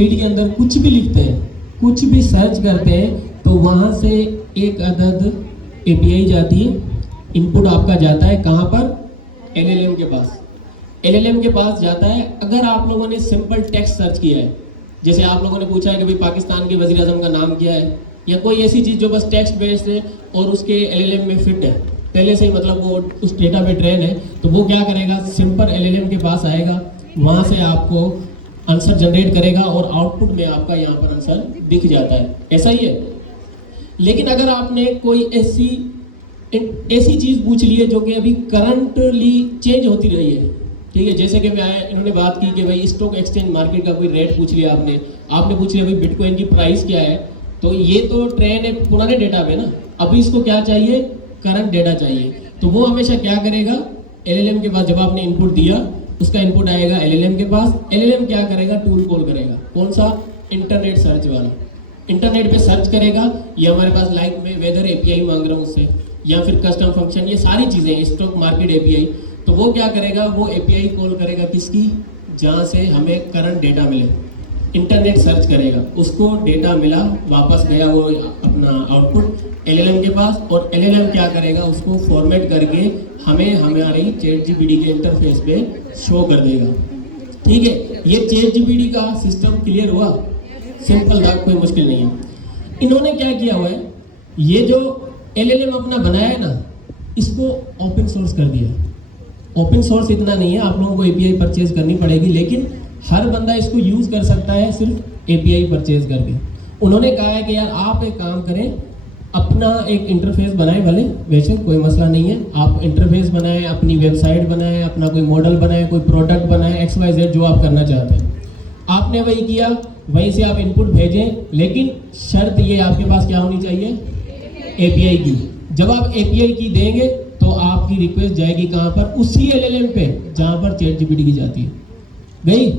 Feed के अंदर कुछ भी लिखते हैं, कुछ भी सर्च करते हैं, तो वहाँ से एक अदद API जाती है, इनपुट आपका जाता है कहाँ पर, LLM के पास। LLM के पास जाता है। अगर आप लोगों ने सिंपल टेक्स्ट सर्च किया है, जैसे आप लोगों ने पूछा है कि भाई पाकिस्तान के वज़ीर आज़म का नाम क्या है, या कोई ऐसी चीज़ जो बस टेक्स्ट बेस्ड है और उसके LLM में फिट है, पहले से ही मतलब वो उस डेटा पे ट्रेन है, तो वो क्या करेगा, सिंपल LLM के पास आएगा, वहाँ से आपको आंसर जनरेट करेगा और आउटपुट में आपका यहाँ पर आंसर दिख जाता है। ऐसा ही है। लेकिन अगर आपने कोई ऐसी चीज़ पूछ ली है जो कि अभी करंटली चेंज होती रही है, ठीक है, जैसे कि इन्होंने बात की कि भाई स्टॉक एक्सचेंज मार्केट का कोई रेट पूछ लिया आपने पूछ लिया भाई बिटकॉइन की प्राइस क्या है, तो ये तो ट्रेन है पुराने डेटा पे ना, अभी इसको क्या चाहिए, करंट डेटा चाहिए। तो वो हमेशा क्या करेगा, LLM के पास जब आपने इनपुट दिया, उसका इनपुट आएगा LLM के पास, LLM क्या करेगा, टूल कॉल करेगा, कौन सा, इंटरनेट सर्च वाला, इंटरनेट पे सर्च करेगा, या हमारे पास लाइक में वेदर API मांग रहा हूँ उससे, या फिर कस्टम फंक्शन, ये सारी चीज़ें, स्टॉक मार्केट API, तो वो क्या करेगा, वो API कॉल करेगा किसकी, जहाँ से हमें करंट डेटा मिले, इंटरनेट सर्च करेगा, उसको डेटा मिला, वापस गया वो अपना आउटपुट LLM के पास, और LLM क्या करेगा, उसको फॉर्मेट करके हमें हमारी ChatGPT के इंटरफेस पे शो कर देगा। ठीक है, ये ChatGPT का सिस्टम क्लियर हुआ, सिंपल था, कोई मुश्किल नहीं है। इन्होंने क्या किया हुआ है, ये जो LLM अपना बनाया है ना, इसको ओपन सोर्स कर दिया। ओपन सोर्स इतना नहीं है, आप लोगों को API परचेज करनी पड़ेगी, लेकिन हर बंदा इसको यूज कर सकता है सिर्फ API परचेज करके। उन्होंने कहा है कि यार आप एक काम करें, अपना एक इंटरफेस बनाए, भले वैसे कोई मसला नहीं है, आप इंटरफेस बनाएं, अपनी वेबसाइट बनाएं, अपना कोई मॉडल बनाएं, कोई प्रोडक्ट बनाएं, XYZ जो आप करना चाहते हैं। आपने वही किया, वहीं से आप इनपुट भेजें, लेकिन शर्त ये आपके पास क्या होनी चाहिए, API की। जब आप API की देंगे तो आपकी रिक्वेस्ट जाएगी कहाँ पर, उसी LLM पे जहाँ पर ChatGPT की जाती है, गई।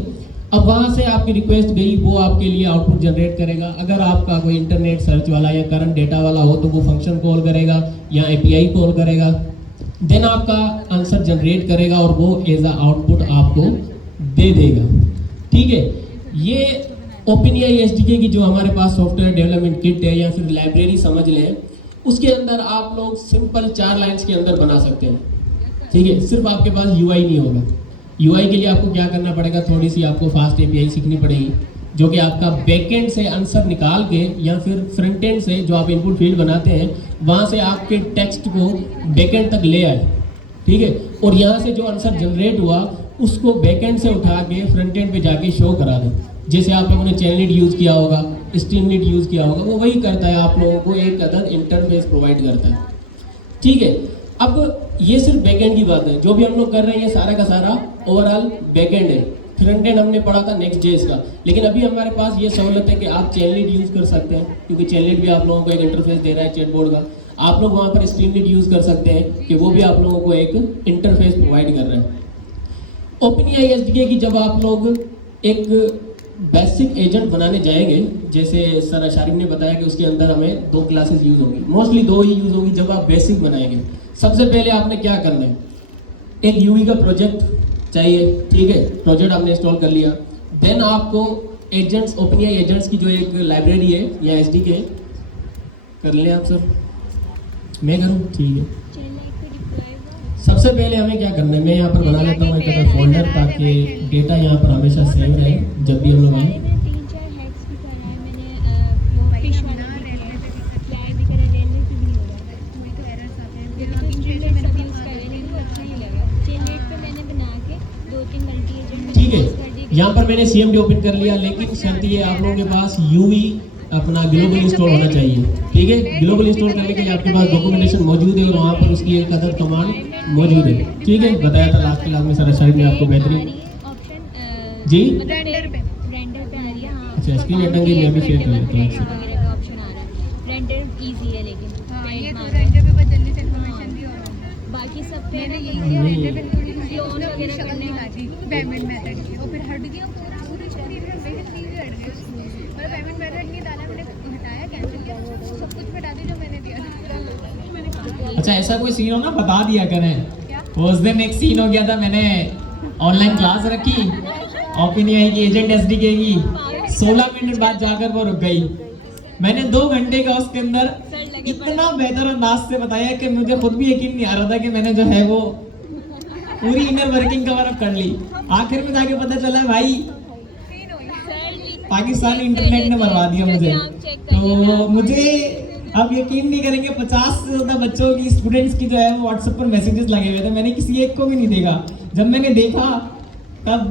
अब वहाँ से आपकी रिक्वेस्ट गई, वो आपके लिए आउटपुट जनरेट करेगा। अगर आपका कोई इंटरनेट सर्च वाला या करंट डेटा वाला हो तो वो फंक्शन कॉल करेगा या API कॉल करेगा, देन आपका आंसर जनरेट करेगा और वो एज अ आउटपुट आपको दे देगा। ठीक है, ये OpenAI SDK की जो हमारे पास सॉफ्टवेयर डेवलपमेंट किट है, या फिर लाइब्रेरी समझ लें, उसके अंदर आप लोग सिंपल 4 लाइन्स के अंदर बना सकते हैं। ठीक है, सिर्फ आपके पास UI नहीं होगा। UI के लिए आपको क्या करना पड़ेगा, थोड़ी सी आपको फास्ट API सीखनी पड़ेगी, जो कि आपका बैकएंड से आंसर निकाल के, या फिर फ्रंट एंड से जो आप इनपुट फील्ड बनाते हैं वहाँ से आपके टेक्स्ट को बैकएंड तक ले आए। ठीक है, और यहाँ से जो आंसर जनरेट हुआ उसको बैकएंड से उठा के फ्रंट एंड पे जाके शो करा दें। जैसे आप लोगों ने चैनलिट यूज़ किया होगा, स्ट्रीमलिट यूज़ किया होगा, वो वही करता है, आप लोगों को एक अदद इंटरफेस प्रोवाइड करता है। ठीक है, अब ये सिर्फ बैकएंड की बात है, जो भी हम लोग कर रहे हैं ये सारा का सारा ओवरऑल बैकएंड है। फ्रंट एंड हमने पढ़ा था Next.js का, लेकिन अभी हमारे पास ये सहूलत है कि आप चैनलिट यूज़ कर सकते हैं, क्योंकि चैनलिट भी आप लोगों को एक इंटरफेस दे रहा है चैटबॉट का। आप लोग वहाँ पर स्ट्रीमलिट यूज़ कर सकते हैं कि वो भी आप लोगों को एक इंटरफेस प्रोवाइड कर रहा है। OpenAI SDK की जब आप लोग एक बेसिक एजेंट बनाने जाएंगे, जैसे सर अशारिक ने बताया कि उसके अंदर हमें 2 क्लासेस यूज़ होंगी, मोस्टली 2 ही यूज़ होगी जब आप बेसिक बनाएंगे। सबसे पहले आपने क्या करना है, एक UI का प्रोजेक्ट चाहिए। ठीक है, प्रोजेक्ट आपने इंस्टॉल कर लिया, देन आपको एजेंट्स, OpenAI एजेंट्स की जो एक लाइब्रेरी है या SDK, कर लें आप सर, मैं करूँ, ठीक है। सबसे पहले हमें क्या करना है, मैं यहाँ पर बना लेता हूँ एक फोल्डर, ताकि डेटा यहाँ पर हमेशा सेव रहे जब भी हम लोग आए। ठीक है, यहाँ पर मैंने CMD ओपन कर लिया, लेकिन शर्त ये आप लोगों के पास UV अपना ग्लोबल इंस्टॉल होना चाहिए। ठीक है, ग्लोबल इंस्टॉल करने के लिए आपके पास डॉक्यूमेंटेशन मौजूद है और वहाँ पर उसकी एक अदर कमांड मौजूद है। ठीक है, बताया था लास्ट क्लास में सर अशारिक ने आपको बेहतरीन जी। रेंडर पे आ रही है। हाँ, अच्छा, स्क्रीन हटाएंगे, मैं भी शेयर कर लेता हूँ। रेंडर इजी है, लेकिन हाँ, ये तो रेंडर पे बस जल्दी से इन्फॉर्मेशन भी और बाकी सब पे मैंने यही किया, रेंडर पे थोड़ी सी लोन वगैरह शक्ल करने दिखा दी पेमेंट मेथड की, और फिर हट गया पूरी स्क्रीन में, मेरी स्क्रीन भी हट गई। और पेमेंट मेथड नहीं डाला, मैंने हटाया, कैंसिल किया, सब कुछ हटा दी जो मैंने दिया था। अच्छा, ऐसा कोई सीन हो ना बता दिया करें। क्या? उस दिन एक सीन हो गया था, मैंने ऑनलाइन क्लास रखी OpenAI की एजेंट SDK की, 16 मिनट बाद जाकर वो रुक गई। मैंने 2 घंटे का उसके अंदर इतना बेहतर अंदाज से बताया कि मुझे खुद भी यकीन नहीं आ रहा था कि मैंने जो है वो पूरी इनर वर्किंग कवर अप कर ली। आखिर में जाके पता चला भाई पाकिस्तानी इंटरनेट ने मरवा दिया मुझे। तो मुझे आप यकीन नहीं करेंगे 50 से ज्यादा बच्चों की स्टूडेंट्स की जो है वो व्हाट्सएप पर मैसेजेस लगे हुए थे, मैंने किसी एक को भी नहीं देखा। जब मैंने देखा तब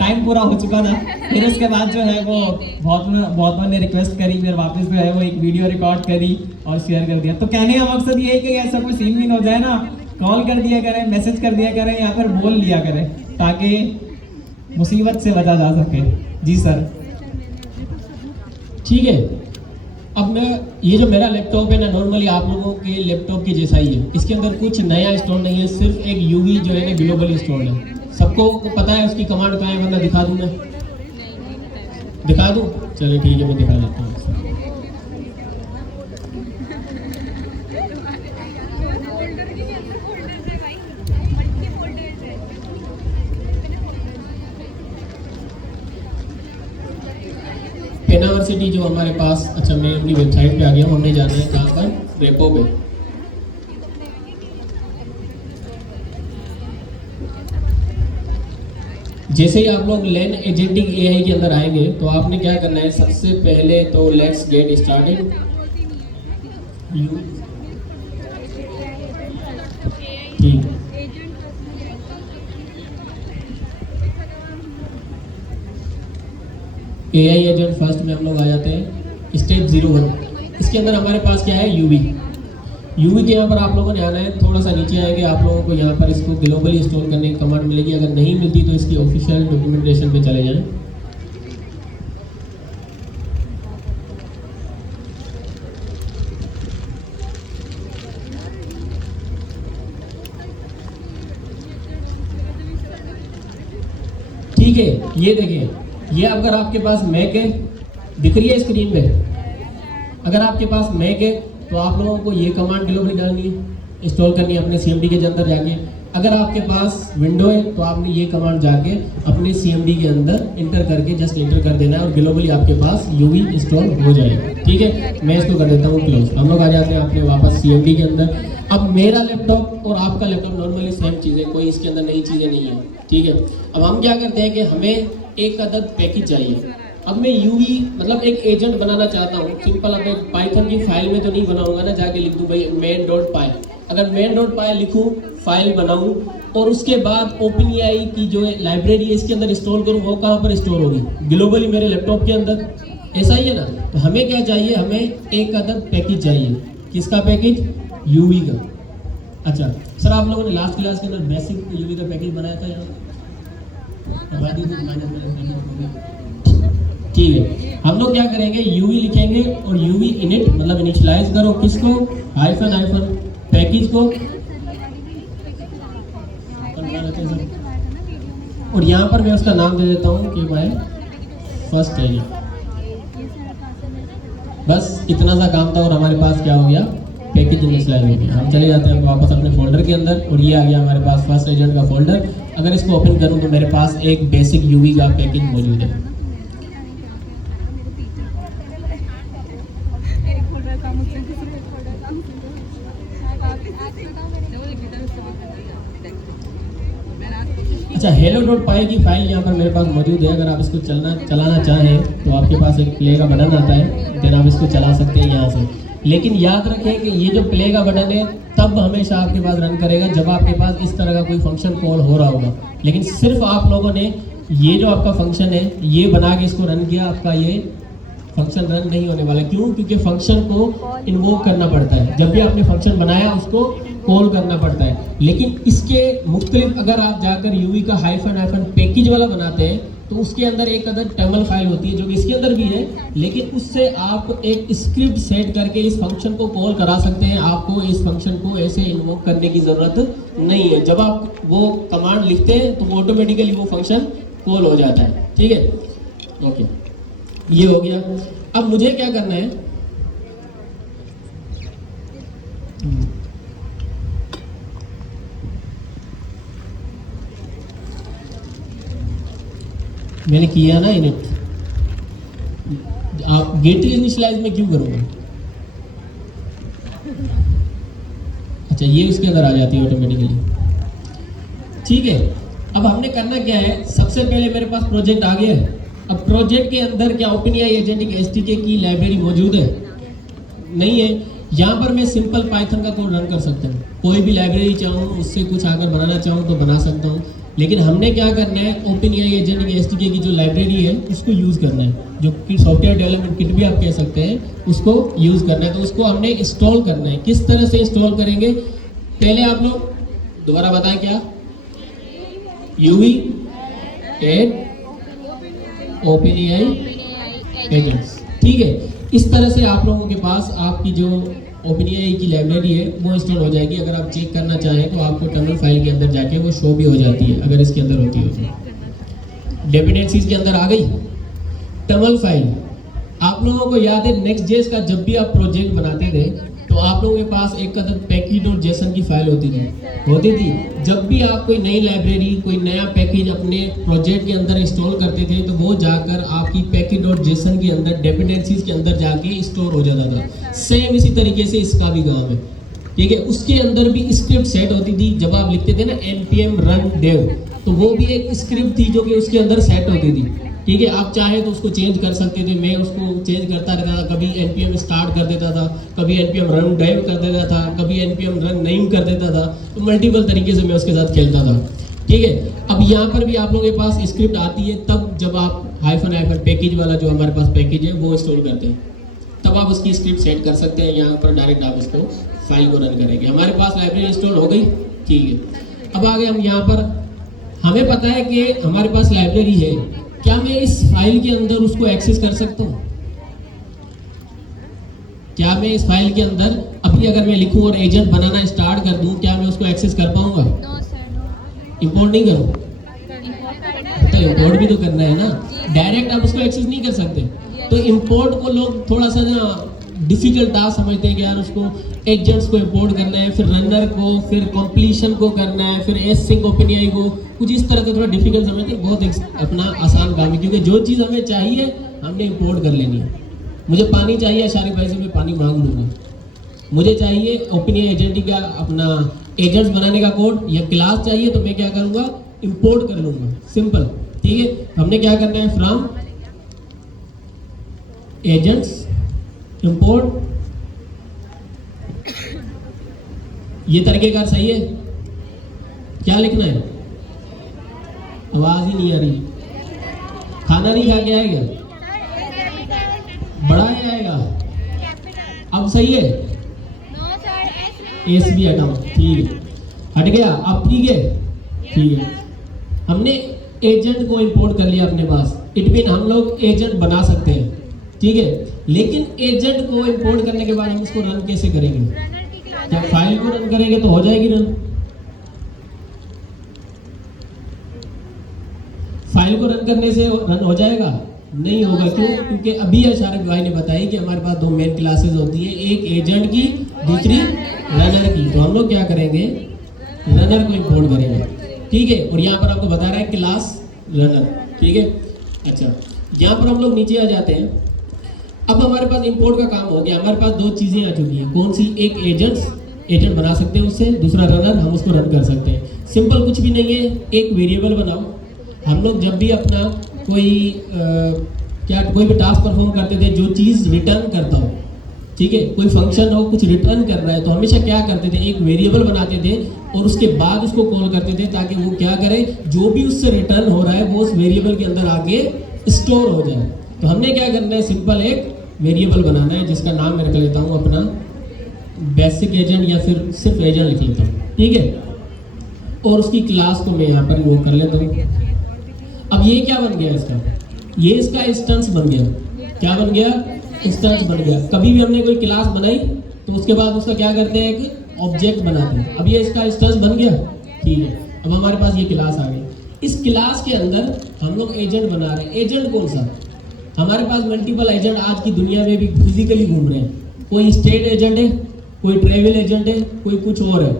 टाइम पूरा हो चुका था। फिर उसके बाद जो है वो बहुत ने रिक्वेस्ट करी, फिर वापस जो है वो एक वीडियो रिकॉर्ड करी और शेयर कर दिया। तो कहने का मकसद ये है कि ऐसा कोई सीन भी हो जाए ना, कॉल कर दिया करें, मैसेज कर दिया करें या फिर बोल लिया करें ताकि मुसीबत से बचा जा सके। जी सर। ठीक है, अब मैं ये जो मेरा लैपटॉप है ना नॉर्मली आप लोगों के लैपटॉप के जैसा ही है, इसके अंदर कुछ नया इंस्टॉल नहीं है, सिर्फ एक यूवी जो है ना ग्लोबल इंस्टॉल है। सबको पता है उसकी कमांड कहाँ है, वरना दिखा दूँ मैं, दिखा दूँ? चलिए ठीक है, मैं दिखा देता हूँ। पेनावर्सिटी जो हमारे पास, अच्छा मैं अपनी वेबसाइट पे आ गया हूँ, हमने जाना है कहाँ पर, रेपो पे। जैसे ही आप लोग लैन एजेंटिक एआई के अंदर आएंगे तो आपने क्या करना है, सबसे पहले तो लेट्स गेट स्टार्टेड। ठीक, एआई एजेंट फर्स्ट में हम लोग आ जाते हैं। स्टेप 01 इसके अंदर हमारे पास क्या है, यूवी। यूवी के यहाँ पर आप लोगों ने आना है, थोड़ा सा नीचे आएंगे, आप लोगों को यहाँ पर इसको ग्लोबली इंस्टॉल करने की कमांड मिलेगी। अगर नहीं मिलती तो इसकी ऑफिशियल डॉक्यूमेंटेशन पे चले जाएं। ठीक है, ये देखिए, ये अगर आपके पास मैक है, दिख रही है स्क्रीन पे, अगर आपके पास मैक है तो आप लोगों को ये कमांड ग्लोबली डालनी है, इंस्टॉल करनी है अपने सीएमडी के अंदर जाके। अगर आपके पास विंडो है तो आपने ये कमांड जाके अपने सीएमडी के अंदर इंटर करके जस्ट इंटर कर देना है और ग्लोबली आपके पास यूवी इंस्टॉल हो जाएगा। ठीक है, मैं इसको कर देता हूँ क्लोज। हम लोग आ जाते हैं अपने वापस सीएमडी के अंदर। अब मेरा लैपटॉप और आपका लैपटॉप नॉर्मली सेम चीज़ है, कोई इसके अंदर नई चीज़ें नहीं है। ठीक है, अब हम क्या करते हैं कि हमें एक अदद पैकेज चाहिए। अब मैं यूवी मतलब एक एजेंट बनाना चाहता हूँ सिंपल। अब मैं पाइथन की फाइल में तो नहीं बनाऊंगा ना, जाके लिख दूँ भाई main.py। अगर main.py लिखूँ, फाइल बनाऊँ और उसके बाद OpenAI की जो लाइब्रेरी है इसके अंदर इंस्टॉल करूँ, वो कहाँ पर स्टोर होगी, ग्लोबली मेरे लैपटॉप के अंदर। ऐसा ही है ना, तो हमें क्या चाहिए, हमें एक अदद पैकेज चाहिए। किसका पैकेज, यूवी का। अच्छा सर, आप लोगों ने लास्ट क्लास के अंदर बेसिक यूवी का पैकेज बनाया था यहाँ, ठीक है। हम लोग क्या करेंगे, यूवी लिखेंगे और यूवी इनिट मतलब इनिशियलाइज करो किसको, हाइफन पैकेज को, और यहाँ पर मैं उसका नाम दे देता हूँ कि भाई फर्स्ट एजेंट। बस इतना सा काम था और हमारे पास क्या हो गया, पैकेज इनिशियलाइज हो गया। हम चले जाते हैं वापस अपने फोल्डर के अंदर और ये आ गया हमारे पास फर्स्ट एजेंट का फोल्डर। अगर इसको ओपन करूँ तो मेरे पास एक बेसिक यूवी का पैकेज मौजूद है। अच्छा, hello.py की फाइल यहाँ पर मेरे पास मौजूद है। अगर आप इसको चलाना चाहें तो आपके पास एक प्ले का बटन आता है, देन आप इसको चला सकते हैं यहाँ से। लेकिन याद रखें कि ये जो प्ले का बटन है तब हमेशा आपके पास रन करेगा जब आपके पास इस तरह का कोई फंक्शन कॉल हो रहा होगा। लेकिन सिर्फ आप लोगों ने ये जो आपका फंक्शन है ये बना के इसको रन किया, आपका ये फंक्शन रन नहीं होने वाला। क्यों? क्योंकि फंक्शन को इन्वोक करना पड़ता है। जब भी आपने फंक्शन बनाया उसको कॉल करना पड़ता है। लेकिन इसके मुख्तलिफ अगर आप जाकर यूवी का हाइफन पैकेज वाला बनाते हैं तो उसके अंदर एक अदर टेबल फाइल होती है जो कि इसके अंदर भी है, लेकिन उससे आप एक स्क्रिप्ट सेट करके इस फंक्शन को कॉल करा सकते हैं। आपको इस फंक्शन को ऐसे इन्वोक करने की ज़रूरत नहीं है। जब आप वो कमांड लिखते हैं तो ऑटोमेटिकली वो फंक्शन कॉल हो जाता है। ठीक है, ओके, ये हो गया। अब मुझे क्या करना है, मैंने किया ना इनिट, आप गेट इनिशियलाइज में क्यों करोगे? अच्छा, ये उसके अंदर आ जाती है ऑटोमेटिकली। ठीक है, अब हमने करना क्या है, सबसे पहले मेरे पास प्रोजेक्ट आ गया है। अब प्रोजेक्ट के अंदर क्या ओपनएआई एजेंटिक एसडीके की लाइब्रेरी मौजूद है? नहीं है। यहाँ पर मैं सिंपल पाइथन का कोड रन कर सकता हूँ। कोई भी लाइब्रेरी चाहूँ, उससे कुछ आकर बनाना चाहूँ तो बना सकता हूँ। लेकिन हमने क्या करना है, ओपनएआई एजेंटिक एसडीके की जो लाइब्रेरी है उसको यूज़ करना है, जो कि सॉफ्टवेयर डेवलपमेंट किट भी आप कह सकते हैं, उसको यूज़ करना है। तो उसको हमने इंस्टॉल करना है। किस तरह से इंस्टॉल करेंगे, पहले आप लोग दोबारा बताएं क्या, यूवी एड ओपनएआई एजेंट्स। ठीक है, इस तरह से आप लोगों के पास आपकी जो ओपनएआई की लाइब्रेरी है वो इंस्टॉल हो जाएगी। अगर आप चेक करना चाहें तो आपको टर्मिनल फाइल के अंदर जाके वो शो भी हो जाती है, अगर इसके अंदर होती है तो। डिपेंडेंसीज के अंदर आ गई टर्मिनल फाइल। आप लोगों को याद है नेक्स्ट.जेएस का जब भी आप प्रोजेक्ट बनाते थे तो आप लोगों के पास एक अदद पैकेज.जेसन की फाइल होती थी। जब भी आप कोई नई लाइब्रेरी, कोई नया पैकेज अपने प्रोजेक्ट के अंदर इंस्टॉल करते थे तो वो जाकर आपकी पैकेज.जेसन के अंदर डिपेंडेंसीज के अंदर जाके स्टोर हो जाता था। सेम इसी तरीके से इसका भी काम है। ठीक है, उसके अंदर भी स्क्रिप्ट सेट होती थी। जब आप लिखते थे ना npm run dev, तो वो भी एक स्क्रिप्ट थी जो कि उसके अंदर सेट होती थी। ठीक है, आप चाहे तो उसको चेंज कर सकते थे। मैं उसको चेंज करता रहता था, कभी npm स्टार्ट कर देता था, कभी npm run dev कर देता था, कभी npm run name कर देता था। तो मल्टीपल तरीके से मैं उसके साथ खेलता था। ठीक है, अब यहाँ पर भी आप लोगों के पास स्क्रिप्ट आती है तब जब आप हाइफन पैकेज वाला जो हमारे पास पैकेज है वो इंस्टॉल करते हैं, तब आप उसकी स्क्रिप्ट सेट कर सकते हैं। यहाँ पर डायरेक्ट आप उसको फाइल को रन करेंगे। हमारे पास लाइब्रेरी इंस्टॉल हो गई। ठीक है, अब आगे हम यहाँ पर, हमें पता है कि हमारे पास लाइब्रेरी है। क्या मैं इस फाइल के अंदर उसको एक्सेस कर सकता हूँ? क्या मैं इस फाइल के अंदर अभी अगर मैं लिखूं और एजेंट बनाना स्टार्ट कर दूं, क्या मैं उसको एक्सेस कर पाऊंगा? इंपोर्ट नहीं करूं तो इंपोर्ट भी तो करना है ना, डायरेक्ट आप उसको एक्सेस नहीं कर सकते। तो इंपोर्ट को लोग थोड़ा सा ना डिफिकल्ट टास्क समझते हैं कि यार उसको एजेंट्स को इंपोर्ट करना है, फिर रनर को, फिर कंप्लीशन को करना है, फिर एसिंक ओपनएआई को, कुछ इस तरह से थोड़ा डिफिकल्ट समझते हैं। बहुत अपना आसान काम है, क्योंकि जो चीज़ हमें चाहिए हमने इंपोर्ट कर लेनी है। मुझे पानी चाहिए, अशारिफ भाई से मैं पानी मांग लूँगा। मुझे चाहिए ओपनएआई एजेंट का अपना एजेंट्स बनाने का कोड या क्लास चाहिए, तो मैं क्या करूँगा, इंपोर्ट कर लूँगा। सिंपल। ठीक है, हमने क्या करना है, फ्रॉम एजेंट्स इंपोर्ट। ये तरीकेकार सही है? क्या लिखना है? आवाज ही नहीं आ रही। खाना नहीं खा के आएगा, बड़ा ही आएगा। अब सही है? एस भी हटाओ। ठीक है, हट गया। अब ठीक है, ठीक है। हमने एजेंट को इंपोर्ट कर लिया अपने पास। इट मीन हम लोग एजेंट बना सकते हैं। ठीक है, लेकिन एजेंट को इंपोर्ट करने के बाद हम उसको रन कैसे करेंगे? जब फाइल को रन करेंगे तो हो जाएगी रन। फाइल को रन करने से रन हो जाएगा? नहीं होगा। क्यों? क्योंकि अभी अशारिफ भाई ने बताया कि हमारे पास दो मेन क्लासेस होती है, एक एजेंट की, दूसरी रनर की। तो हम लोग क्या करेंगे, रनर को इंपोर्ट करेंगे। ठीक है, और यहाँ पर आपको बता रहा है क्लास रनर। ठीक है, अच्छा, यहाँ पर हम लोग नीचे आ जाते हैं। अब हमारे पास इंपोर्ट का काम हो गया। हमारे पास दो चीज़ें आ चुकी हैं। कौन सी? एक एजेंट बना सकते हैं उससे, दूसरा रनर, हम उसको रन कर सकते हैं। सिंपल, कुछ भी नहीं है। एक वेरिएबल बनाओ। हम लोग जब भी अपना कोई भी टास्क परफॉर्म करते थे, जो चीज़ रिटर्न करता हो, ठीक है, कोई फंक्शन हो, कुछ रिटर्न कर रहा है, तो हमेशा क्या करते थे, एक वेरिएबल बनाते थे और उसके बाद उसको कॉल करते थे, ताकि वो क्या करे, जो भी उससे रिटर्न हो रहा है वो उस वेरिएबल के अंदर आके स्टोर हो जाए। तो हमने क्या करना है, सिंपल एक वेरिएबल बनाना है जिसका नाम मैं रख लेता हूँ अपना बेसिक एजेंट, या फिर सिर्फ एजेंट लिख लेता हूँ। ठीक है, और उसकी क्लास को मैं यहाँ पर वो कर लेता हूँ। अब ये क्या बन गया इसका, ये इसका इंस्टेंस बन गया। क्या बन गया? इंस्टेंस बन गया। कभी भी हमने कोई क्लास बनाई तो उसके बाद उसका क्या करते हैं, एक ऑब्जेक्ट बनाते हैं। अब ये इसका इंस्टेंस बन गया। ठीक है, अब हमारे पास ये क्लास आ गई। इस क्लास के अंदर हम लोग एजेंट बना रहे हैं। एजेंट कौन सा? हमारे पास मल्टीपल एजेंट आज की दुनिया में भी फिजिकली घूम रहे हैं। कोई स्टेट एजेंट है, कोई ट्रेवल एजेंट है, कोई कुछ और है।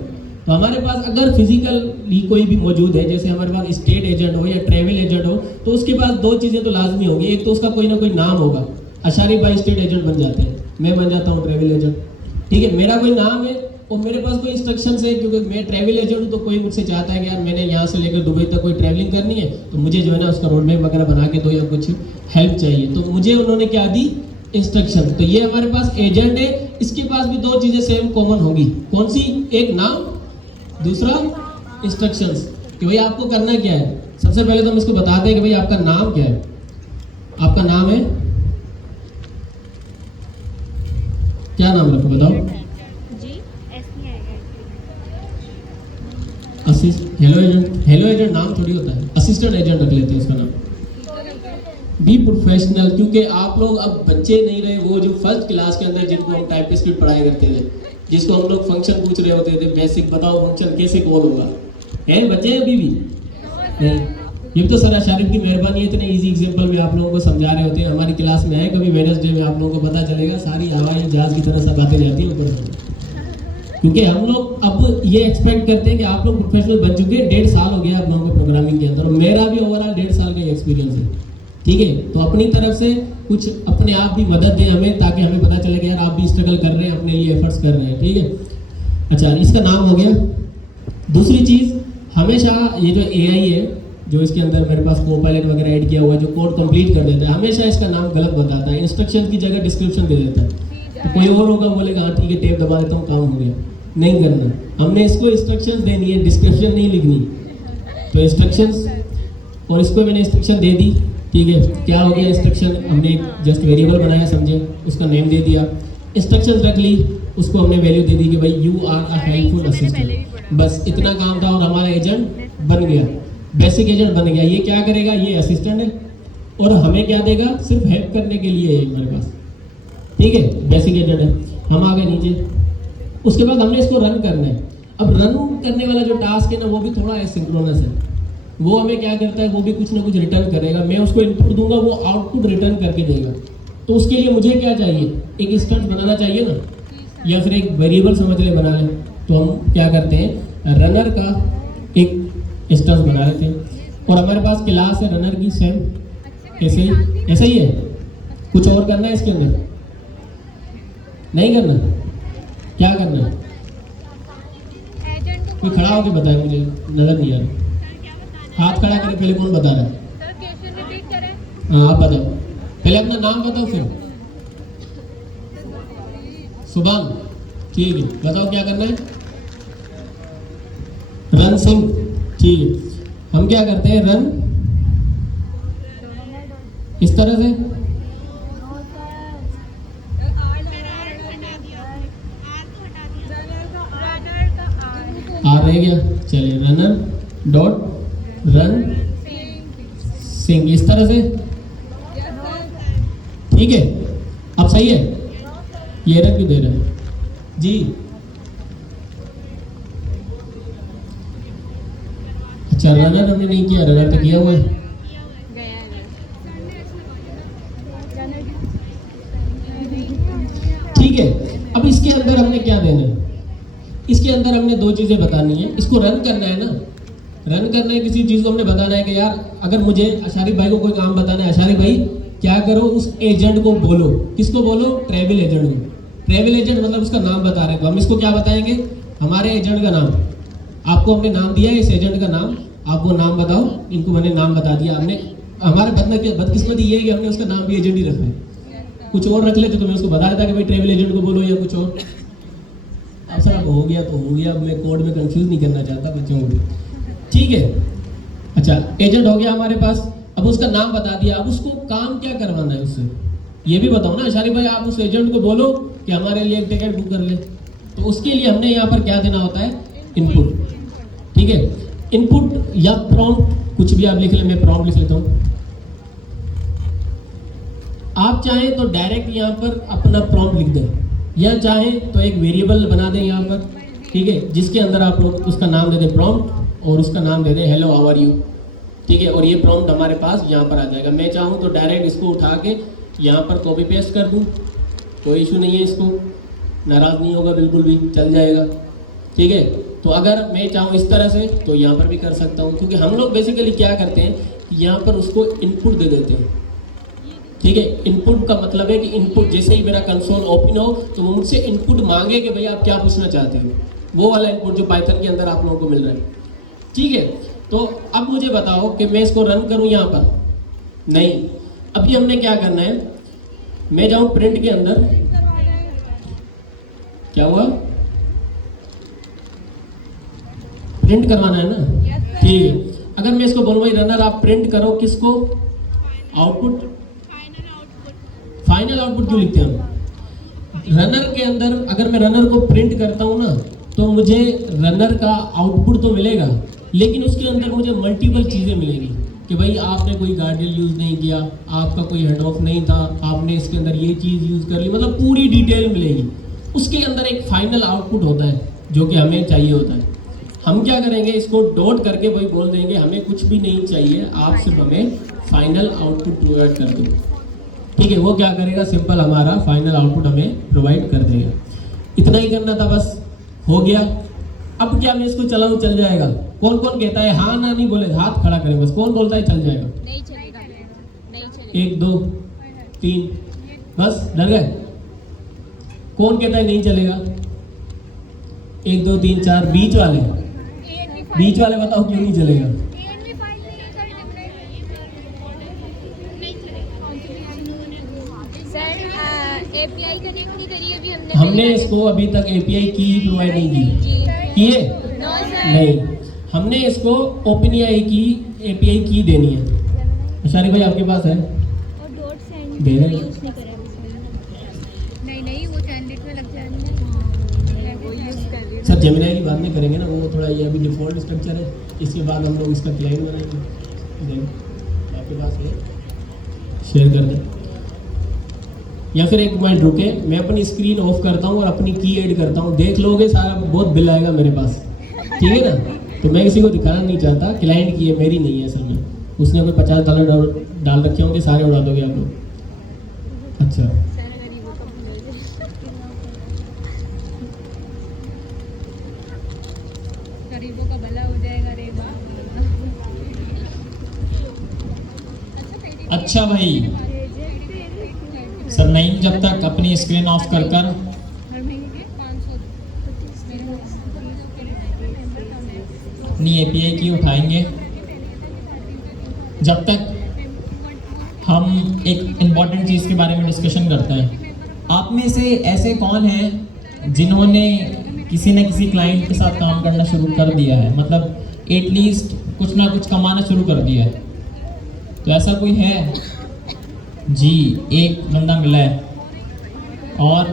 तो हमारे पास अगर फिजिकली कोई भी मौजूद है, जैसे हमारे पास स्टेट एजेंट हो या ट्रैवल एजेंट हो, तो उसके पास दो चीज़ें तो लाजमी होगी। एक तो उसका कोई ना कोई नाम होगा। अशारिफ भाई स्टेट एजेंट बन जाते हैं, मैं बन जाता हूँ ट्रैवल एजेंट, ठीक है। मेरा कोई नाम है और मेरे पास कोई इंस्ट्रक्शन है, क्योंकि मैं ट्रैवल एजेंट हूँ, तो कोई मुझसे चाहता है कि यार मैंने यहाँ से लेकर दुबई तक कोई ट्रैवलिंग करनी है, तो मुझे जो है ना उसका रोड मैप वगैरह बना के दो या कुछ हेल्प चाहिए, तो मुझे उन्होंने क्या दी, इंस्ट्रक्शन। तो ये हमारे पास एजेंट है, इसके पास भी दो चीज़ें सेम कॉमन होगी। कौन सी? एक नाम, दूसरा इंस्ट्रक्शंस, कि भाई आपको करना क्या है। सबसे पहले तो हम इसको बताते हैं कि भाई आपका नाम क्या है। आपका नाम है, क्या नाम रखो बताओ? जी एस नहीं आएगा। हेलो एजेंट, हेलो एजेंट नाम थोड़ी होता है, असिस्टेंट एजेंट रख लेते हैं उसका नाम। बी प्रोफेशनल, क्योंकि आप लोग अब बच्चे नहीं रहे वो जो फर्स्ट क्लास के अंदर जिनको हम टाइप स्पीड पढ़ाया करते थे, जिसको हम लोग फंक्शन पूछ रहे होते थे, बेसिक बताओ फंक्शन कैसे कॉल होगा, है बच्चे अभी भी नहीं। ये तो सर अशारिफ की मेहरबानी है, इतने इजी एग्जांपल में आप लोगों को समझा रहे होते हैं। हमारी क्लास में है, कभी वेडनेसडे में आप लोगों को पता चलेगा, सारी हवाई जहाज की तरह सब आते जाती है ऊपर से। क्योंकि हम लोग अब ये एक्सपेक्ट करते हैं कि आप लोग प्रोफेशनल बन चुके हैं। 1.5 साल हो गया आप लोगों को प्रोग्रामिंग के अंदर, और मेरा भी ओवरऑल 1.5 साल का एक्सपीरियंस है, ठीक है। तो अपनी तरफ से कुछ अपने आप भी मदद दें हमें, ताकि हमें पता चले कि यार आप भी स्ट्रगल कर रहे हैं, अपने लिए एफर्ट्स कर रहे हैं, ठीक है। अच्छा, इसका नाम हो गया। दूसरी चीज़, हमेशा ये जो एआई है, जो इसके अंदर मेरे पास कोपायलट वगैरह ऐड किया हुआ है, जो कोड कंप्लीट कर देता है, हमेशा इसका नाम गलत बताता है, इंस्ट्रक्शन की जगह डिस्क्रिप्शन दे देता है। तो कोई और होगा बोलेगा हाँ ठीक है टेप दबा देता हूँ काम हो गया, नहीं करना। हमने इसको इंस्ट्रक्शन देनी है, डिस्क्रिप्शन नहीं लिखनी। तो इंस्ट्रक्शंस, और इसको मैंने इंस्ट्रक्शन दे दी, ठीक है। क्या हो गया इंस्ट्रक्शन, हमने जस्ट वेरिएबल बनाया, समझे, उसका नेम दे दिया, इंस्ट्रक्शंस रख ली, उसको हमने वैल्यू दे दी कि भाई you are a helpful assistant. बस इतना काम था और हमारा एजेंट बन गया, बेसिक एजेंट बन गया। ये क्या करेगा, ये असिस्टेंट है और हमें क्या देगा, सिर्फ हेल्प करने के लिए है मेरे पास, ठीक है। बेसिक एजेंट है। हम आ गए नीचे, उसके बाद हमने इसको रन करना है। अब रन करने वाला जो टास्क है ना, वो भी थोड़ा एसिंक्रोनस है। वो हमें क्या करता है, वो भी कुछ ना कुछ रिटर्न करेगा। मैं उसको इनपुट दूंगा, वो आउटपुट रिटर्न करके देगा। तो उसके लिए मुझे क्या चाहिए, एक इंस्टेंस बनाना चाहिए ना, या फिर एक वेरिएबल समझ ले बना ले। तो हम क्या करते हैं, रनर का एक इंस्टेंस बना लेते हैं, और हमारे पास क्लास है रनर की सेम, ऐसे ही है। कुछ और करना है इसके अंदर, नहीं करना, क्या करना है? एजेंट को कोई खड़ा होकर बताए, मुझे नजर नहीं आ रहा। हाथ खड़ा करे, पहले कौन बता रहा है? सर क्वेश्चन रिपीट करें। हाँ आप बताओ, पहले अपना नाम बताओ, फिर सुभान, ठीक है। बताओ क्या करना है, रन सिंह, ठीक है। हम क्या करते हैं, रन इस तरह से, आ रह गया, चलिए रनर डॉट रन सिंह, इस तरह से, ठीक है। अब सही है, ये एरर क्यों दे रहा है जी? अच्छा, रनर हमने नहीं किया, रनर तो किया हुआ है, ठीक है। अब इसके अंदर हमने क्या देना है, इसके अंदर हमने दो चीजें बतानी है। इसको रन करना है ना, रन करना है किसी चीज को हमने बताना है कि यार अगर मुझे अशारिफ भाई को कोई काम बताना है, अशारिफ भाई क्या करो, उस एजेंट को बोलो। किसको बोलो? ट्रैवल एजेंट को। ट्रैवल एजेंट मतलब उसका नाम बता रहे हैं, तो हम इसको क्या बताएंगे, हमारे एजेंट का नाम। आपको हमने नाम दिया है, इस एजेंट का नाम, आप वो नाम बताओ। इनको मैंने नाम बता दिया। हमने, हमारे बदकिस्मती ये है कि हमने उसका नाम भी एजेंट ही रखा है। कुछ और रख लेते तो मैं उसको बता देता कि भाई ट्रैवल एजेंट को बोलो या कुछ और। अब सर अब हो गया तो हो गया, मैं कोड में कंफ्यूज नहीं करना चाहता बच्चों को, ठीक है। अच्छा, एजेंट हो गया हमारे पास, अब उसका नाम बता दिया। अब उसको काम क्या करवाना है उससे, ये भी बताओ ना अशारिफ भाई। आप उस एजेंट को बोलो कि हमारे लिए एक टिकट बुक कर ले, तो उसके लिए हमने यहाँ पर क्या देना होता है, इनपुट, ठीक है। इनपुट या प्रॉम्प्ट, कुछ भी आप लिख ले, मैं प्रॉम्प्ट लिख लेता हूँ। आप चाहें तो डायरेक्ट यहाँ पर अपना प्रॉम्प्ट लिख दें, या चाहें तो एक वेरिएबल बना दें यहाँ पर, ठीक है, जिसके अंदर आप लोग उसका नाम दे दें प्रॉम्प्ट, और उसका नाम दे दें हेलो हाउ आर यू, ठीक है। और ये प्रॉम्प्ट हमारे पास यहाँ पर आ जाएगा। मैं चाहूँ तो डायरेक्ट इसको उठा के यहाँ पर कॉपी पेस्ट कर दूँ, कोई इशू नहीं है, इसको नाराज़ नहीं होगा, बिल्कुल भी चल जाएगा, ठीक है। तो अगर मैं चाहूँ इस तरह से तो यहाँ पर भी कर सकता हूँ, क्योंकि हम लोग बेसिकली क्या करते हैं कि यहाँ पर उसको इनपुट दे देते हैं, ठीक है। इनपुट का मतलब है कि इनपुट जैसे ही मेरा कंसोल ओपन हो तो वो मुझसे इनपुट मांगे कि भैया आप क्या पूछना चाहते हो, वो वाला इनपुट जो पाइथन के अंदर आप लोगों को मिल रहा है, ठीक है। तो अब मुझे बताओ कि मैं इसको रन करूँ यहाँ पर, नहीं। अभी हमने क्या करना है, मैं जाऊँ प्रिंट के अंदर, क्या हुआ, प्रिंट करवाना है ना, ठीक है। अगर मैं इसको बोलूँ भाई रनर आप प्रिंट करो किसको, आउटपुट, फाइनल आउटपुट क्यों लिखते हैं हम रनर के अंदर। अगर मैं रनर को प्रिंट करता हूँ ना तो मुझे रनर का आउटपुट तो मिलेगा, लेकिन उसके अंदर मुझे मल्टीपल चीज़ें मिलेंगी कि भाई आपने कोई गार्डियल यूज़ नहीं किया, आपका कोई हेड ऑफ नहीं था, आपने इसके अंदर ये चीज़ यूज़ कर ली, मतलब पूरी डिटेल मिलेगी। उसके अंदर एक फाइनल आउटपुट होता है जो कि हमें चाहिए होता है। हम क्या करेंगे, इसको डॉट करके वही बोल देंगे हमें कुछ भी नहीं चाहिए, आप सिर्फ हमें फाइनल आउटपुट प्रोवाइड कर दो, ठीक है। वो क्या करेगा, सिंपल हमारा फाइनल आउटपुट हमें प्रोवाइड कर देगा। इतना ही करना था, बस हो गया। अब क्या मैं इसको चलाऊं, चल जाएगा। कौन कौन कहता है हाँ ना, नहीं बोले हाथ खड़ा करें बस, कौन बोलता है चल जाएगा, नहीं चलेगा, नहीं चलेगा। 1 2 3 बस डर गए। कौन कहता है नहीं चलेगा, 1 2 3 4 बीच वाले, बीच वाले बताओ क्यों नहीं चलेगा। सर एपीआई कनेक्ट नहीं करी अभी हमने इसको अभी तक एपीआई की ही प्रोवाइड नहीं की है, नो सर, नहीं। हमने इसको ओपनएआई की एपीआई की देनी है। अशारी भाई आपके पास है, और डॉट सेंड दे रहे हैं। यूज नहीं करा अभी। नहीं वो कैंडिडेट में लग जाएगा, वो यूज कर रही हूँ। सर जेमिनाई की बात में करेंगे ना, वो थोड़ा ये अभी डिफ़ॉल्ट स्ट्रक्चर है, इसके बाद हम लोग इसका क्लाइंट बनाएंगे। आपके पास है, शेयर कर दें, या फिर एक मिनट रुके, मैं अपनी स्क्रीन ऑफ करता हूँ और अपनी की ऐड करता हूँ, देख लोगे सारा, बहुत बिल आएगा मेरे पास, ठीक है ना। तो मैं किसी को दिखाना नहीं चाहता, क्लाइंट की है, मेरी नहीं है असल में। उसने कोई $50 डाल रखे होंगे, सारे उड़ा दोगे आप लोग। अच्छा सर गरीबों का भला गरीबों का भला हो जाएगा रे अच्छा भाई सर, नहीं जब तक अपनी स्क्रीन ऑफ कर कर अपनी एपीआई की उठाएंगे, जब तक हम एक इम्पॉर्टेंट चीज़ के बारे में डिस्कशन करते हैं। आप में से ऐसे कौन हैं जिन्होंने किसी न किसी क्लाइंट के साथ काम करना शुरू कर दिया है, मतलब एटलीस्ट कुछ ना कुछ कमाना शुरू कर दिया है? तो ऐसा कोई है? जी, एक बंदा मिला है। और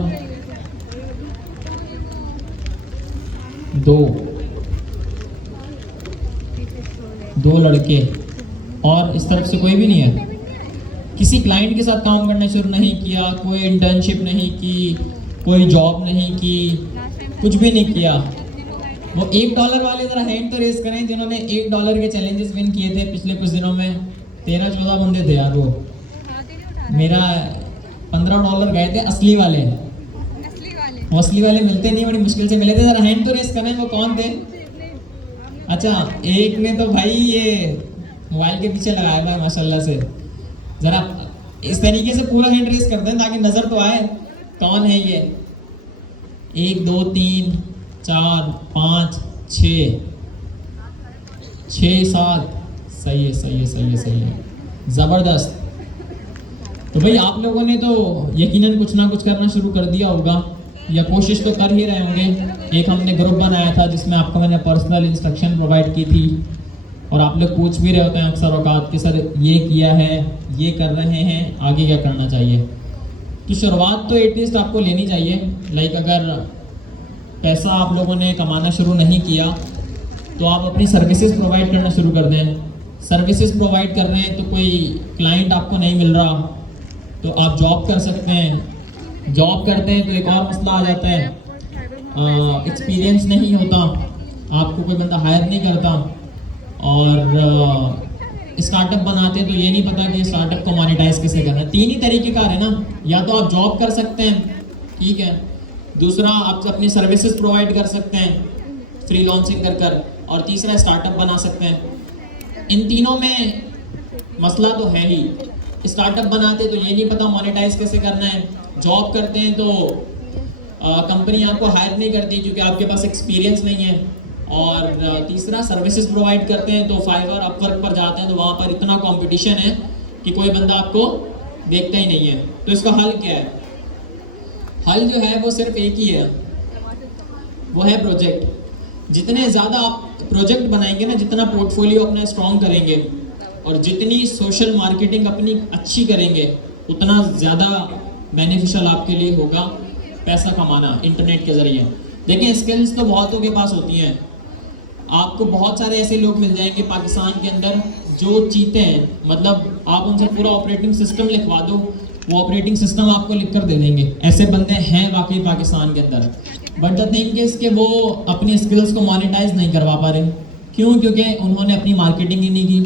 दो लड़के, और इस तरफ से कोई भी नहीं है? किसी क्लाइंट के साथ काम करना शुरू नहीं किया, कोई इंटर्नशिप नहीं की, कोई जॉब नहीं की, कुछ भी नहीं किया? वो $1 वाले जरा हैंड तो रेस करें जिन्होंने $1 के चैलेंजेस विन किए थे पिछले कुछ दिनों में। 13-14 बंदे थे यार। वो मेरा $15 गए थे असली वाले। वो असली वाले मिलते नहीं, बड़ी मुश्किल से मिले थे। जरा हैंड तो रेस करें, वो कौन थे? अच्छा, एक ने तो भाई ये मोबाइल के पीछे लगाया था माशाल्लाह से। जरा इस तरीके से पूरा हैंड रेस कर दें ताकि नजर तो आए कौन है ये। 1 2 3 4 5 6 7। सही है, सही है, सही है, सही है, ज़बरदस्त। तो भाई आप लोगों ने तो यकीनन कुछ ना कुछ करना शुरू कर दिया होगा, या कोशिश तो कर ही रहे होंगे। एक हमने ग्रुप बनाया था जिसमें आपको मैंने पर्सनल इंस्ट्रक्शन प्रोवाइड की थी, और आप लोग पूछ भी रहे होते हैं अक्सर औकात कि सर ये किया है, ये कर रहे हैं, आगे क्या करना चाहिए। तो शुरुआत तो एटलीस्ट आपको लेनी चाहिए। लाइक अगर पैसा आप लोगों ने कमाना शुरू नहीं किया तो आप अपनी सर्विसेज प्रोवाइड करना शुरू कर दें। सर्विसेज प्रोवाइड कर रहे हैं तो कोई क्लाइंट आपको नहीं मिल रहा तो आप जॉब कर सकते हैं। जॉब करते हैं तो एक और मसला आ जाता है, एक्सपीरियंस नहीं होता, आपको कोई बंदा हायर नहीं करता, और स्टार्टअप बनाते हैं तो ये नहीं पता कि स्टार्टअप को मोनेटाइज कैसे करना है। 3 ही तरीके का है ना, या तो आप जॉब कर सकते हैं, ठीक है, दूसरा आप अपनी सर्विसेज प्रोवाइड कर सकते हैं, फ्रीलांसिंग कर, और तीसरा स्टार्टअप बना सकते हैं। इन तीनों में मसला तो है ही। स्टार्टअप बनाते तो ये नहीं पता मोनेटाइज कैसे करना है, जॉब करते हैं तो कंपनी आपको हायर नहीं करती क्योंकि आपके पास एक्सपीरियंस नहीं है, और तीसरा सर्विसेज प्रोवाइड करते हैं तो फाइवर अपवर्क पर जाते हैं तो वहाँ पर इतना कंपटीशन है कि कोई बंदा आपको देखता ही नहीं है। तो इसका हल क्या है? हल जो है वो सिर्फ एक ही है, वो है प्रोजेक्ट। जितने ज़्यादा आप प्रोजेक्ट बनाएंगे ना, जितना पोर्टफोलियो अपना स्ट्रॉन्ग करेंगे और जितनी सोशल मार्केटिंग अपनी अच्छी करेंगे, उतना ज़्यादा बेनिफिशियल आपके लिए होगा पैसा कमाना इंटरनेट के ज़रिए। देखिए स्किल्स तो बहुतों के पास होती हैं, आपको बहुत सारे ऐसे लोग मिल जाएंगे पाकिस्तान के अंदर जो चीते हैं, मतलब आप उनसे पूरा ऑपरेटिंग सिस्टम लिखवा दो, वो ऑपरेटिंग सिस्टम आपको लिख कर दे देंगे। ऐसे बंदे हैं वाकई पाकिस्तान के अंदर, बट द थिंग इज कि वो अपनी स्किल्स को मोनेटाइज नहीं करवा पा रहे। क्यों? क्योंकि उन्होंने अपनी मार्केटिंग ही नहीं की।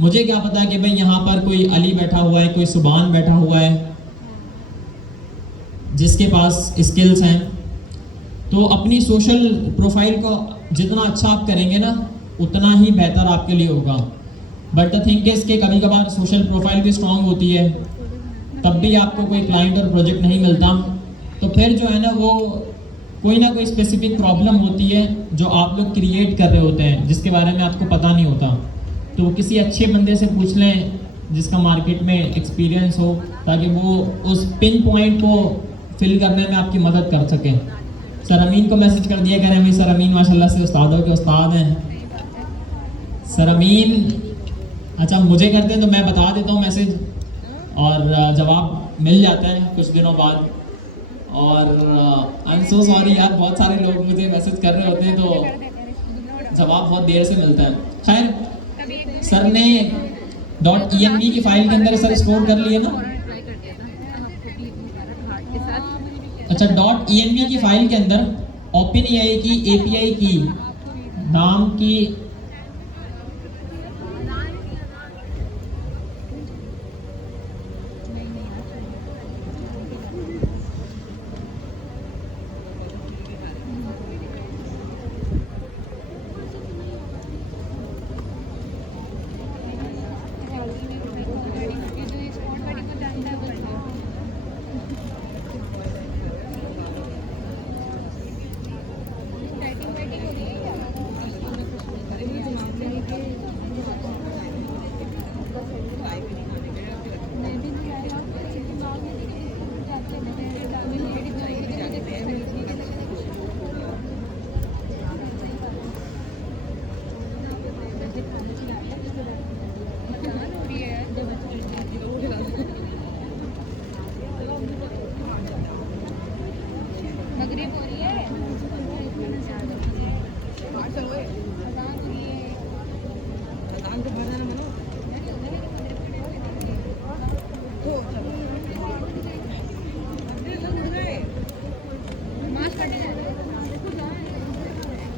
मुझे क्या पता कि भाई यहाँ पर कोई अली बैठा हुआ है, कोई सुबान बैठा हुआ है जिसके पास स्किल्स हैं। तो अपनी सोशल प्रोफाइल को जितना अच्छा आप करेंगे ना, उतना ही बेहतर आपके लिए होगा। बट द थिंग इज कि कभी कभार सोशल प्रोफाइल भी स्ट्रांग होती है, तब भी आपको कोई क्लाइंट और प्रोजेक्ट नहीं मिलता, तो फिर जो है ना वो कोई ना कोई स्पेसिफिक प्रॉब्लम होती है जो आप लोग क्रिएट कर रहे होते हैं, जिसके बारे में आपको पता नहीं होता। तो किसी अच्छे बंदे से पूछ लें जिसका मार्केट में एक्सपीरियंस हो, ताकि वो उस पिन पॉइंट को फिल करने में आपकी मदद कर सकें। सर अमीन को मैसेज कर दिया करें, भाई सर अमीन माशाल्लाह से उस्तादों के उस्ताद हैं। सर अमीन अच्छा मुझे करते हैं तो मैं बता देता हूँ मैसेज, और जवाब मिल जाता है कुछ दिनों बाद। और आई एम सो सॉरी यार, बहुत सारे लोग मुझे मैसेज कर रहे होते हैं तो जवाब बहुत देर से मिलता है। खैर सर ने .env की फाइल के अंदर सर स्टोर कर लिए ना। अच्छा .env की फाइल के अंदर OpenAI की API की नाम की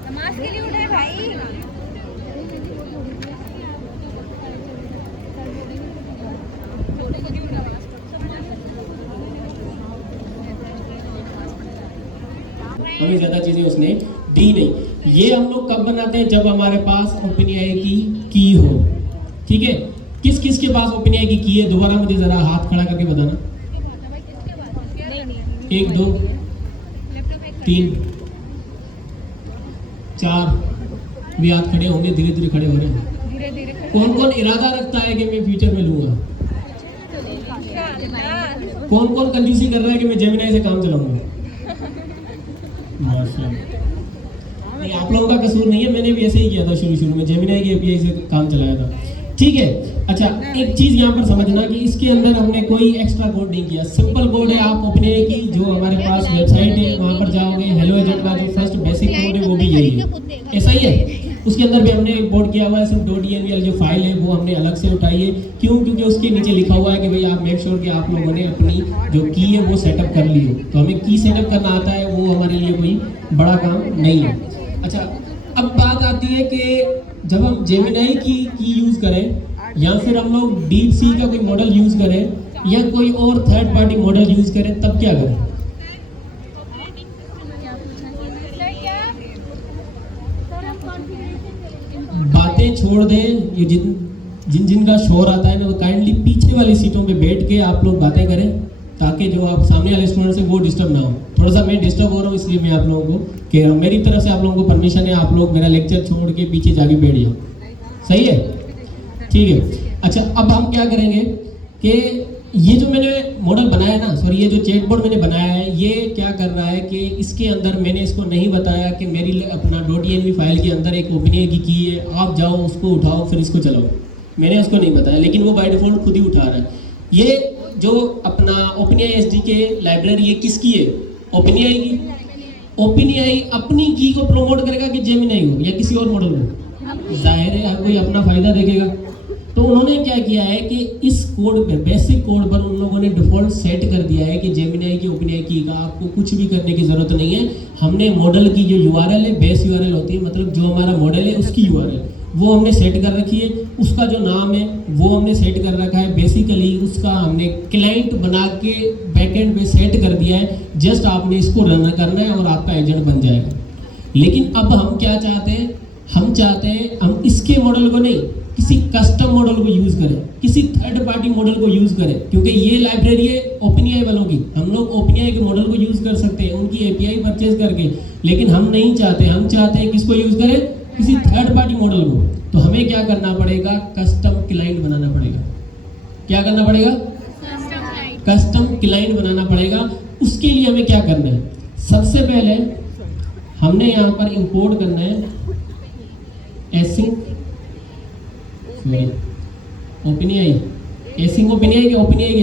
नमाज के लिए उठे भाई। हमें ज़्यादा चीज़ें उसने दी नहीं। ये हम लोग कब बनाते हैं? जब हमारे पास OpenAI की हो। ठीक है, किस किस के पास OpenAI की है? दोबारा मुझे ज़रा हाथ खड़ा करके बताना। 1 2 3 4 भी हाथ खड़े होंगे, धीरे धीरे खड़े हो रहे हैं। कौन कौन इरादा रखता है कि मैं फ्यूचर में लूँगा? कौन कौन कंजूसी कर रहा है कि मैं जेमिनी से काम चलाऊंगा? नहीं, आप लोगों का कसूर नहीं है, मैंने भी ऐसे ही किया था शुरू में, जेमिनी की API से काम चलाया था। ठीक है, अच्छा एक चीज़ यहाँ पर समझना कि इसके अंदर हमने कोई एक्स्ट्रा कोड नहीं किया, सिंपल कोड है। आप OpenAI की जो हमारे पास वेबसाइट है वहाँ पर जाओगे, हेलो एजेंट का जो फर्स्ट बेसिक कोड है वो भी यही है, ऐसा ही है। उसके अंदर भी हमने इंपोर्ट किया हुआ है, सिर्फ .env जो फाइल है वो हमने अलग से उठाई है। क्यों? क्योंकि उसके नीचे लिखा हुआ है कि भाई आप मेक श्योर कि आप लोगों ने अपनी जो की है वो सेटअप कर ली हो। तो हमें की सेटअप करना आता है, वो हमारे लिए कोई बड़ा काम नहीं है। अच्छा अब बात आती है कि जब हम जेमिनी की यूज़ करें या फिर हम लोग DeepSeek का कोई मॉडल यूज़ करें या कोई और थर्ड पार्टी मॉडल यूज़ करें, तब क्या करें? बातें छोड़ दें, ये जिन जिन का शोर आता है ना, वो काइंडली पीछे वाली सीटों पे बैठ के आप लोग बातें करें, ताकि जो आप सामने वाले स्टूडेंट है वो डिस्टर्ब ना हो। थोड़ा सा मैं डिस्टर्ब हो रहा हूँ, इसलिए मैं आप लोगों को कह रहा हूँ, मेरी तरफ से आप लोगों को परमिशन है, आप लोग मेरा लेक्चर छोड़ के पीछे जाके बैठ जाओ। सही है, ठीक है। अच्छा, अब हम क्या करेंगे कि ये जो मैंने मॉडल बनाया ना, सॉरी ये जो चैटबॉट मैंने बनाया है, ये क्या कर रहा है कि इसके अंदर मैंने इसको नहीं बताया कि मेरी अपना .env फाइल के अंदर एक ओपनएआई की है, आप जाओ उसको उठाओ फिर इसको चलाओ। मैंने उसको नहीं बताया, लेकिन वो बाय डिफॉल्ट खुद ही उठा रहा है। ये जो अपना ओपनएआई एसडीके लाइब्रेरी है किसकी है? ओपनएआई की। ओपनएआई अपनी की को प्रमोट करेगा कि जेमिनी हो या किसी और मॉडल हो? जाहिर है हर कोई अपना फायदा देखेगा। तो उन्होंने क्या किया है कि इस कोड पे, बेसिक कोड पर उन लोगों ने डिफॉल्ट सेट कर दिया है कि जेमिनी की ओपनएआई की का आपको कुछ भी करने की जरूरत नहीं है। हमने मॉडल की जो यूआरएल है, बेस यूआरएल होती है, मतलब जो हमारा मॉडल है उसकी यूआरएल वो हमने सेट कर रखी है। उसका जो नाम है वो हमने सेट कर रखा है। बेसिकली उसका हमने क्लाइंट बना के बैकएंड पे सेट कर दिया है। जस्ट आपने इसको रन करना है और आपका एजेंट बन जाएगा। लेकिन अब हम क्या चाहते हैं? हम चाहते हैं हम इसके मॉडल को नहीं, किसी कस्टम मॉडल को यूज करें, किसी थर्ड पार्टी मॉडल को यूज करें, क्योंकि ये लाइब्रेरी है ओपनएआई वालों की। हम लोग ओपनएआई के मॉडल को यूज कर सकते हैं उनकी एपीआई परचेज करके, लेकिन हम नहीं चाहते। हम चाहते हैं किसको यूज करें? किसी थर्ड पार्टी मॉडल को। तो हमें क्या करना पड़ेगा? कस्टम क्लाइंट बनाना पड़ेगा। क्या करना पड़ेगा? कस्टम क्लाइंट बनाना पड़ेगा। उसके लिए हमें क्या करना है? सबसे पहले हमने यहाँ पर इंपोर्ट करना है एसिंग ओपनएआई। एसिंग ओपनएआई के ओपनएआई के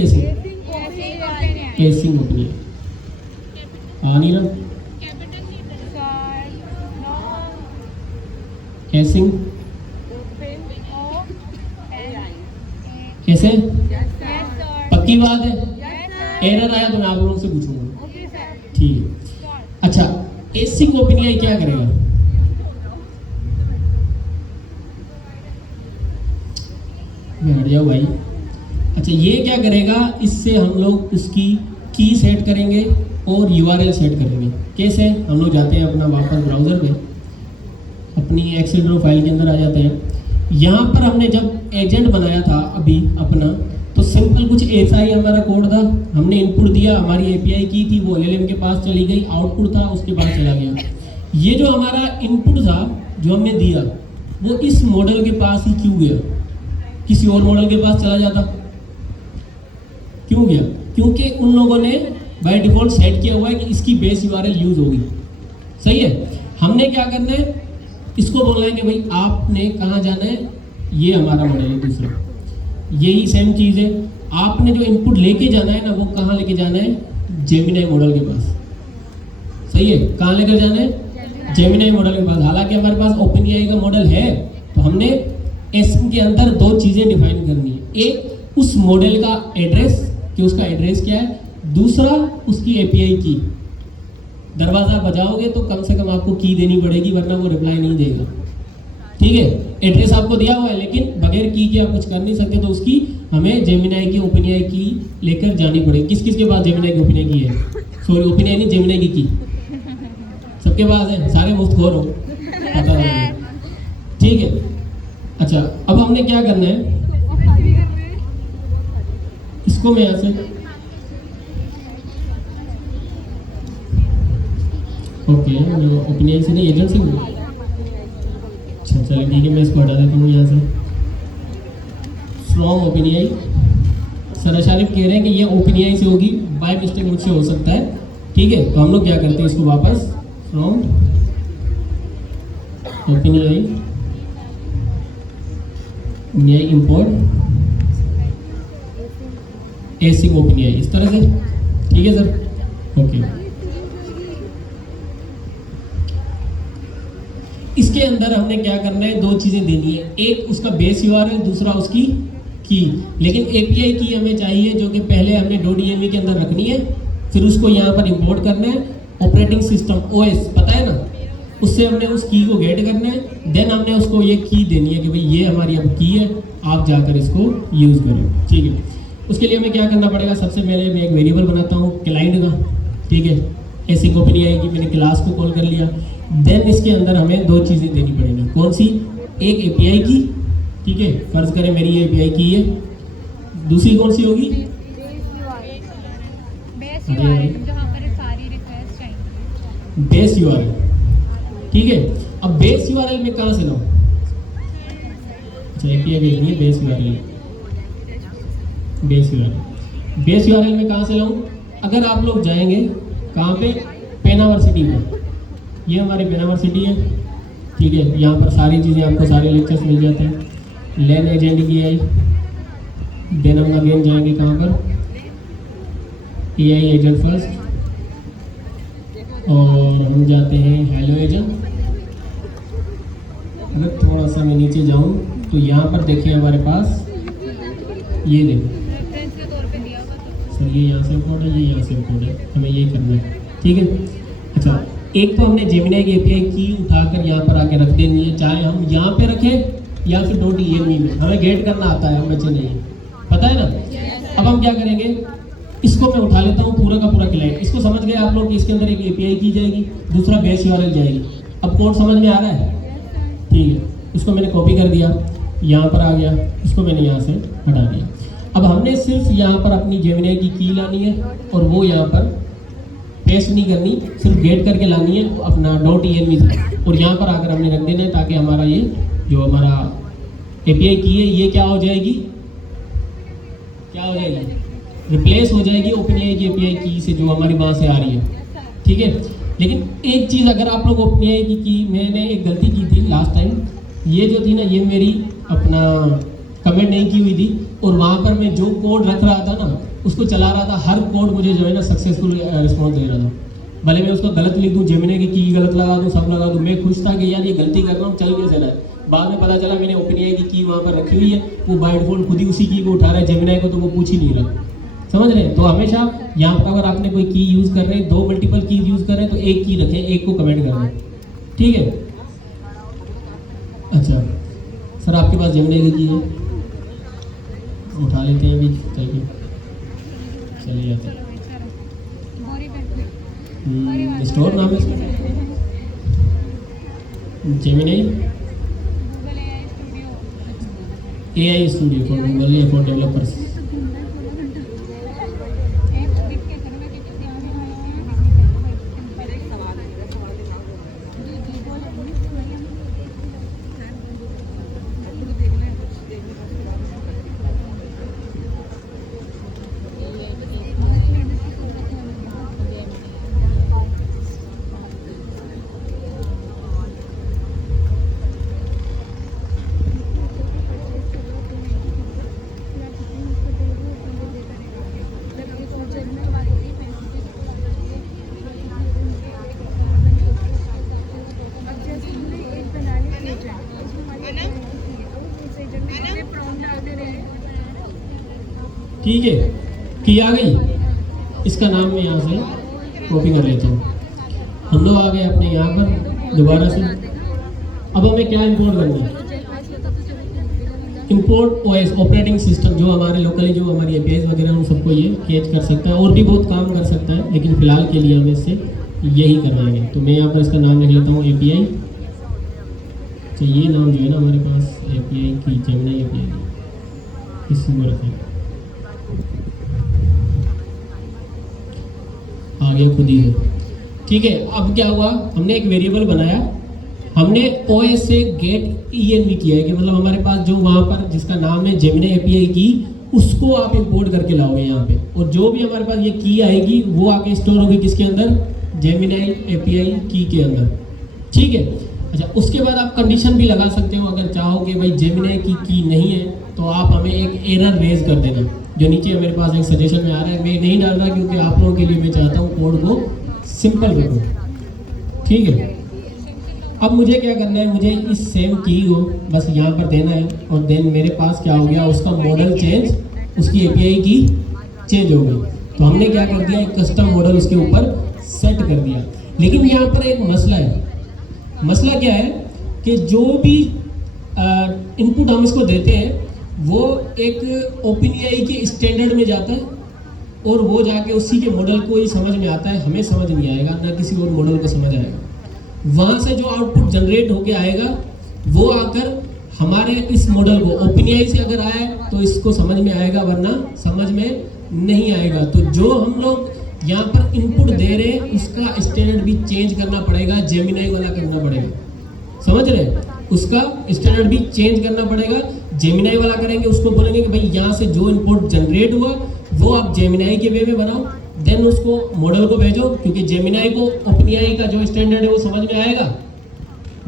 एसिंग ओपनएआई आ नहीं रहा। एसिंग कैसे? पक्की बात है? एरर आया तो मैं आप लोगों से पूछूंगा, ठीक है। अच्छा, एसिंग ओपनएआई क्या करेगा? हट जाओ भाई। अच्छा, ये क्या करेगा? इससे हम लोग उसकी की सेट करेंगे और यूआरएल सेट करेंगे। कैसे? हम लोग जाते हैं अपना वापस ब्राउज़र पे, अपनी एक्सेल फाइल के अंदर आ जाते हैं। यहाँ पर हमने जब एजेंट बनाया था अभी अपना, तो सिंपल कुछ ऐसा ही हमारा कोड था। हमने इनपुट दिया, हमारी एपीआई की थी, वो एलएलएम के पास चली गई, आउटपुट था उसके पास चला गया। ये जो हमारा इनपुट था जो हमने दिया, वो इस मॉडल के पास ही क्यों गया? किसी और मॉडल के पास चला जाता। क्यों गया? क्योंकि उन लोगों ने बाय डिफॉल्ट सेट किया हुआ है कि इसकी बेस यूआरएल यूज होगी। सही है। हमने क्या करना है? इसको बोलना है कि भाई आपने कहाँ जाना है, ये हमारा मॉडल है दूसरा, यही सेम चीज़ है। आपने जो इनपुट लेके जाना है ना, वो कहाँ लेके जाना है? जेमिनी मॉडल के पास। सही है। कहाँ लेकर जाना है? जेमिनी मॉडल के पास। हालांकि हमारे पास ओपनएआई का मॉडल है, तो हमने एसिंग के अंदर दो चीज़ें डिफाइन करनी है। एक उस मॉडल का एड्रेस, कि उसका एड्रेस क्या है, दूसरा उसकी एपीआई की। दरवाज़ा बजाओगे तो कम से कम आपको की देनी पड़ेगी, वरना वो रिप्लाई नहीं देगा। ठीक है। एड्रेस आपको दिया हुआ है, लेकिन बगैर की के आप कुछ कर नहीं सकते, तो उसकी हमें जेमिनी की ओपनएआई की लेकर जानी पड़ेगी। किस किस के पास जेमिनी की ओपनएआई की है? सॉरी, ओपनएआई नहीं, जेमिनी की सबके पास है, सारे मुफ्तखोर हो, पता है। ठीक है। अच्छा, अब हमने क्या करना है? इसको मैं यहाँ से ओके, ओपनएआई से नहीं, एजेंट से। अच्छा चलिए ठीक है, मैं इसको हटा देता हूँ यहाँ से। From OpenAI. सर अशारिफ कह रहे हैं कि ये ओपनएआई से होगी, बाय मिस्टेक मुझसे हो सकता है। ठीक है, तो हम लोग क्या करते हैं, इसको वापस फ्रॉम ओपनएआई इंपोर्ट एसिंग ओपनएआई, इस तरह से। ठीक है सर, ओके। इसके अंदर हमने क्या करना है? दो चीजें देनी है, एक उसका बेस यूआरएल, दूसरा उसकी की। लेकिन एपीआई की हमें चाहिए, जो कि पहले हमने .env के अंदर रखनी है, फिर उसको यहाँ पर इंपोर्ट करना है। ऑपरेटिंग सिस्टम ओएस पता है ना, उससे हमने उस की को गेट करना है। देन हमने उसको ये की देनी है कि भाई ये हमारी अब की है, आप जाकर इसको यूज करें। ठीक है। उसके लिए हमें क्या करना पड़ेगा? सबसे पहले मैं एक वेरिएबल बनाता हूँ क्लाइंट का। ठीक है। एसिंग ओपनएआई की मैंने क्लास को कॉल कर लिया। देन इसके अंदर हमें दो चीज़ें देनी पड़ेगी। कौन सी? एक एपीआई की, ठीक है, फर्ज करें मेरी एपीआई की है, दूसरी कौन सी होगी? बेस यूआरएल जहाँ पर सारी रिक्वेस्ट चाहिए। बेस यूआरएल, ठीक है। अब बेस यूआरएल में कहाँ से लाऊं? अच्छा एपीआई भेजनी है, base URL, base URL, base URL में कहाँ से लाऊं? अगर आप लोग जाएंगे कहाँ पे, पेनावर्सिटी पे, ये हमारी पेनावर्सिटी है, ठीक है। यहाँ पर सारी चीज़ें आपको, सारे लेक्चर्स मिल जाते हैं। लैन एजेंट की आई, देन हम अगेन जाएंगे कहाँ पर, एआई एजेंट फर्स्ट, और हम जाते हैं हेलो एजेंट। अगर थोड़ा सा मैं नीचे जाऊँ तो यहाँ पर देखिए हमारे पास, ये देखो रेफरेंस के तौर पे दिया हुआ तो सर, ये यहाँ से कोड है, ये यहाँ से कोड है, हमें ये करना है, ठीक है। अच्छा, एक तो हमने जेमिनी की एपीआई की उठाकर यहाँ पर आके रख देनी है, चाहे हम यहाँ पे रखें या फिर .env में, हमें गेट करना आता है, हम बच्चे नहीं है, पता है ना। अब हम क्या करेंगे, इसको मैं उठा लेता हूँ पूरा का पूरा क्लाइंट, इसको समझ गए आप लोग कि इसके अंदर एक एपीआई की जाएगी, दूसरा बेस यूआरएल जाएगी। अब कोड समझ में आ रहा है, ठीक है। इसको मैंने कॉपी कर दिया, यहाँ पर आ गया, इसको मैंने यहाँ से हटा दिया। अब हमने सिर्फ यहाँ पर अपनी जेमिनी की लानी है और वो यहाँ पर पेस्ट नहीं करनी, सिर्फ गेट करके लानी है अपना .env से, और यहाँ पर आकर हमने रख देना है, ताकि हमारा ये जो हमारा एपीआई की है ये क्या हो जाएगी, क्या हो जाएगी, रिप्लेस हो जाएगी ओपनएआई की एपीआई की से, जो हमारी वहाँ से आ रही है, ठीक है। लेकिन एक चीज़, अगर आप लोग ओपनएआई की मैंने एक गलती की थी लास्ट टाइम, ये जो थी ना, ये मेरी अपना कमेंट नहीं की हुई थी, और वहाँ पर मैं जो कोड रख रहा था ना, उसको चला रहा था, हर कोड मुझे जो है ना सक्सेसफुल रिस्पॉन्स दे रहा था। भले मैं उसको गलत लिख दूँ, जेमिनी की गलत लगा दूँ, सब लगा दूँ, मैं खुश था कि यार ये गलती कर रहा हूँ, चल कैसे रहा है। बाद में पता चला मैंने ओपनएआई की वहाँ पर रखी हुई है, वो बाय डिफॉल्ट खुद ही उसी की को उठा रहा है, जेमिनी को तो वो पूछ ही नहीं रहा, समझ रहे हैं। तो हमेशा यहाँ पर अगर आपने कोई की यूज़ कर रहे हैं, 2 मल्टीपल की यूज़ कर रहे हैं, तो एक की रखें, एक को कमेंट कर दें, ठीक है। अच्छा सर, आपके पास जेमिनी की है, उठा लेते हैं अभी, चले जाते हैं। बोरी पे स्टोर नाम है इसका, Gemini Google AI studio for Google for developers. ठीक है, की आ गई, इसका नाम मैं यहाँ से कॉपी कर लेता हूँ। हम लोग आ गए अपने यहाँ पर दोबारा से। अब हमें क्या इंपोर्ट करना है, इंपोर्ट ओएस ऑपरेटिंग सिस्टम, जो हमारे लोकली जो हमारी एपीआई वगैरह उन सबको ये कैच कर सकता है, और भी बहुत काम कर सकता है, लेकिन फिलहाल के लिए हमें इससे यही करवाएंगे। तो मैं यहाँ पर इसका नाम लिख लेता हूँ एपीआई। तो ये नाम जो है ना हमारे पास एपीआई की, जेमिनी एपीआई, इसी को रखें, आगे खुद ही है, ठीक है। अब क्या हुआ, हमने एक वेरिएबल बनाया, हमने ओएस से गेट env किया है, कि मतलब हमारे पास जो वहाँ पर जिसका नाम है जेमिनी एपीआई की, उसको आप इंपोर्ट करके लाओगे यहाँ पे, और जो भी हमारे पास ये की आएगी वो आके स्टोर होगी किसके अंदर, जेमिनी एपीआई की के अंदर, ठीक है। अच्छा, उसके बाद आप कंडीशन भी लगा सकते हो, अगर चाहो कि भाई जेमिनी की नहीं है तो आप हमें एक एरर रेज कर देना, जो नीचे मेरे पास एक सजेशन में आ रहा है, मैं नहीं डाल रहा क्योंकि आप लोगों के लिए मैं चाहता हूँ कोड को सिंपल रखो, ठीक है। अब मुझे क्या करना है, मुझे इस सेम की को बस यहाँ पर देना है, और देन मेरे पास क्या हो गया, उसका मॉडल चेंज, उसकी एपीआई की चेंज हो गई। तो हमने क्या कर दिया, एक कस्टम मॉडल उसके ऊपर सेट कर दिया। लेकिन यहाँ पर एक मसला है, मसला क्या है कि जो भी इनपुट हम इसको देते हैं वो एक ओपनएआई के स्टैंडर्ड में जाता है, और वो जाके उसी के मॉडल को ही समझ में आता है, हमें समझ नहीं आएगा, ना किसी और मॉडल को समझ आएगा। वहाँ से जो आउटपुट जनरेट होके आएगा वो आकर हमारे इस मॉडल को OpenAI से अगर आए तो इसको समझ में आएगा, वरना समझ में नहीं आएगा। तो जो हम लोग यहाँ पर इनपुट दे रहे हैं उसका स्टैंडर्ड भी चेंज करना पड़ेगा, जेमिनाई वाला करना पड़ेगा, समझ रहे? उसका स्टैंडर्ड भी चेंज करना पड़ेगा, जेमिनाई वाला करेंगे। उसको बोलेंगे कि भाई यहाँ से जो इनपुट जनरेट हुआ वो आप जेमिनाई के वे में बनाओ, देन उसको मॉडल को भेजो, क्योंकि जेमिनाई को OpenAI का जो स्टैंडर्ड है वो समझ में आएगा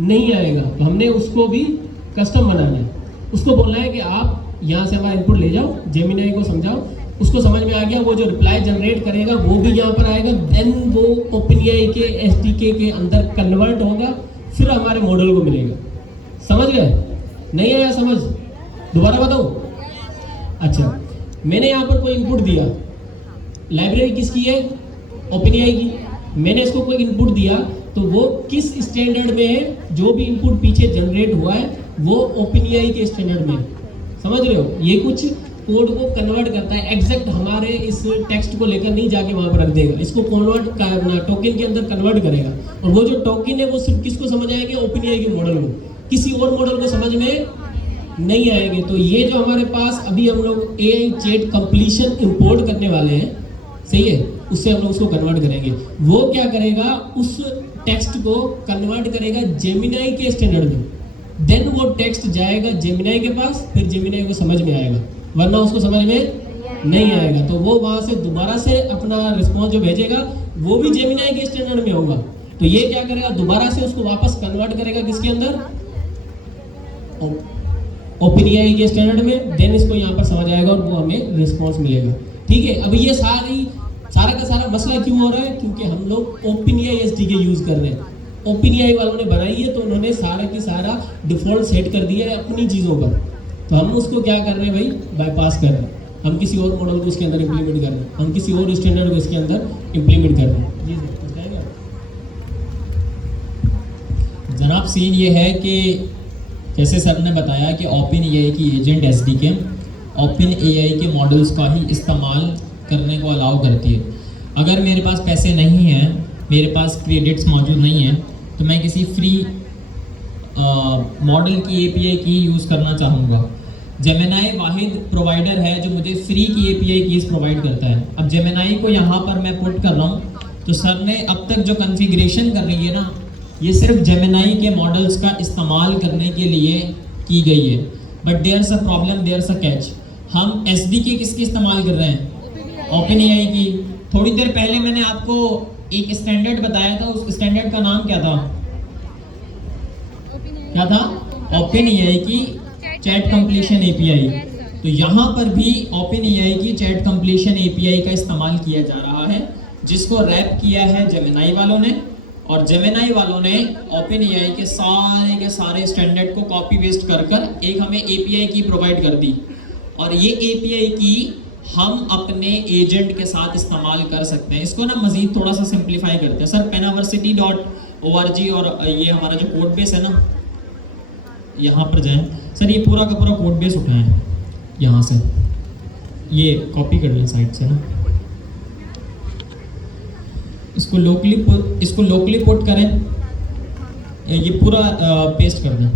नहीं आएगा। तो हमने उसको भी कस्टम बनाना है। उसको बोलना है कि आप यहाँ से हमारा इनपुट ले जाओ, जेमिनाई को समझाओ, उसको समझ में आ गया, वो जो रिप्लाई जनरेट करेगा वो भी यहाँ पर आएगा, देन वो OpenAI के SDK के अंदर कन्वर्ट होगा, फिर हमारे मॉडल को मिलेगा। समझ गए? नहीं आया समझ? दोबारा बताऊं? अच्छा, मैंने यहाँ पर कोई इनपुट दिया, लाइब्रेरी किसकी है? OpenAI की। मैंने इसको कोई इनपुट दिया तो वो किस स्टैंडर्ड में है? जो भी इनपुट पीछे जनरेट हुआ है वो OpenAI के स्टैंडर्ड में। समझ रहे हो? ये कुछ कोड को कन्वर्ट करता है, एग्जैक्ट हमारे इस टेक्स्ट को लेकर नहीं जाके वहां पर रख देगा, इसको कन्वर्ट करना टोकन के अंदर कन्वर्ट करेगा। और वो जो टोकन है वो सिर्फ किसको समझ आएंगे? OpenAI के मॉडल को, किसी और मॉडल को समझ में नहीं आएंगे। तो ये जो हमारे पास अभी हम लोग AI चैट कंप्लीशन इंपोर्ट करने वाले हैं, सही है, उससे हम लोग उसको कन्वर्ट करेंगे। वो क्या करेगा? उस टेक्स्ट को कन्वर्ट करेगा जेमिनाई के स्टैंडर्ड में, देन वो टेक्स्ट जाएगा जेमिनाई के पास, फिर जेमिनाई को समझ में आएगा, वरना उसको समझ में नहीं आएगा। तो वो वहां से दोबारा से अपना रिस्पॉन्स जो भेजेगा वो भी जेमिनाई के स्टैंडर्ड में होगा। तो ये क्या करेगा? दोबारा से उसको वापस कन्वर्ट करेगा किसके अंदर? OpenAI के स्टैंडर्ड में, देन इसको यहाँ पर समझ आएगा और वो हमें रिस्पॉन्स मिलेगा। ठीक है, अब ये सारा का सारा मसला क्यों हो रहा है? क्योंकि हम लोग OpenAI SDK यूज कर रहे हैं। OpenAI वालों ने बनाई है तो उन्होंने सारा की सारा डिफॉल्ट सेट कर दिया है अपनी चीज़ों पर, तो हम उसको क्या कर रहे हैं भाई? बाईपास कर रहे हैं। हम किसी और मॉडल को उसके अंदर इम्प्लीमेंट कर रहे हैं, हम किसी और स्टैंडर्ड को इसके अंदर इम्प्लीमेंट कर रहे हैं। जी सर, कुछ कहेगा? जनाब सीन ये है कि जैसे सर ने बताया कि OpenAI की एजेंट SDK OpenAI के मॉडल्स का ही इस्तेमाल करने को अलाउ करती है। अगर मेरे पास पैसे नहीं हैं, मेरे पास क्रेडिट्स मौजूद नहीं हैं, तो मैं किसी फ्री मॉडल की API की यूज़ करना चाहूँगा। जेमिनाई वाहिद प्रोवाइडर है जो मुझे फ्री की API कीज़ प्रोवाइड करता है। अब जेमिनाई को यहाँ पर मैं पुट कर रहा हूँ, तो सर ने अब तक जो कॉन्फ़िगरेशन कर रही है ना, ये सिर्फ जेमिनाई के मॉडल्स का इस्तेमाल करने के लिए की गई है। But there's a problem, there's a catch. हम SDK किसकी इस्तेमाल कर रहे हैं? OpenAI की। थोड़ी देर पहले मैंने आपको एक स्टैंडर्ड बताया था, उस स्टैंडर्ड का नाम क्या था? क्या था? OpenAI की चैट कंप्लीशन API। तो यहाँ पर भी OpenAI की चैट कंप्लीशन API का इस्तेमाल किया जा रहा है, जिसको रैप किया है जेमिनाई वालों ने, और जेमिनाई वालों ने OpenAI के सारे स्टैंडर्ड को कॉपी पेस्ट कर एक हमें API की प्रोवाइड कर दी, और ये API की हम अपने एजेंट के साथ इस्तेमाल कर सकते हैं। इसको ना मज़ीद थोड़ा सा सिंप्लीफाई करते हैं सर। penaversity.org और ये हमारा जो कोड बेस है ना, यहाँ पर जाएं सर, ये पूरा का पूरा कोड बेस उठाएं यहाँ से, ये कॉपी कर लें साइड से ना, इसको लोकली पुट करें, ये पूरा पेस्ट कर दें,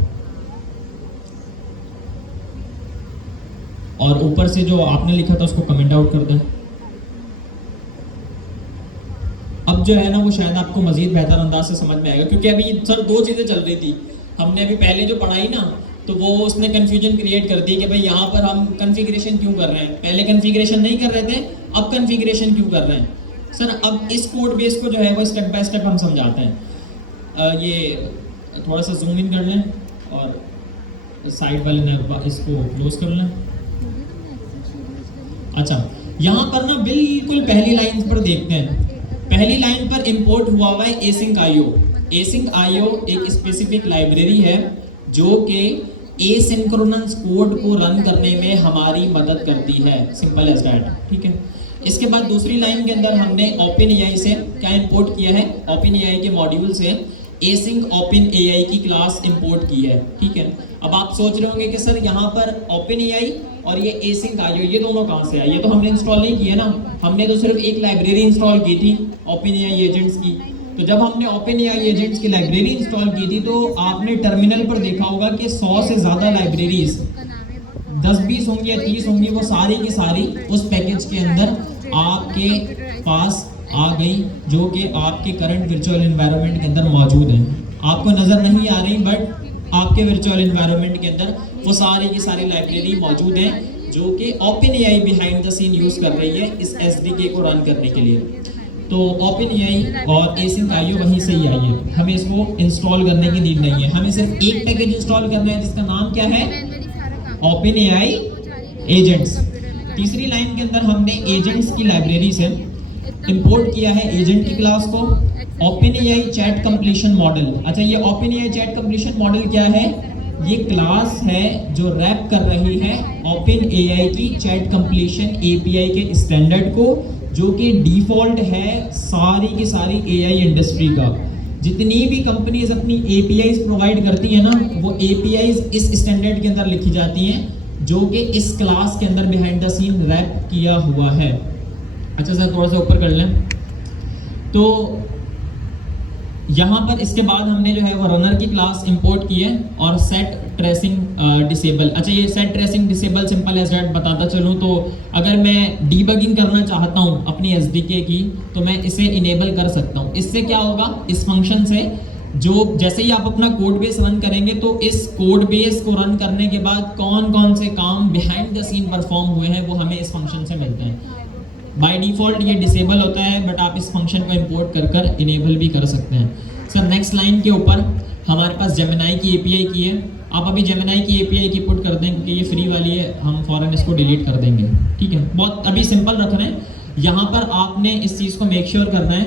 और ऊपर से जो आपने लिखा था उसको कमेंट आउट कर दें। अब जो है ना वो शायद आपको मजीद बेहतर अंदाज से समझ में आएगा, क्योंकि अभी सर दो चीज़ें चल रही थी। हमने अभी पहले जो पढ़ाई ना, तो वो उसने कन्फ्यूजन क्रिएट कर दी कि भाई यहाँ पर हम कन्फिग्रेशन क्यों कर रहे हैं, पहले कन्फिग्रेशन नहीं कर रहे थे, अब कन्फिग्रेशन क्यों कर रहे हैं। सर अब इस कोड बेस को जो है वो स्टेप बाय स्टेप हम समझाते हैं। ये थोड़ा सा जूम इन कर लें और साइड वाले ने इसको क्लोज कर लें। अच्छा, यहाँ पर ना बिल्कुल पहली लाइन पर देखते हैं। पहली लाइन पर इंपोर्ट हुआ है async.io। async.io एक स्पेसिफिक लाइब्रेरी है जो कि एसिंक्रोनस कोड को रन करने में हमारी मदद करती है, सिंपल एज दैट। ठीक है, इसके बाद दूसरी लाइन के अंदर हमने OpenAI से क्या इंपोर्ट किया है, OpenAI के मॉड्यूल से async OpenAI की क्लास इंपोर्ट की है। ठीक है, अब आप सोच रहे होंगे कि सर यहाँ पर OpenAI और ये async.io ये दोनों कहाँ से आए? ये तो हमने इंस्टॉल नहीं किया ना, हमने तो सिर्फ एक लाइब्रेरी इंस्टॉल की थी OpenAI एजेंट्स की। तो जब हमने OpenAI एजेंट्स की लाइब्रेरी इंस्टॉल की थी तो आपने टर्मिनल पर देखा होगा कि 100 से ज़्यादा लाइब्रेरीज 10-20 होंगी या 30 होंगी, वो सारी की सारी उस पैकेज के अंदर आपके पास आ गई, जो कि आपके करंट वर्चुअल एनवायरनमेंट के अंदर मौजूद हैं। आपको नज़र नहीं आ रही, बट आपके वर्चुअल एनवायरनमेंट के अंदर वो सारी की सारी लाइब्रेरी मौजूद हैं, जो कि OpenAI behind the scene use कर रही है इस SDK को रन करने के लिए। तो OpenAI और Async IO वहीं से ही आई है, हमें इसको इंस्टॉल करने की नीड नहीं है, हमें सिर्फ एक पैकेज इंस्टॉल करना है जिसका नाम क्या है, OpenAI एजेंट्स। तीसरी लाइन के अंदर हमने एजेंट्स की लाइब्रेरी से इंपोर्ट किया है एजेंट की क्लास को, OpenAI चैट कंप्लीशन मॉडल। अच्छा, ये OpenAI चैट कंप्लीशन मॉडल क्या है? ये क्लास है जो रैप कर रही है OpenAI की चैट कंप्लीशन API के स्टैंडर्ड को, जो कि डिफ़ॉल्ट है सारी की सारी AI इंडस्ट्री का। जितनी भी कंपनीज अपनी APIs प्रोवाइड करती हैं ना, वो APIs इस स्टैंडर्ड के अंदर लिखी जाती हैं, जो कि इस क्लास के अंदर बिहाइंड द सीन रैप किया हुआ है। अच्छा सर, थोड़ा सा ऊपर कर लें। तो यहाँ पर इसके बाद हमने जो है वो रनर की क्लास इंपोर्ट की है और सेट ट्रेसिंग डिसेबल। अच्छा, ये set tracing disable simple as that बताता चलूँ तो अगर मैं डीबगिंग करना चाहता हूँ अपनी SDK की, तो मैं इसे इनेबल कर सकता हूँ। इससे क्या होगा, इस फंक्शन से जो जैसे ही आप अपना कोड बेस रन करेंगे तो इस कोड बेस को रन करने के बाद कौन कौन से काम बिहाइंड द सीन परफॉर्म हुए हैं वो हमें इस फंक्शन से मिलते हैं। बाय डिफ़ॉल्ट ये डिसेबल होता है, बट आप इस फंक्शन को इंपोर्ट कर कर इनेबल भी कर सकते हैं। सर, नेक्स्ट लाइन के ऊपर हमारे पास जेमिनाई की API की है। आप अभी जेमिनाई की API की पुट कर दें क्योंकि ये फ्री वाली है, हम फ़ौरन इसको डिलीट कर देंगे, ठीक है। बहुत अभी सिंपल रख रहे हैं। यहाँ पर आपने इस चीज़ को मेक श्योर करना है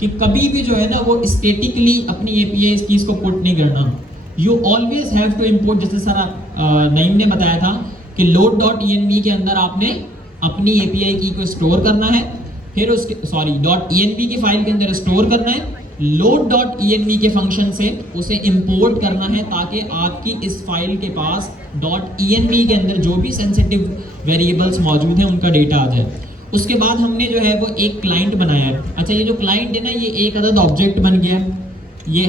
कि कभी भी जो है ना वो स्टेटिकली अपनी API इस चीज़ को पुट नहीं करना। You always have to import, जैसे सर नईम ने बताया था कि load.env के अंदर आपने अपनी API की को स्टोर करना है, फिर उसके .env की फाइल के अंदर स्टोर करना है, load.env के फंक्शन से उसे इंपोर्ट करना है ताकि आपकी इस फाइल के पास .env के अंदर जो भी सेंसिटिव वेरिएबल्स मौजूद हैं उनका डेटा आ जाए। उसके बाद हमने जो है वो एक क्लाइंट बनाया है। अच्छा, ये जो क्लाइंट है ना, ये एक अदद ऑब्जेक्ट बन गया है। ये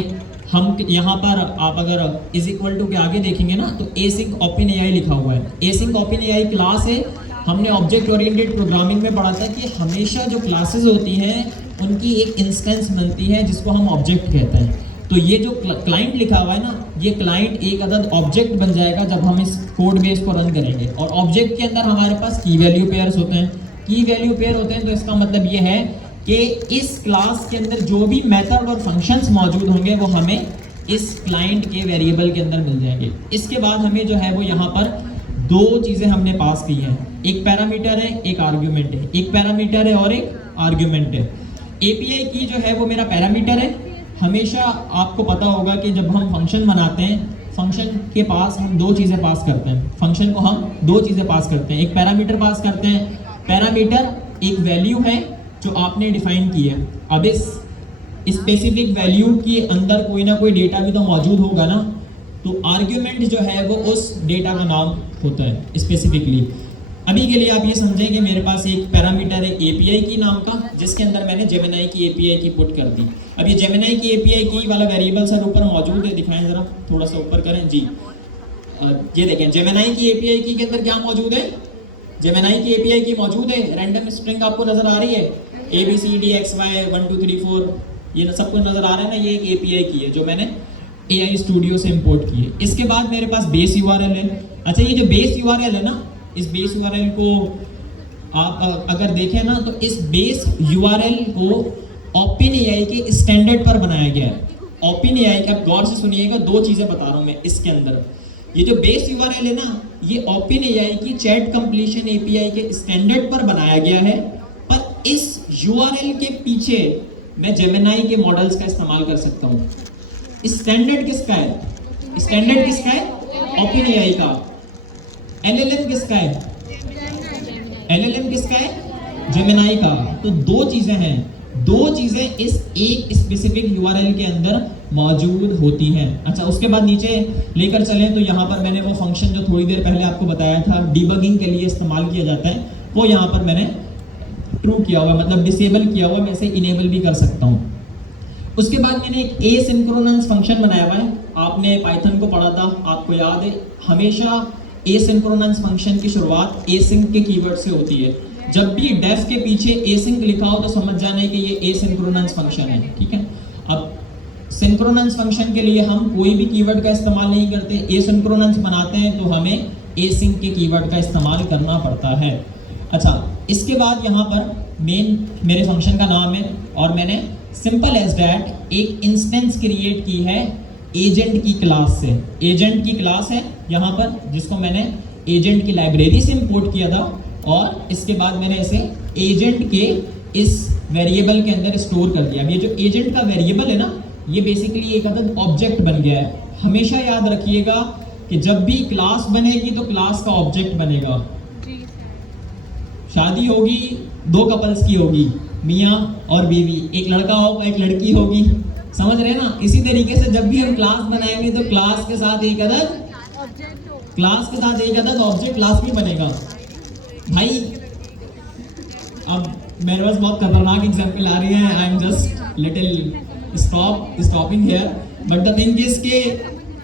हम यहाँ पर आप अगर इज इक्वल टू के आगे देखेंगे ना तो Async OpenAI लिखा हुआ है। Async OpenAI क्लास है। हमने ऑब्जेक्ट ओरिएंटेड प्रोग्रामिंग में पढ़ा था कि हमेशा जो क्लासेस होती हैं उनकी एक इंस्टेंस बनती है जिसको हम ऑब्जेक्ट कहते हैं। तो ये जो क्लाइंट लिखा हुआ है ना, ये क्लाइंट एक अदद ऑब्जेक्ट बन जाएगा जब हम इस कोड बेस को रन करेंगे। और ऑब्जेक्ट के अंदर हमारे पास की वैल्यू पेयर्स होते हैं। की वैल्यू पेयर होते हैं तो इसका मतलब ये है कि इस क्लास के अंदर जो भी मेथड और फंक्शंस मौजूद होंगे वो हमें इस क्लाइंट के वेरिएबल के अंदर मिल जाएंगे। इसके बाद हमें जो है वो यहाँ पर दो चीज़ें हमने पास की हैं, एक पैरामीटर है, एक आर्ग्यूमेंट है। एक पैरामीटर है और एक आर्ग्यूमेंट है। API की जो है वो मेरा पैरामीटर है। हमेशा आपको पता होगा कि जब हम फंक्शन बनाते हैं, फंक्शन के पास हम दो चीज़ें पास करते हैं। फंक्शन को हम दो चीज़ें पास करते हैं, एक पैरामीटर पास करते हैं। पैरामीटर एक वैल्यू है जो आपने डिफाइन की है। अब इस स्पेसिफिक वैल्यू के अंदर कोई ना कोई डेटा भी तो मौजूद होगा ना, तो आर्ग्यूमेंट जो है वो उस डेटा का नाम होता है स्पेसिफिकली। अभी के लिए आप ये समझें कि मेरे पास एक पैरामीटर है API की नाम का, जिसके अंदर मैंने जेमिनाई की API की पुट कर दी। अब ये जेमिनाई की API की वाला वेरिएबल सर ऊपर मौजूद है, दिखाएं ज़रा, थोड़ा सा ऊपर करें जी। ये देखें जेमिनाई की API की के अंदर क्या मौजूद है, जेमिनाई की API की मौजूद है रैंडम स्ट्रिंग आपको नज़र आ रही है, ABCDXY 1 2 3 4 ये सब कुछ नज़र आ रहा है ना, ये एक API की है जो मैंने AI स्टूडियो से इंपोर्ट की है। इसके बाद मेरे पास बेस URL है। अच्छा, ये जो बेस URL है ना, इस बेस URL को आप अगर देखें ना तो इस बेस URL को OpenAI के स्टैंडर्ड पर बनाया गया है। OpenAI का गौर से सुनिएगा, दो चीज़ें बता रहा हूँ मैं इसके अंदर। ये जो बेस URL है ना, ये OpenAI की चैट कंप्लीशन API के स्टैंडर्ड पर बनाया गया है, पर इस URL के पीछे मैं जेमिनाई के मॉडल्स का इस्तेमाल कर सकता हूँ। स्टैंडर्ड किसका है? स्टैंडर्ड किसका है? OpenAI का। LLM किसका है? LLM किसका है? जेमिनाई का। तो दो चीजें हैं, दो चीजें इस एक स्पेसिफिक URL के अंदर मौजूद होती हैं। अच्छा, उसके बाद नीचे लेकर चलें तो यहाँ पर मैंने वो फंक्शन जो थोड़ी देर पहले आपको बताया था डिबगिंग के लिए इस्तेमाल किया जाता है, वो यहाँ पर मैंने ट्रू किया हुआ, मतलब डिसेबल किया हुआ, मैं इसे इनेबल भी कर सकता हूँ। उसके बाद मैंने एक एसिंक्रोनस फंक्शन बनाया हुआ है। आपने पाइथन को पढ़ा था, आपको याद है, हमेशा एसिंक्रोनस फंक्शन की शुरुआत एसिंक के कीवर्ड से होती है। जब भी डेफ के पीछे एसिंक लिखा हो तो समझ जाना है कि ये एसिंक्रोनस फंक्शन है, ठीक है। अब सिंक्रोनस फंक्शन के लिए हम कोई भी कीवर्ड का इस्तेमाल नहीं करते, एसिंक्रोनस बनाते हैं तो हमें एसिंक के कीवर्ड का इस्तेमाल करना पड़ता है। अच्छा, इसके बाद यहाँ पर मेन मेरे फंक्शन का नाम है और मैंने सिंपल एज दैट एक इंस्टेंस क्रिएट की है एजेंट की क्लास से। एजेंट की क्लास है यहाँ पर, जिसको मैंने एजेंट की लाइब्रेरी से इंपोर्ट किया था और इसके बाद मैंने इसे एजेंट के इस वेरिएबल के अंदर स्टोर कर दिया। अब ये जो एजेंट का वेरिएबल है ना, ये बेसिकली एक अदद ऑब्जेक्ट बन गया है। हमेशा याद रखिएगा कि जब भी क्लास बनेगी तो क्लास का ऑब्जेक्ट बनेगा। शादी होगी, दो कपल्स की होगी, मियाँ और बीवी, एक लड़का होगा एक लड़की होगी, समझ रहे हैं ना। इसी तरीके से जब भी हम क्लास बनाएंगे तो क्लास के साथ एक अदद ऑब्जेक्ट क्लास भी बनेगा। भाई अब मेरे पास बहुत खतरनाक एग्जांपल आ रही है, I am just little stopping here, but the thing is के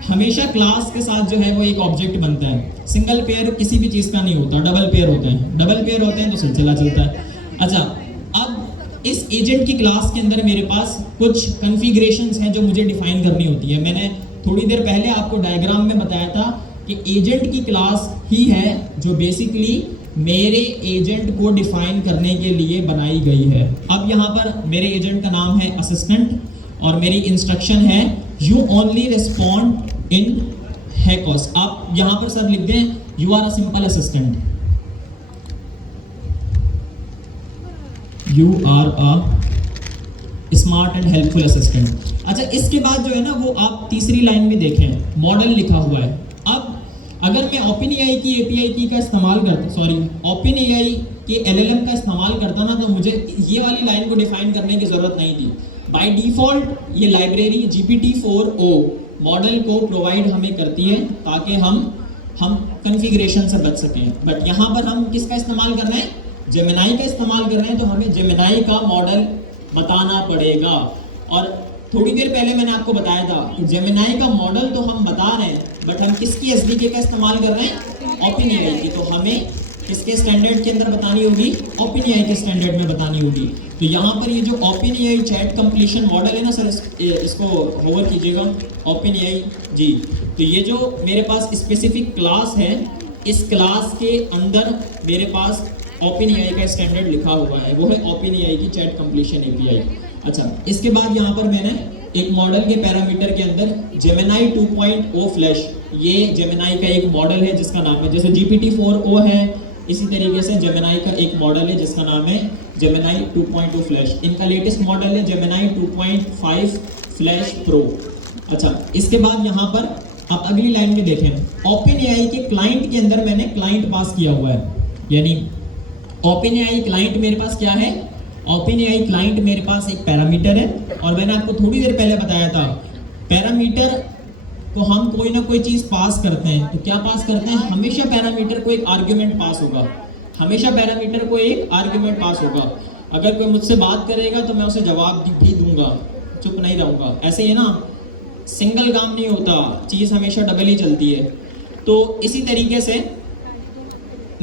हमेशा क्लास के साथ जो है वो एक ऑब्जेक्ट बनता है। सिंगल पेयर किसी भी चीज़ का नहीं होता, डबल पेयर होते हैं। डबल पेयर होते हैं तो सिलसिला चलता है। अच्छा, अब इस एजेंट की क्लास के अंदर मेरे पास कुछ कॉन्फ़िगरेशंस हैं जो मुझे डिफाइन करनी होती है। मैंने थोड़ी देर पहले आपको डायग्राम में बताया था कि एजेंट की क्लास ही है जो बेसिकली मेरे एजेंट को डिफाइन करने के लिए बनाई गई है। अब यहाँ पर मेरे एजेंट का नाम है असिस्टेंट और मेरी इंस्ट्रक्शन है you only respond in haikus. आप यहाँ पर सब लिख दें you are a simple assistant, you are a smart and helpful assistant. अच्छा, इसके बाद जो है ना वो आप तीसरी लाइन में देखें मॉडल लिखा हुआ है। अब अगर मैं ओपनएआई की एपीआई की का इस्तेमाल करता, ओपनएआई के एलएलएम का इस्तेमाल करता ना, तो मुझे ये वाली लाइन को डिफाइन करने की जरूरत नहीं थी। बाय डिफॉल्ट ये लाइब्रेरी GPT-4o मॉडल को प्रोवाइड हमें करती है ताकि हम कॉन्फ़िगरेशन से बच सकें। बट यहाँ पर हम किसका इस्तेमाल कर रहे हैं? जेमिनाई का इस्तेमाल कर रहे हैं, तो हमें जेमिनाई का मॉडल बताना पड़ेगा। और थोड़ी देर पहले मैंने आपको बताया था कि जेमिनाई का मॉडल तो हम बता रहे हैं, बट हम किसकी एसडीके का इस्तेमाल कर रहे हैं? ओपनएआई की। तो हमें किसके स्टैंडर्ड के अंदर बतानी होगी? ओपनएआई के स्टैंडर्ड में बतानी होगी। तो यहाँ पर ये जो ओपनएआई चैट कंप्लीशन मॉडल है ना सर, इसको होवर कीजिएगा, ओपनएआई जी। तो ये जो मेरे पास स्पेसिफिक क्लास है, इस क्लास के अंदर मेरे पास ओपनएआई का स्टैंडर्ड लिखा हुआ है, वो है ओपनएआई की चैट कंप्लीशन एपीआई। अच्छा, इसके बाद यहाँ पर मैंने एक मॉडल के पैरामीटर के अंदर जेमिनाई 2.0 फ्लैश, ये जेमिनाई का एक मॉडल है जिसका नाम है, जैसे GPT-4o है इसी तरीके से जेमिनाई का एक मॉडल है जिसका नाम है जेमिनाई 2.2 फ्लैश। इनका लेटेस्ट मॉडल है जेमिनाई 2.5 फ्लैश प्रो। अच्छा, इसके बाद यहाँ पर आप अगली लाइन में देखें, ओपनएआई के क्लाइंट के अंदर मैंने क्लाइंट पास किया हुआ है, यानी ओपनएआई क्लाइंट मेरे पास क्या है? ओपनएआई क्लाइंट मेरे पास एक पैरामीटर है। और मैंने आपको थोड़ी देर पहले बताया था पैरामीटर को हम कोई ना कोई चीज़ पास करते हैं, तो क्या पास करते हैं? हमेशा पैरामीटर को एक आर्ग्यूमेंट पास होगा, हमेशा पैरामीटर को एक आर्ग्यूमेंट पास होगा। अगर कोई मुझसे बात करेगा तो मैं उसे जवाब भी दूंगा, चुप नहीं रहूँगा। ऐसे ही ना, सिंगल काम नहीं होता, चीज़ हमेशा डबल ही चलती है। तो इसी तरीके से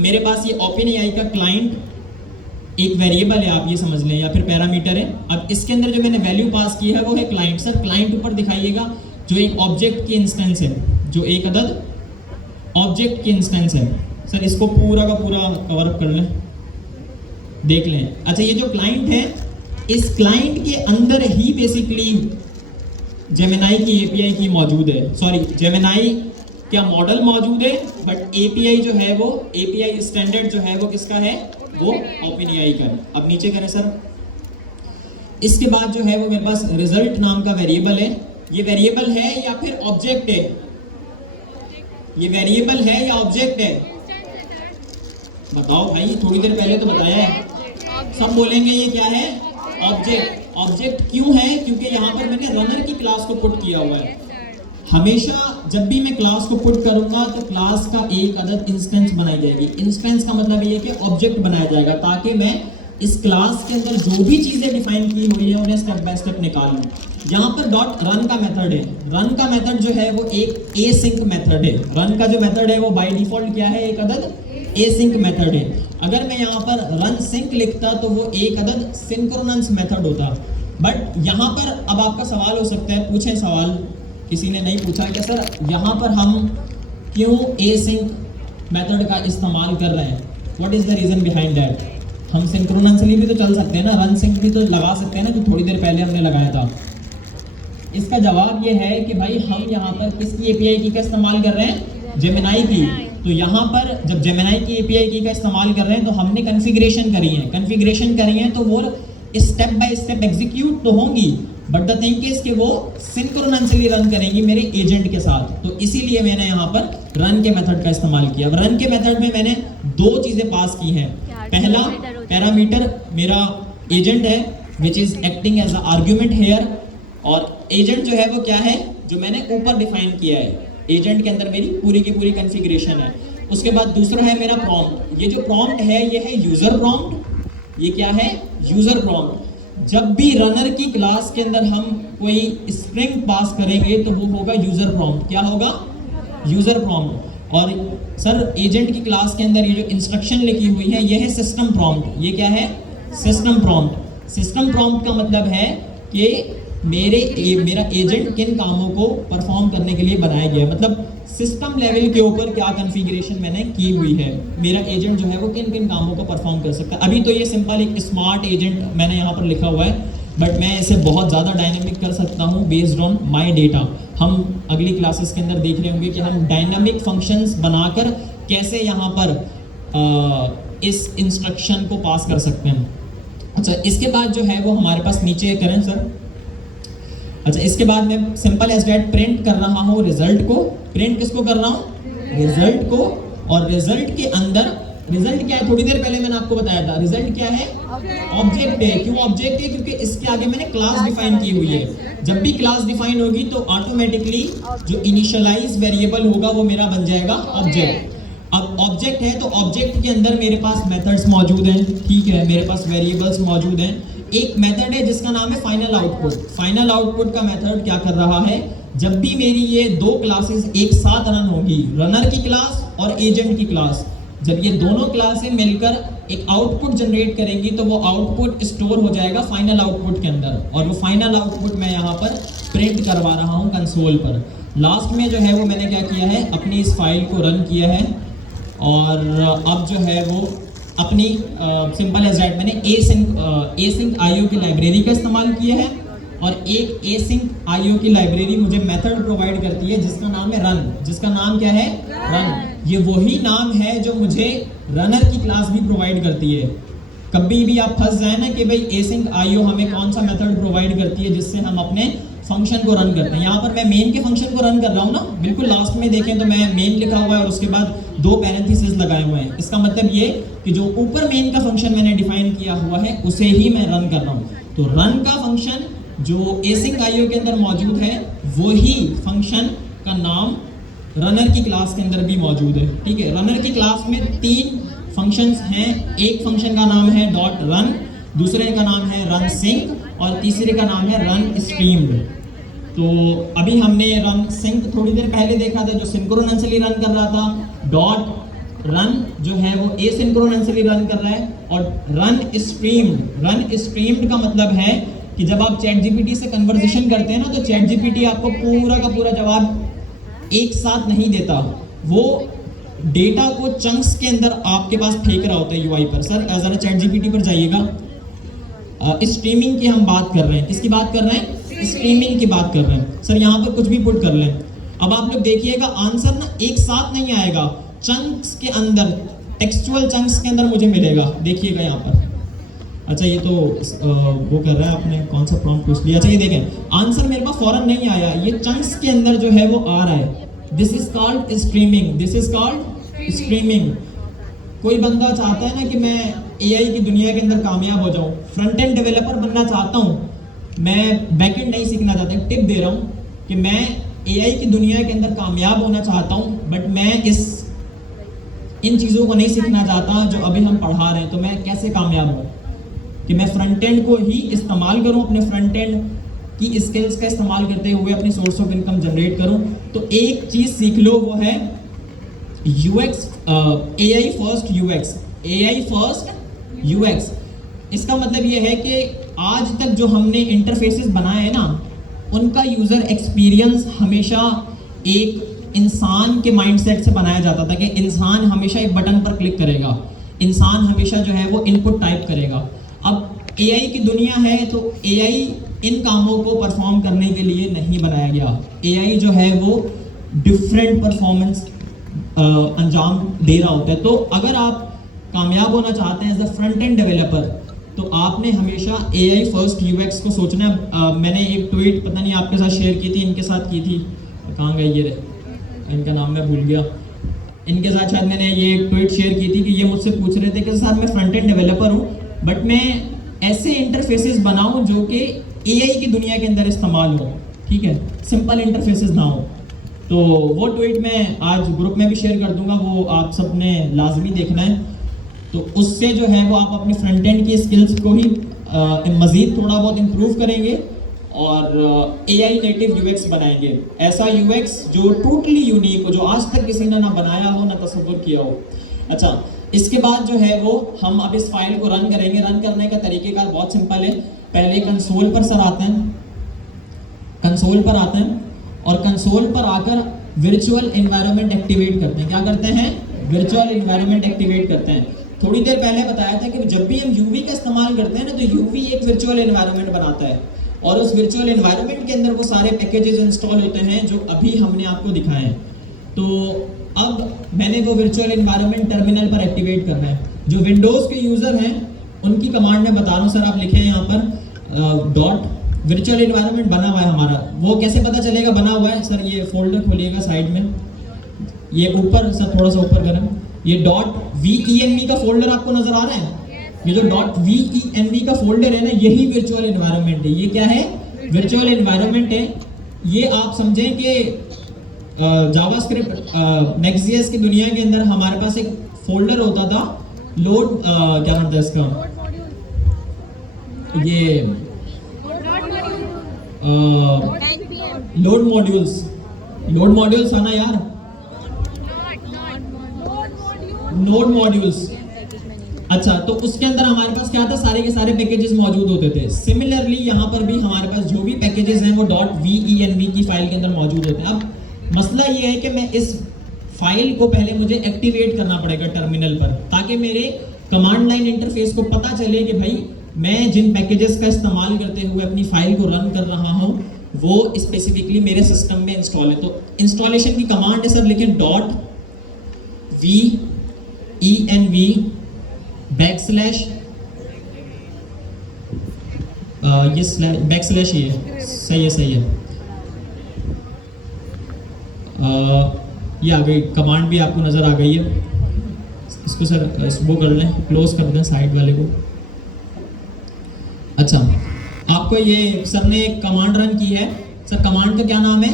मेरे पास ये ओपनएआई का क्लाइंट एक वेरिएबल है, आप ये समझ लें, या फिर पैरामीटर है। अब इसके अंदर जो मैंने वैल्यू पास की है वो है क्लाइंट। सर क्लाइंट ऊपर दिखाइएगा, जो एक ऑब्जेक्ट की इंस्टेंस है, जो एक अदद ऑब्जेक्ट की इंस्टेंस है। सर इसको पूरा का पूरा कवर अप कर लें, देख लें। अच्छा, ये जो क्लाइंट है, इस क्लाइंट के अंदर ही बेसिकली जेमिनाई की एपीआई की मौजूद है, जेमिनाई क्या मॉडल मौजूद है, बट एपीआई जो है वो एपीआई स्टैंडर्ड जो है वो किसका है? वो ओपनएआई का है। अब नीचे करें सर, इसके बाद जो है वो मेरे पास रिजल्ट नाम का वेरिएबल है। ये वेरिएबल है या फिर ऑब्जेक्ट है? ये वेरिएबल है या ऑब्जेक्ट है? बताओ भाई, थोड़ी देर पहले तो बताया है, सब बोलेंगे ये क्या है? ऑब्जेक्ट। ऑब्जेक्ट क्यों है? क्योंकि यहाँ पर मैंने रनर की क्लास को पुट किया हुआ है। हमेशा जब भी मैं क्लास को पुट करूंगा तो क्लास का एक अदद इंस्टेंस बनाई जाएगी। इंस्टेंस का मतलब ये है कि ऑब्जेक्ट बनाया जाएगा, ताकि मैं इस क्लास के अंदर जो भी चीजें डिफाइन की हुई है उन्हें स्टेप बाय स्टेप निकाल लूं। यहाँ पर डॉट रन का मेथड है। रन का मेथड जो है वो एक एसिंक मेथड है। रन का जो मेथड है वो बाय डिफॉल्ट क्या है, एक अदद एसिंक मेथड है। अगर मैं यहाँ पर रन सिंक लिखता तो वो एक अदद सिंक्रोनस मेथड होता। बट यहाँ पर अब आपका सवाल हो सकता है, पूछें सवाल, किसी ने नहीं पूछा कि सर यहाँ पर हम क्यों एसिंक मेथड का इस्तेमाल कर रहे हैं, what is the reason behind that. हम सिंक्रोनसली भी तो चल सकते हैं ना, रन सिंक भी तो लगा सकते हैं ना, जो थोड़ी देर पहले हमने लगाया था। इसका जवाब ये है कि भाई हम यहाँ पर किसकी एपीआई की का इस्तेमाल कर रहे हैं, जेमिनाई की। तो यहाँ पर जब जेमिनाई की एपीआई की का इस्तेमाल कर रहे हैं तो हमने कॉन्फ़िगरेशन करी है तो वो स्टेप बाय स्टेप एग्जीक्यूट तो होंगी, बट द थिंग इज कि वो सिंक्रोनसली रन करेंगी मेरे एजेंट के साथ। तो इसीलिए मैंने यहाँ पर रन के मेथड का इस्तेमाल किया। रन के मेथड में मैंने दो चीज़ें पास की हैं। पहला पैरामीटर मेरा एजेंट है which is acting as a argument here, और एजेंट जो है वो क्या है, जो मैंने ऊपर डिफाइन किया है। एजेंट के अंदर मेरी पूरी की पूरी कॉन्फ़िगरेशन है। उसके बाद दूसरा है मेरा प्रॉम्प्ट। ये जो प्रॉम्प्ट है ये है यूजर प्रॉम्प्ट। ये क्या है, यूजर प्रॉम्प्ट। जब भी रनर की क्लास के अंदर हम कोई स्ट्रिंग पास करेंगे तो वो होगा यूजर प्रॉम्प्ट। क्या होगा, यूजर प्रॉम्प्ट। और सर एजेंट की क्लास के अंदर ये जो इंस्ट्रक्शन लिखी हुई है ये है सिस्टम प्रॉम्प्ट। ये क्या है, सिस्टम प्रॉम्प्ट। सिस्टम प्रॉम्प्ट का मतलब है कि मेरा एजेंट किन कामों को परफॉर्म करने के लिए बनाया गया है, मतलब सिस्टम लेवल के ऊपर क्या कॉन्फ़िगरेशन मैंने की हुई है, मेरा एजेंट जो है वो किन किन कामों को परफॉर्म कर सकता है। अभी तो ये सिंपल एक स्मार्ट एजेंट मैंने यहाँ पर लिखा हुआ है, बट मैं इसे बहुत ज़्यादा डायनेमिक कर सकता हूँ बेस्ड ऑन माई डेटा। हम अगली क्लासेस के अंदर देख रहे होंगे कि हम डायनामिक फंक्शंस बनाकर कैसे यहाँ पर इस इंस्ट्रक्शन को पास कर सकते हैं। अच्छा, इसके बाद जो है वो हमारे पास नीचे करें सर। अच्छा, इसके बाद मैं सिंपल एज दैट प्रिंट कर रहा हूँ रिजल्ट को। प्रिंट किसको कर रहा हूँ, रिजल्ट को। और रिजल्ट के अंदर रिजल्ट क्या है, थोड़ी देर पहले मैंने आपको बताया था रिजल्ट क्या है, ऑब्जेक्ट है। क्यों ऑब्जेक्ट है, क्योंकि इसके आगे मैंने क्लास डिफाइन की हुई है। जब भी क्लास डिफाइन होगी तो ऑटोमेटिकली जो इनिशियलाइज वेरिएबल होगा वो मेरा बन जाएगा ऑब्जेक्ट। अब ऑब्जेक्ट है तो ऑब्जेक्ट के अंदर मेरे पास मेथड्स मौजूद हैं, ठीक है, मेरे पास वेरिएबल्स मौजूद हैं। एक मेथड है जिसका नाम है फाइनल आउटपुट। फाइनल आउटपुट का मेथड क्या कर रहा है, जब भी मेरी ये दो क्लासेस एक साथ रन होगी, रनर की क्लास और एजेंट की क्लास, जब ये दोनों क्लासें मिलकर एक आउटपुट जनरेट करेंगी तो वो आउटपुट स्टोर हो जाएगा फाइनल आउटपुट के अंदर, और वो फाइनल आउटपुट मैं यहाँ पर प्रिंट करवा रहा हूँ कंसोल पर। लास्ट में जो है वो मैंने क्या किया है, अपनी इस फाइल को रन किया है, और अब जो है वो अपनी सिंपल एज दैट मैंने एसिंक आईओ की लाइब्रेरी का इस्तेमाल किया है, और एक एसिंक आईओ की लाइब्रेरी मुझे मेथड प्रोवाइड करती है जिसका नाम है रन। जिसका नाम क्या है, रन। ये वही नाम है जो मुझे रनर की क्लास भी प्रोवाइड करती है। कभी भी आप फंस जाए ना कि भाई एसिंक आईओ हमें कौन सा मेथड प्रोवाइड करती है जिससे हम अपने फंक्शन को रन करते हैं। यहाँ पर मैं मेन के फंक्शन को रन कर रहा हूँ ना, बिल्कुल लास्ट में देखें तो मैं मेन लिखा हुआ है और उसके बाद दो पैरेंथेसिस लगाए हुए हैं। इसका मतलब ये कि जो ऊपर मेन का फंक्शन मैंने डिफाइन किया हुआ है उसे ही मैं रन कर रहा हूँ। तो रन का फंक्शन जो एसिंक आईओ के अंदर मौजूद है वही फंक्शन का नाम रनर की क्लास के अंदर भी मौजूद है, ठीक है। रनर की क्लास में तीन फंक्शंस हैं। एक फंक्शन का नाम है डॉट रन, दूसरे का नाम है रन सिंक, और तीसरे का नाम है रन स्ट्रीम्ड। तो अभी हमने रन सिंक थोड़ी देर पहले देखा था जो सिंक्रोनसली रन कर रहा था। डॉट रन जो है वो एसिंक्रोनसली रन कर रहा है, और रन स्ट्रीम्ड का मतलब है कि जब आप चैट जीपीटी से कन्वर्सेशन करते हैं ना तो चैट जीपीटी आपको पूरा का पूरा जवाब एक साथ नहीं देता, वो डेटा को चंक्स के अंदर आपके पास फेंक रहा होता है यूआई पर। सर जरा चैट जीपीटी पर जाइएगा। स्ट्रीमिंग की हम बात कर रहे हैं, किसकी बात कर रहे हैं, स्ट्रीमिंग की बात कर रहे हैं। सर यहाँ पर कुछ भी पुट कर लें। अब आप लोग देखिएगा आंसर ना एक साथ नहीं आएगा, चंक्स के अंदर, टेक्सचुअल चंक्स के अंदर मुझे मिलेगा। देखिएगा यहाँ पर। अच्छा ये तो वो कर रहा है, आपने कौन सा प्रॉम्प्ट पूछ लिया। अच्छा ये देखें आंसर मेरे पास फौरन नहीं आया, ये चंक्स के अंदर जो है वो आ रहा है। This is called streaming, this is called streaming. कोई बंदा चाहता है ना कि मैं एआई की दुनिया के अंदर कामयाब हो जाऊँ, फ्रंट एंड डेवलपर बनना चाहता हूँ, मैं बैकएंड नहीं सीखना चाहता। एक टिप दे रहा हूँ कि मैं एआई की दुनिया के अंदर कामयाब होना चाहता हूँ, बट मैं इन चीज़ों को नहीं सीखना चाहता जो अभी हम पढ़ा रहे हैं। तो मैं कैसे कामयाब हूँ, कि मैं फ्रंट एंड को ही इस्तेमाल करूं, अपने फ्रंट एंड की स्किल्स का इस्तेमाल करते हुए अपनी सोर्स ऑफ इनकम जनरेट करूं। तो एक चीज सीख लो, वो है UX, AI first UX, AI first UX. इसका मतलब ये है कि आज तक जो हमने इंटरफेसेस बनाए हैं ना, उनका यूजर एक्सपीरियंस हमेशा एक इंसान के माइंडसेट से बनाया जाता था कि इंसान हमेशा एक बटन पर क्लिक करेगा, इंसान हमेशा जो है वो इनपुट टाइप करेगा। अब एआई की दुनिया है, तो एआई इन कामों को परफॉर्म करने के लिए नहीं बनाया गया। एआई जो है वो डिफरेंट परफॉर्मेंस अंजाम दे रहा होता है। तो अगर आप कामयाब होना चाहते हैं as a front end developer, तो आपने हमेशा एआई फर्स्ट यूएक्स को सोचना है। मैंने एक ट्वीट पता नहीं आपके साथ शेयर की थी, इनके साथ की थी, कहाँ गई ये रहे, इनका नाम मैं भूल गया, इनके साथ शायद मैंने ये एक ट्वीट शेयर की थी कि ये मुझसे पूछ रहे थे कि सर मैं फ्रंट एंड डेवलपर हूँ, बट मैं ऐसे इंटरफेसेस बनाऊं जो कि एआई की दुनिया के अंदर इस्तेमाल हो, ठीक है, सिंपल इंटरफेसेस ना हो। तो वो ट्वीट मैं आज ग्रुप में भी शेयर कर दूंगा, वो आप सब ने लाजमी देखना है। तो उससे जो है वो आप अपनी फ्रंट एंड की स्किल्स को ही मज़ीद थोड़ा बहुत इम्प्रूव करेंगे और एआई नेटिव यूएक्स बनाएंगे, ऐसा यूएक्स जो टोटली यूनिक हो, जो आज तक किसी ने ना बनाया हो ना तसव्वुर किया हो। अच्छा, इसके बाद जो है वो हम अब इस फाइल को रन करेंगे। रन करने का तरीकेकार बहुत सिंपल है। पहले कंसोल पर सर आते हैं, कंसोल पर आते हैं और कंसोल पर आकर वर्चुअल एनवायरनमेंट एक्टिवेट करते हैं। क्या करते हैं? वर्चुअल एनवायरनमेंट एक्टिवेट करते हैं। थोड़ी देर पहले बताया था कि जब भी हम यूवी का इस्तेमाल करते हैं ना, तो यूवी एक वर्चुअल एनवायरनमेंट बनाता है और उस वर्चुअल एनवायरनमेंट के अंदर वो सारे पैकेजेस इंस्टॉल होते हैं जो अभी हमने आपको दिखाए हैं। तो अब मैंने वो वर्चुअल एनवायरनमेंट टर्मिनल पर एक्टिवेट करना है। जो विंडोज़ के यूज़र हैं उनकी कमांड में बता रहा हूँ। सर आप लिखे हैं यहाँ पर डॉट वर्चुअल एनवायरनमेंट बना हुआ है हमारा, वो कैसे पता चलेगा बना हुआ है? सर ये फोल्डर खोलिएगा साइड में, ये ऊपर सर थोड़ा सा ऊपर करें, ये .venv का फोल्डर आपको नजर आ रहा है? ये जो .venv का फोल्डर है ना, यही वर्चुअल एनवायरनमेंट है। ये क्या है? वर्चुअल एनवायरनमेंट है। ये आप समझें कि जावास्क्रिप्ट नेक्स्ट.जेएस की दुनिया के अंदर हमारे पास एक फोल्डर होता था, लोड क्या नाम था इसका, ये लोड मॉड्यूल्स, लोड मॉड्यूल्स आना यार, नोड मॉड्यूल्स। अच्छा, तो उसके अंदर हमारे पास क्या था? सारे के सारे पैकेजेस मौजूद होते थे। सिमिलरली यहाँ पर भी हमारे पास जो भी पैकेजेस हैं वो .venv की फाइल के अंदर मौजूद होते हैं। अब मसला ये है कि मैं इस फाइल को पहले मुझे एक्टिवेट करना पड़ेगा टर्मिनल पर, ताकि मेरे कमांड लाइन इंटरफेस को पता चले कि भाई मैं जिन पैकेजेस का इस्तेमाल करते हुए अपनी फाइल को रन कर रहा हूँ वो स्पेसिफिकली मेरे सिस्टम में इंस्टॉल है। तो इंस्टॉलेशन की कमांड है सर, लेकिन .venv बैकस्लैश ये बैकस्लैश ही है, सही है, सही है। ये आ गई कमांड भी आपको नज़र आ गई है। इसको सर वो कर लें, क्लोज कर दें साइड वाले को। अच्छा, आपको ये सर ने एक कमांड रन की है। सर कमांड का क्या नाम है?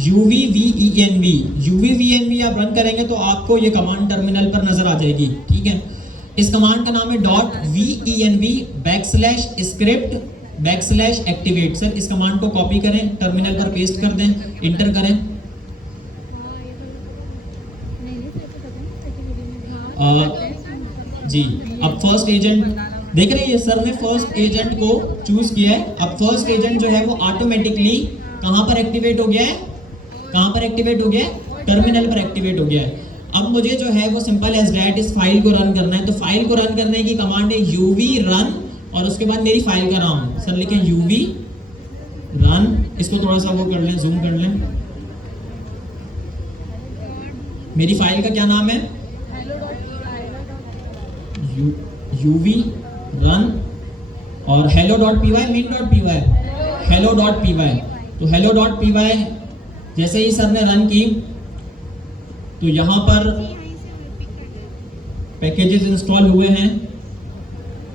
UVVENV। UVVENV आप रन करेंगे तो आपको ये कमांड टर्मिनल पर नजर आ जाएगी, ठीक है। इस कमांड का नाम है .venv backslash script backslash activate. Sir इस कमांड को कॉपी करें, टर्मिनल पर पेस्ट कर दें, इंटर करें। जी, अब फर्स्ट एजेंट देख रहे हैं, सर ने फर्स्ट एजेंट को चूज किया है। अब फर्स्ट एजेंट जो है वो ऑटोमेटिकली कहां पर एक्टिवेट हो गया है? कहां पर एक्टिवेट हो गया है? टर्मिनल पर एक्टिवेट हो गया है। अब मुझे जो है वो सिंपल एज दैट इस फाइल को रन करना है। तो फाइल को रन करने की कमांड है uv run और उसके बाद मेरी फाइल का नाम सर लिखें uv run। इसको थोड़ा सा वो कर लें, जूम कर लें। मेरी फाइल का क्या नाम है? uv run और hello.py main.py hello.py। तो hello.py जैसे ही सर ने रन की तो यहाँ पर पैकेजेस इंस्टॉल हुए हैं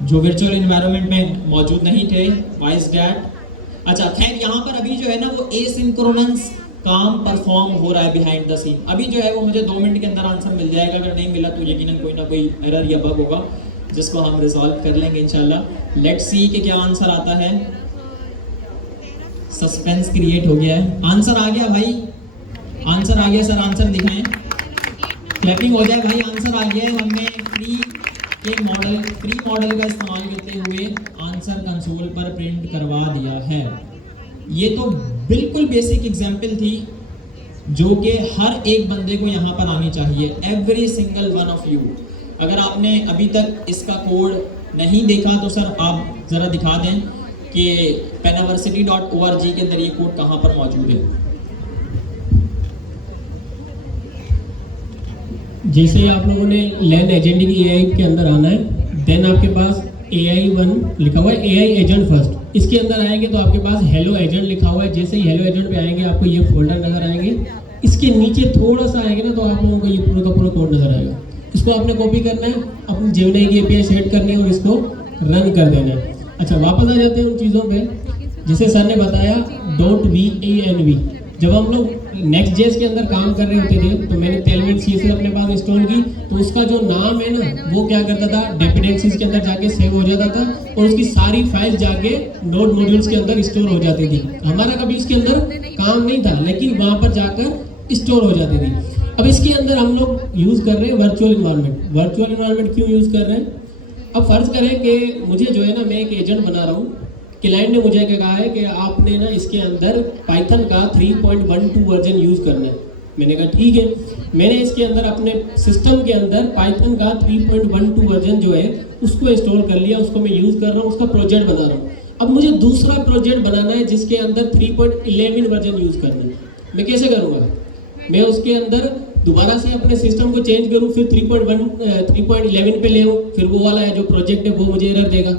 जो वर्चुअल एनवायरनमेंट में मौजूद नहीं थे। Vice that. अच्छा, खैर यहाँ पर अभी जो है ना वो एसिंक्रोनस काम परफॉर्म हो रहा है बिहाइंड द सीन। अभी जो है वो मुझे 2 मिनट के अंदर आंसर मिल जाएगा। अगर नहीं मिला तो यकीनन कोई ना कोई एरर या बग होगा जिसको हम रिजॉल्व कर लेंगे इंशाल्लाह। लेट्स सी कि क्या आंसर आता है। सस्पेंस क्रिएट हो गया है। आंसर आ गया भाई, आंसर आ गया सर, आंसर दिखाएं, क्लैपिंग हो जाए भाई। आंसर आ गया है, हमने फ्री मॉडल का इस्तेमाल करते हुए आंसर कंसोल पर प्रिंट करवा दिया है। ये तो बिल्कुल बेसिक एग्जाम्पल थी जो कि हर एक बंदे को यहाँ पर आनी चाहिए, every single one of you. अगर आपने अभी तक इसका कोड नहीं देखा तो सर आप ज़रा दिखा दें कि penaversity.org के अंदर ये कोड कहाँ पर मौजूद है। जैसे ही आप लोगों ने लैन एजेंटिक एआई के अंदर आना है, देन आपके पास AI1 लिखा हुआ है, AI एजेंट फर्स्ट। इसके अंदर आएंगे तो आपके पास हेलो एजेंट लिखा हुआ है। जैसे ही हेलो एजेंट पे आएंगे आपको ये फोल्डर नजर आएंगे। इसके नीचे थोड़ा सा आएंगे ना तो आप लोगों को ये पूरा का पूरा कोड नजर आएगा। इसको आपने कॉपी करना है, अपनी जेमिनी की API सेट करनी है और इसको रन कर देना है। अच्छा, वापस आ जाते हैं उन चीज़ों पे। जैसे सर ने बताया .venv, जब हम लोग Next.js के अंदर काम कर रहे होते थे तो मैंने Tailwind CSS अपने पास इंस्टॉल की, तो उसका जो नाम है ना वो क्या करता था, डिपेंडेंसीज के अंदर जाके सेव हो जाता था और उसकी सारी फाइल जाके नोड मॉड्यूल्स के अंदर स्टोर हो जाती थी। हमारा कभी उसके अंदर काम नहीं था, लेकिन वहाँ पर जाकर स्टोर हो जाती थी। अब इसके अंदर हम लोग यूज़ कर रहे हैं वर्चुअल इन्वायरमेंट। वर्चुअल इन्वायरमेंट क्यों यूज़ कर रहे हैं? अब फर्ज करें कि मुझे जो है ना, मैं एक एजेंट बना रहा हूँ, क्लाइंट ने मुझे क्या कहा है कि आपने ना इसके अंदर पाइथन का 3.12 वर्जन यूज़ करना है। मैंने कहा ठीक है। मैंने इसके अंदर अपने सिस्टम के अंदर पाइथन का 3.12 वर्जन जो है उसको इंस्टॉल कर लिया, उसको मैं यूज़ कर रहा हूँ, उसका प्रोजेक्ट बना रहा हूँ। अब मुझे दूसरा प्रोजेक्ट बनाना है जिसके अंदर 3.11 वर्जन यूज़ करना है। मैं कैसे करूँगा? मैं उसके अंदर दोबारा से अपने सिस्टम को चेंज करूँ, फिर 3.11 पे ले आऊँ, फिर वो वाला है जो प्रोजेक्ट है वो मुझे एरर देगा।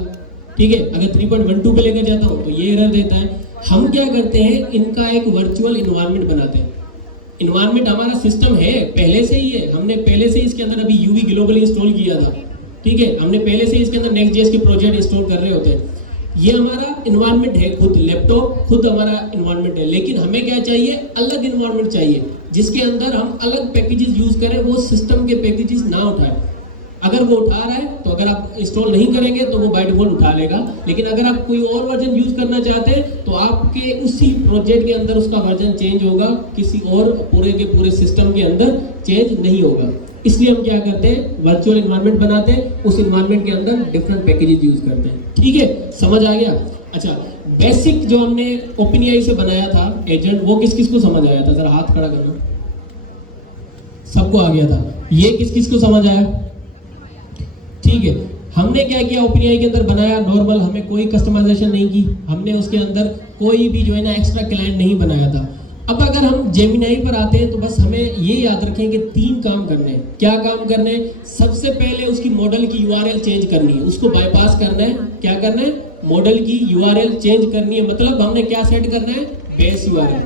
ठीक है, अगर 3.12 पे लेकर जाता हूँ तो ये एरर देता है। हम क्या करते हैं, इनका एक वर्चुअल इन्वायरमेंट बनाते हैं। इन्वायरमेंट हमारा सिस्टम है पहले से ही है, हमने पहले से इसके अंदर अभी UV ग्लोबल इंस्टॉल किया था। ठीक है, हमने पहले से इसके अंदर Next.js के प्रोजेक्ट इंस्टॉल कर रहे होते हैं। ये हमारा इन्वायरमेंट है, खुद लैपटॉप खुद हमारा इन्वायरमेंट है। लेकिन हमें क्या चाहिए, अलग इन्वायरमेंट चाहिए जिसके अंदर हम अलग पैकेजेस यूज करें, वो सिस्टम के पैकेजेस ना उठाए। अगर वो उठा रहा है तो अगर आप इंस्टॉल नहीं करेंगे तो वो बाय डिफॉल्ट उठा लेगा। लेकिन अगर आप कोई और वर्जन यूज करना चाहते हैं तो आपके उसी प्रोजेक्ट के अंदर उसका वर्जन चेंज होगा, किसी और पूरे के पूरे सिस्टम के अंदर चेंज नहीं होगा। इसलिए हम क्या करते हैं, वर्चुअल इन्वायरमेंट बनाते हैं, उस इन्वायरमेंट के अंदर डिफरेंट पैकेजेस यूज करते हैं। ठीक है, समझ आ गया? अच्छा, बेसिक जो हमने OpenAI से बनाया था एजेंट, वो किस किस को समझ आया था? जरा हाथ खड़ा करना। सबको आ गया था। ये किस किस को समझ आया? ठीक है, हमने क्या किया, OpenAI के अंदर बनाया नॉर्मल, हमें कोई कस्टमाइजेशन नहीं की, हमने उसके अंदर कोई भी जो है ना एक्स्ट्रा क्लाइंट नहीं बनाया था। अब अगर हम जेमिनी पर आते हैं तो बस हमें ये याद रखें कि 3 काम करने हैं। क्या काम करने हैं? सबसे पहले उसकी मॉडल की URL चेंज करनी है, उसको बाईपास करना है। क्या करना है? मॉडल की URL चेंज करनी है। मतलब हमने क्या सेट करना है? Base URL।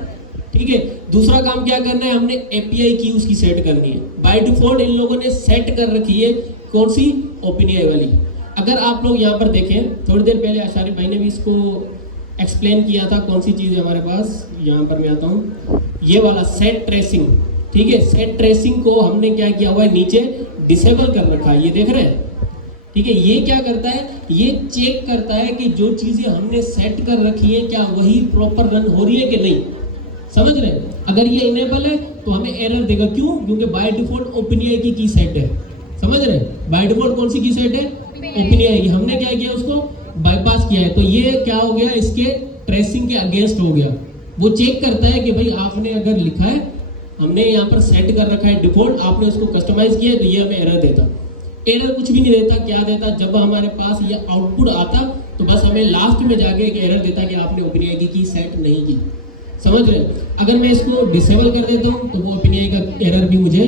ठीक है, दूसरा काम क्या करना है, हमने API की उसकी सेट करनी है। बाय डिफॉल्ट इन लोगों ने सेट कर रखी है, कौन सी? OpenAI वाली। अगर आप लोग यहाँ पर देखें, थोड़ी देर पहले आशारी भाई ने भी इसको एक्सप्लेन किया था, कौन सी चीज़ है हमारे पास। यहाँ पर मैं आता हूँ, ये वाला सेट ट्रेसिंग। ठीक है, सेट ट्रेसिंग को हमने क्या किया हुआ है, नीचे डिसेबल कर रखा है, ये देख रहे हैं। ठीक है, ये क्या करता है, ये चेक करता है कि जो चीज़ें हमने सेट कर रखी हैं क्या वही प्रॉपर रन हो रही है कि नहीं। समझ रहे हैं? अगर ये इनेबल है तो हमें एरर देगा। क्यों? क्योंकि बाय डिफॉल्ट OpenAI की सेट है। समझ रहे हैं? बाय डिफॉल्ट कौन सी की सेट है? OpenAI की। हमने क्या किया, उसको बाईपास किया है, तो ये क्या हो गया, इसके ट्रेसिंग के अगेंस्ट हो गया। वो चेक करता है कि भाई आपने अगर लिखा है, हमने यहाँ पर सेट कर रखा है डिफॉल्ट, आपने उसको कस्टमाइज किया है, तो ये हमें एरर देता। एरर कुछ भी नहीं देता। क्या देता? जब हमारे पास ये आउटपुट आता तो बस हमें लास्ट में जाके एक एरर देता कि आपने OpenAI की सेट नहीं की। समझ रहे? अगर मैं इसको डिसेबल कर देता हूँ तो वो OpenAI का एरर भी मुझे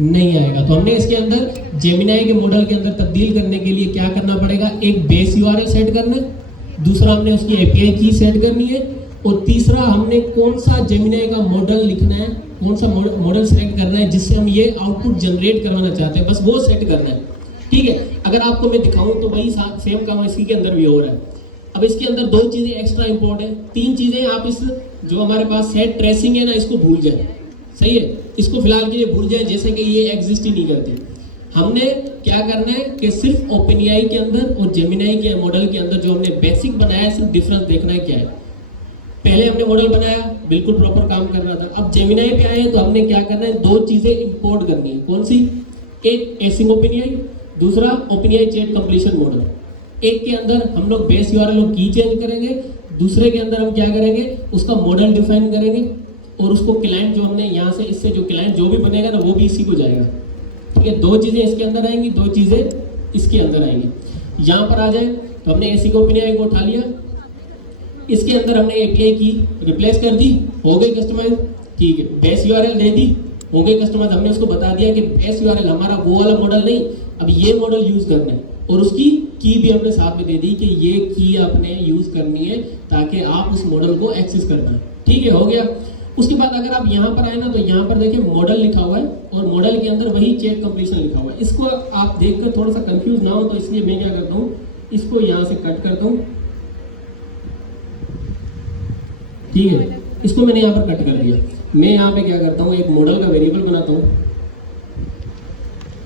नहीं आएगा। तो हमने इसके अंदर जेमिनी के मॉडल के अंदर तब्दील करने के लिए क्या करना पड़ेगा, एक बेस URL सेट करना है, दूसरा हमने उसकी API की सेट करनी है, और तीसरा हमने कौन सा जेमिनी का मॉडल लिखना है, कौन सा मॉडल सेलेक्ट करना है जिससे हम ये आउटपुट जनरेट करवाना चाहते हैं, बस वो सेट करना है। ठीक है, अगर आपको मैं दिखाऊं तो वही सेम काम इसी के अंदर भी हो रहा है। अब इसके अंदर 2 चीज़ें एक्स्ट्रा इंपॉर्टेंट है, 3 चीज़ें आप इस जो हमारे पास सेट ट्रेसिंग है ना, इसको भूल जाए। सही है, इसको फिलहाल के लिए भूल जाए, जैसे कि ये एग्जिस्ट ही नहीं करती। हमने क्या करना है कि सिर्फ ओपन एआई के अंदर और जेमिनी के मॉडल के अंदर जो हमने बेसिक बनाया है, सिर्फ डिफरेंस देखना है क्या है। पहले हमने मॉडल बनाया, बिल्कुल प्रॉपर काम कर रहा था। अब जेमिनी पे आए हैं तो हमने क्या करना है, दो चीजें इंपोर्ट करनी है। कौन सी? एक एसिंग ओपन एआई, दूसरा open AI chat completion model. एक के अंदर हम लोग बेस यूआरएल और की चेंज करेंगे, दूसरे के अंदर हम क्या करेंगे, उसका मॉडल डिफाइन करेंगे और उसको क्लाइंट जो हमने यहाँ से, इससे जो क्लाइंट जो भी बनेगा ना वो भी इसी को जाएगा। ठीक है, दो चीजें इसके अंदर आएंगी, दो चीजें इसके अंदर आएंगी। यहाँ पर आ जाए तो हमने एसी को ओपन एआई को उठा लिया, इसके अंदर हमने एपीआई की रिप्लेस कर दी, हो गई कस्टमाइज। ठीक है, बेस यूआरएल दे दी, हो गई कस्टमाइज। हमने उसको बता दिया कि बेस यूआरएल हमारा वो वाला मॉडल नहीं, अब ये मॉडल यूज करना है और उसकी की भी हमने साथ में दे दी कि ये की आपने यूज करनी है ताकि आप उस मॉडल को एक्सेस कर पाए। ठीक है, हो गया। उसके बाद अगर आप यहाँ पर आए ना तो यहाँ पर देखिए मॉडल लिखा हुआ है और मॉडल के अंदर वही चेक कंप्लीशन लिखा हुआ है। इसको आप देखकर थोड़ा सा कंफ्यूज ना हो तो इसलिए मैं क्या करता हूँ, इसको यहाँ से कट करता हूँ। ठीक है, इसको मैंने यहाँ पर कट कर दिया। मैं यहाँ पे क्या करता हूँ, एक मॉडल का वेरिएबल बनाता हूँ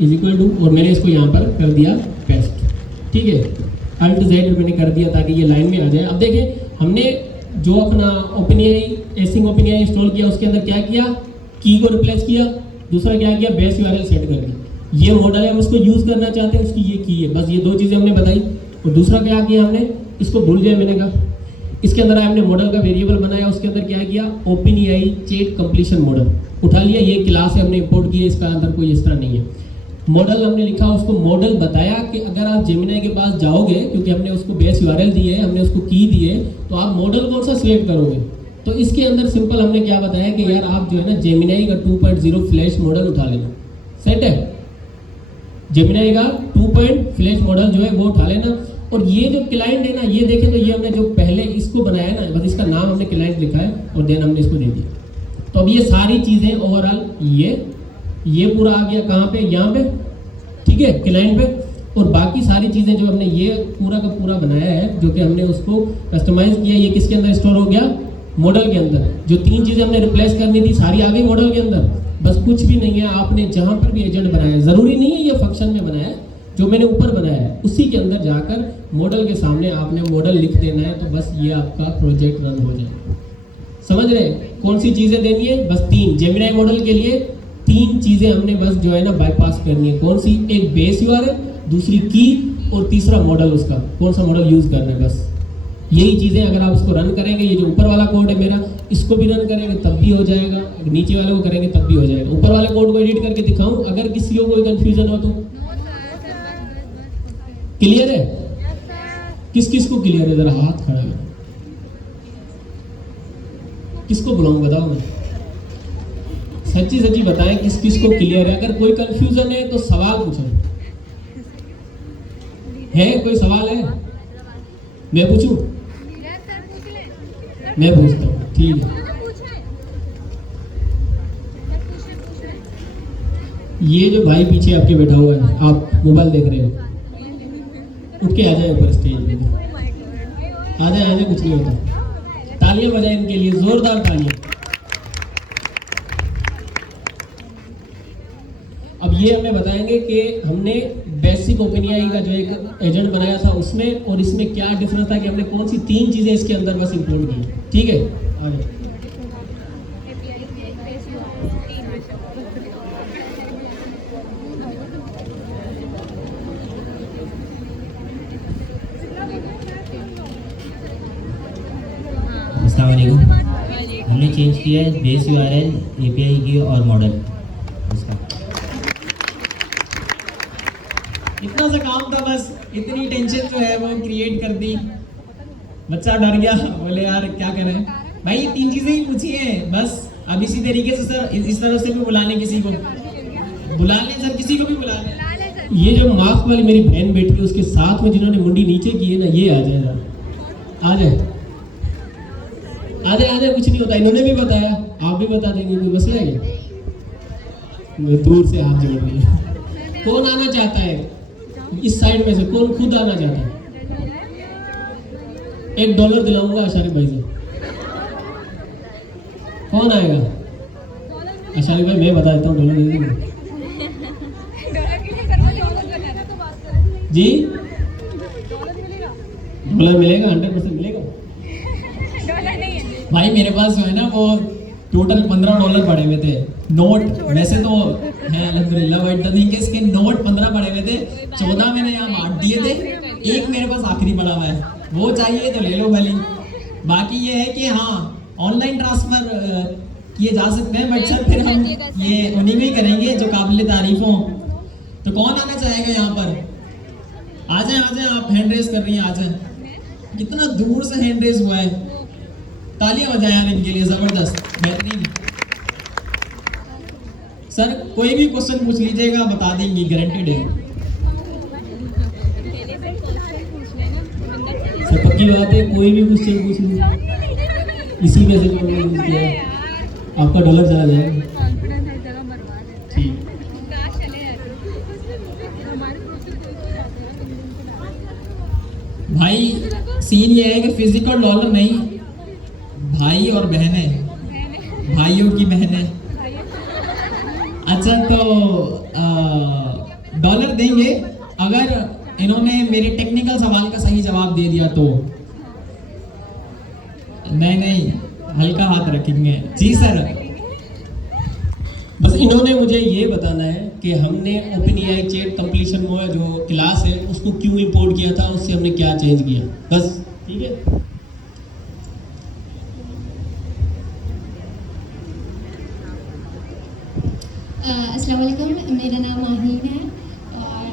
इज इक्वल टू, और मैंने इसको यहाँ पर कर दिया पेस्ट। ठीक है, अल्ट जेड मैंने कर दिया ताकि ये लाइन में आ जाए। अब देखिए हमने जो अपना OpenAI async OpenAI install किया उसके अंदर क्या किया, की को रिप्लेस किया, दूसरा क्या किया, बेस यूआरएल सेट कर दी। ये मॉडल है, हम उसको यूज करना चाहते हैं, उसकी ये की है, बस ये दो चीजें हमने बताई। और दूसरा क्या किया हमने, इसको भूल जाए मैंने कहा, इसके अंदर हमने मॉडल का वेरिएबल बनाया, उसके अंदर क्या किया, open AI chat completion model उठा लिया। ये क्लास है, हमने इंपोर्ट किया, इसका अंदर कोई इस तरह नहीं है। मॉडल हमने लिखा, उसको मॉडल बताया कि अगर आप जेमिनी के पास जाओगे, क्योंकि हमने उसको बेस यूआरएल दी है, हमने उसको की दी है, तो आप मॉडल कौन सा सिलेक्ट करोगे। तो इसके अंदर सिंपल हमने क्या बताया कि यार आप जो है ना जेमिनी का 2.0 फ्लैश मॉडल उठा लेना। सेट है, जेमिनी का 2. फ्लैश मॉडल जो है वो उठा लेना। और ये जो क्लाइंट है ना, ये देखें तो ये हमने जो पहले इसको बनाया ना, बस इसका नाम हमने क्लाइंट लिखा है और देन हमने इसको दे दिया। तो अब ये सारी चीजें ओवरऑल ये पूरा आ गया कहाँ पे, यहाँ पे। ठीक है, क्लाइंट पे। और बाकी सारी चीजें जो हमने ये पूरा का पूरा बनाया है, जो कि हमने उसको कस्टमाइज किया, ये किसके अंदर स्टोर हो गया, मॉडल के अंदर। जो 3 चीजें हमने रिप्लेस करनी थी सारी आ गई मॉडल के अंदर। बस कुछ भी नहीं है, आपने जहां पर भी एजेंट बनाया, जरूरी नहीं है ये फंक्शन में बनाया, जो मैंने ऊपर बनाया है उसी के अंदर जाकर मॉडल के सामने आपने मॉडल लिख देना है, तो बस ये आपका प्रोजेक्ट रन हो जाएगा। समझ रहे हैं कौन सी चीजें देनी है, बस 3। जेमिनी मॉडल के लिए 3 चीजें हमने बस जो है ना बाईपास करनी है। कौन सी, एक बेस यूआरएल, दूसरी की और तीसरा मॉडल, उसका कौन सा मॉडल यूज करना है। बस यही चीजें अगर आप उसको रन करेंगे, ये जो ऊपर वाला कोड है मेरा, इसको भी रन करेंगे तब भी हो जाएगा, नीचे वाले को करेंगे तब भी हो जाएगा। ऊपर वाले कोड को एडिट करके दिखाऊं अगर किसी को कोई कंफ्यूजन हो तो। क्लियर है, किस किस को क्लियर है, जरा हाथ खड़ा है। किसको बुलाऊं बताओ, मैं सच्ची सच्ची बताएं किस किस को क्लियर है। अगर कोई कंफ्यूजन है तो सवाल पूछो। है कोई सवाल है, मैं पूछूं? मैं पूछता हूँ, ठीक है। ये जो भाई पीछे आपके बैठा हुआ है, आप मोबाइल देख रहे हो, उठ के आ जाए ऊपर स्टेज पे। आ जाए, कुछ नहीं होता। तालियां बजाएं इनके लिए, जोरदार तालियां। अब ये हमें बताएंगे कि हमने बेसिक ओपन एआई का जो एक एजेंट बनाया था उसमें और इसमें क्या डिफरेंस था, कि हमने कौन सी 3 चीजें इसके अंदर बस इंक्लूड की। ठीक है, आ जाए। हमने चेंज किया है बेस यूआरएल, एपीआई की और मॉडल उसका। इतना सा काम था, बस इतनी टेंशन जो है वो क्रिएट कर दी। बच्चा डर गया, बोले यार क्या करें भाई, ये 3 चीजें ही पूछी हैं बस। अब इसी तरीके से सर इस तरह से भी बुला लें, किसी को बुला लें सर, किसी को भी बुला लें। ये जो मास्क वाली मेरी बहन बैठी है उसके साथ में जिन्होंने मुंडी नीचे की है ना, ये आ जाए, आ जाए, आ जाए, कुछ नहीं होता। इन्होंने भी बताया, आप भी बता देंगे, कोई मसला है क्या? मैं दूर से हाथ जोड़ रही है। कौन आना चाहता है इस साइड में से, कौन खुद आना चाहता है? $1 दिलाऊंगा अशारिफ भाई से। कौन आएगा? अशारिफ भाई मैं बता देता हूँ, $1 दे दूंगा। जी डॉलर मिलेगा, 100% मिलेगा। डॉलर नहीं है। भाई मेरे पास जो है ना वो टोटल $15 पड़े हुए थे नोट, वैसे तो है अल्हम्दुलिल्लाह, बट द थिंग इज कि नोट 15 पड़े हुए थे, 14 मैंने यहाँ बांट दिए थे, एक मेरे पास आखिरी पड़ा हुआ है, वो चाहिए तो ले लो भली। बाकी ये है कि हाँ ऑनलाइन ट्रांसफर किए जा सकते हैं, बट सर फिर हम ये उन्हीं में ही करेंगे जो काबिल तारीफ हो। तो कौन आना चाहेगा यहाँ पर? आ जाए आ जाए, आप हैंड रेस कर रही हैं, आ जाए। कितना दूर से हैंड रेस हुआ है, तालियां बजाएं यार इनके लिए, जबरदस्त, बेहतरीन। सर कोई भी क्वेश्चन पूछ लीजिएगा, बता देंगी, गारंटीड है। सर पक्की बात है, कोई भी क्वेश्चन पूछ लीजिए, इसी में से जो हमने यूज किया है आपका डॉलर चला जाएगा। कॉन्फिडेंस हर जगह बर्बाद है। ठीक, काश चले जाते। हमारे ग्रुप से कोई कोई बात नहीं। भाई सीन ये है कि फिजिकल डॉलर नहीं, भाई और बहनें, भाइयों की बहनें। अच्छा तो डॉलर देंगे अगर इन्होंने मेरे टेक्निकल सवाल का सही जवाब दे दिया तो। नहीं हल्का हाथ रखेंगे। जी सर। बस इन्होंने मुझे ये बताना है कि हमने OpenAI चैट कंप्लीशन में जो क्लास है उसको क्यों इंपोर्ट किया था, उससे हमने क्या चेंज किया, बस। ठीक है। अस्सलाम वालेकुम, मेरा नाम माहीन है और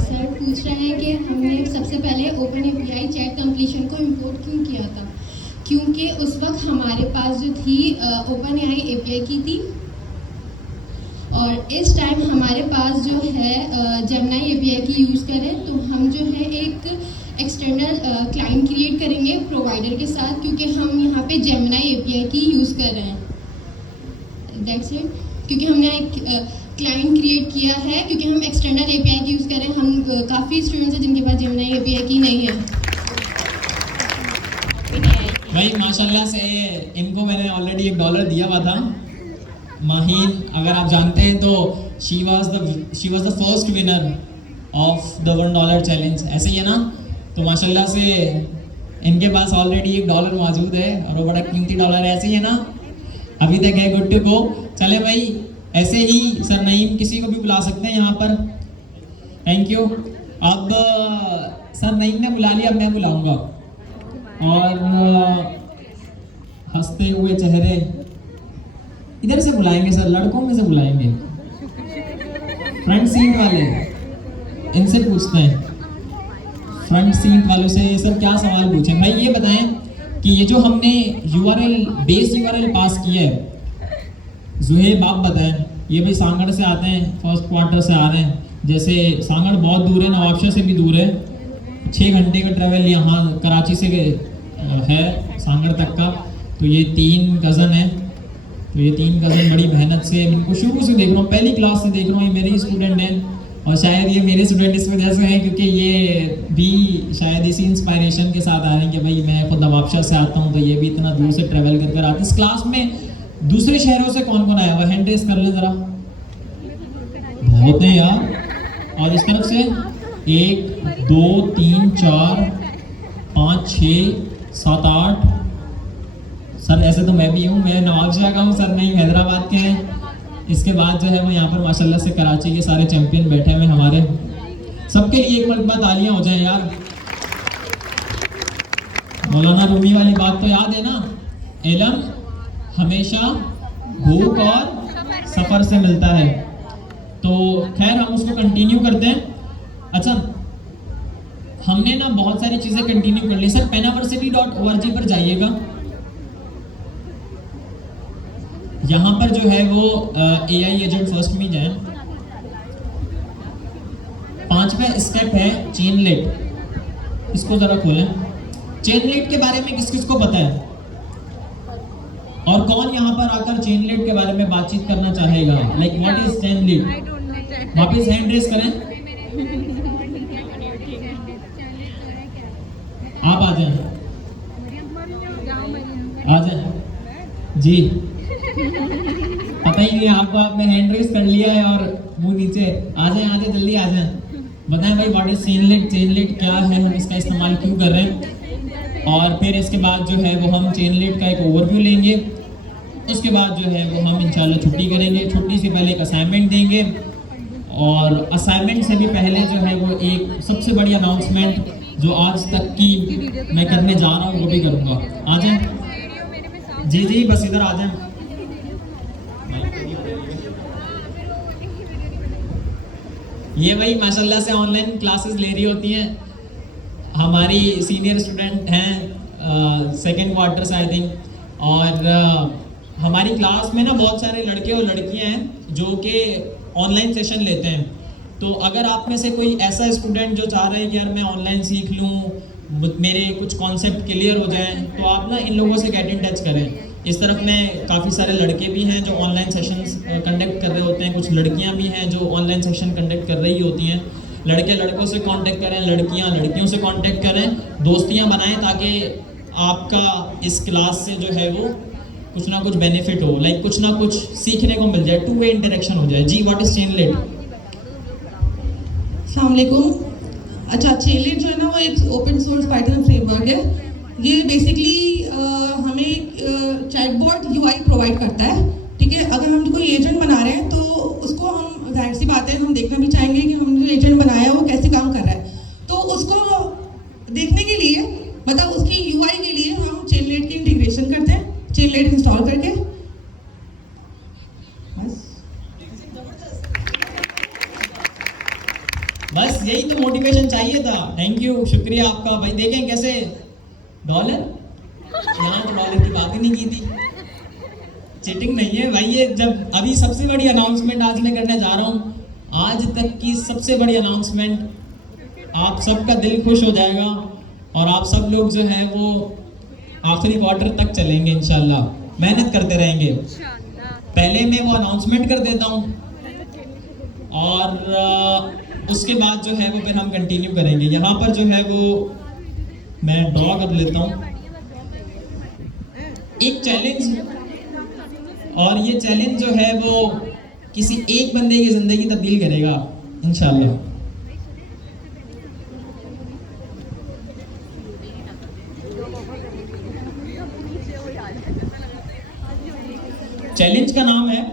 सर पूछ रहे हैं कि हमने सबसे पहले OpenAI चैट कंप्लीशन को इंपोर्ट क्यों किया था। क्योंकि उस वक्त हमारे पास जो थी OpenAI API की थी, और इस टाइम हमारे पास जो है Gemini API की यूज़ करें, तो हम जो है एक एक्सटर्नल क्लाइंट क्रिएट करेंगे प्रोवाइडर के साथ, क्योंकि हम यहाँ पे Gemini API की यूज़ कर रहे हैं। That's it. क्योंकि हमने एक क्लाइंट क्रिएट किया है, क्योंकि हम एक्सटर्नल API की यूज़ कर रहे हैं। हम काफ़ी स्टूडेंट्स हैं जिनके पास Gemini API की नहीं है। भाई माशाल्लाह से इनको मैंने ऑलरेडी $1 दिया हुआ था। माहीन अगर आप जानते हैं तो she was the first winner of the $1 challenge, ऐसे ही है ना। तो माशाल्लाह से इनके पास ऑलरेडी $1 मौजूद है और वो बड़ा कीमती डॉलर है, ऐसे ही है ना। अभी तक है गुड टू गो। चले भाई ऐसे ही सर नईम किसी को भी बुला सकते हैं यहाँ पर। Thank you. अब सर नईम ने बुला लिया, अब मैं बुलाऊंगा। और हंसते हुए चेहरे इधर से बुलाएंगे सर, लड़कों में से बुलाएंगे, फ्रंट सीट वाले, इनसे पूछते हैं फ्रंट सीट वालों से। सर क्या सवाल पूछें भाई, ये बताएं कि ये जो हमने बेस यूआरएल पास किया है, जुहेब आप बताएं, ये भी सांगड़ से आते हैं, फर्स्ट क्वार्टर से आ रहे हैं। जैसे सांगड़ बहुत दूर है, नवाबशाह से भी दूर है, 6 घंटे का ट्रैवल यहाँ कराची से है सांगड़ तक का। तो ये 3 कज़न हैं, तो ये 3 कज़न बड़ी मेहनत से, इनको शुरू से देख रहा हूँ, पहली क्लास से देख रहा हूँ, ये मेरे ही स्टूडेंट हैं। और शायद ये मेरे स्टूडेंट इस वजह से हैं क्योंकि ये भी शायद इसी इंस्पायरेशन के साथ आ रहे हैं कि भाई मैं खुद नवाबशाह से आता हूँ, तो ये भी इतना दूर से ट्रैवल कर आते हैं। इस क्लास में दूसरे शहरों से कौन कौन आया हुआ, हैंड रेस कर लें ज़रा। बहुत है यार। और इस तरफ से 1 2 3 4 5 6 7 8। सर ऐसे तो मैं भी हूँ, मैं नवाबशाह का हूँ, सर नहीं हैदराबाद के हैं। इसके बाद जो है वो यहाँ पर माशाल्लाह से कराची के सारे चैंपियन बैठे हुए हमारे। सबके लिए एक मरतबा तालियां हो जाए यार। मौलाना रूमी वाली बात तो याद है ना, इल्म हमेशा भूख और सफ़र से मिलता है। तो खैर हम उसको कंटिन्यू करते हैं। अच्छा हमने ना बहुत सारी चीज़ें कंटिन्यू कर ली। सर penaversity.org पर जाइएगा, यहाँ पर जो है वो AI एजेंट फर्स्ट में जाए। 5वां स्टेप है चेनलेट, इसको जरा खोलें। चेनलेट के बारे में किस किस को पता है और कौन यहाँ पर आकर चेनलेट के बारे में बातचीत करना चाहेगा? Like what is Chainlit? वापस हैंड रेस करें, आप आ जाए, आ जाए जी। पता ही नहीं आपको, आपने हैंड रेस कर लिया है और मुंह नीचे। आ जाए जल्दी आ जाए। बताएं भाई व्हाट इज चेनलेट क्या है, हम इसका इस्तेमाल क्यों कर रहे हैं। और फिर इसके बाद जो है वो हम चेनलेट का एक ओवरव्यू लेंगे। उसके बाद जो है वो हम इंशाल्लाह छुट्टी करेंगे। छुट्टी से पहले एक असाइनमेंट देंगे और असाइनमेंट से भी पहले जो है वो एक सबसे बड़ी अनाउंसमेंट जो आज तक की मैं करने जा रहा हूँ वो भी करूँगा। आ जाए जी बस इधर आ जाए। ये भाई माशाल्लाह से ऑनलाइन क्लासेस ले रही होती हैं, हमारी सीनियर स्टूडेंट हैं सेकेंड क्वार्टर से आई थिंक। और हमारी क्लास में ना बहुत सारे लड़के और लड़कियां हैं जो कि ऑनलाइन सेशन लेते हैं। तो अगर आप में से कोई ऐसा स्टूडेंट जो चाह रहे हैं कि यार मैं ऑनलाइन सीख लूँ, मेरे कुछ कॉन्सेप्ट क्लियर हो जाएं, तो आप ना इन लोगों से गेट इन टच करें। इस तरफ में काफ़ी सारे लड़के भी हैं जो ऑनलाइन सेशंस कंडक्ट कर रहे होते हैं, कुछ लड़कियां भी हैं जो ऑनलाइन सेशन कंडक्ट कर रही होती हैं। लड़के लड़कों से कांटेक्ट करें, लड़कियां लड़कियों से कांटेक्ट करें, दोस्तियां बनाएं ताकि आपका इस क्लास से जो है वो कुछ ना कुछ बेनिफिट हो, लाइक कुछ ना कुछ सीखने को मिल जाए, 2 वे इंटरेक्शन हो जाए। जी व्हाट इज चेनलेट? अस्सलाम वालेकुम। अच्छा, चेनलेट जो है ना वो एक ओपन सोर्स पाइथन फ्रेमवर्क है। ये बेसिकली हमें चैटबॉट यूआई प्रोवाइड करता है, ठीक है। अगर हम कोई एजेंट बना रहे हैं तो उसको हम जाहिर सी बात है हम देखना भी चाहेंगे कि हमने जो एजेंट बनाया है वो कैसे काम कर रहा है। तो उसको देखने के लिए मतलब उसकी यूआई के लिए हम चेनलेट की इंटीग्रेशन करते हैं, चेनलेट इंस्टॉल करके। बस यही तो मोटिवेशन चाहिए था। थैंक यू, शुक्रिया आपका भाई। देखें कैसे डॉलर, यहाँ तो डॉलर की बात ही नहीं की थी। चीटिंग नहीं है भाई ये। जब अभी सबसे बड़ी अनाउंसमेंट आज मैं करने जा रहा हूँ, आज तक की सबसे बड़ी अनाउंसमेंट, आप सबका दिल खुश हो जाएगा और आप सब लोग जो है वो आखिरी क्वार्टर तक चलेंगे इंशाल्लाह, मेहनत करते रहेंगे। पहले मैं वो अनाउंसमेंट कर देता हूँ और उसके बाद जो है वो फिर हम कंटिन्यू करेंगे। यहाँ पर जो है वो मैं ड्रॉ कर लेता हूँ एक चैलेंज, और ये चैलेंज जो है वो किसी एक बंदे की जिंदगी तब्दील करेगा इंशाल्लाह। चैलेंज का नाम है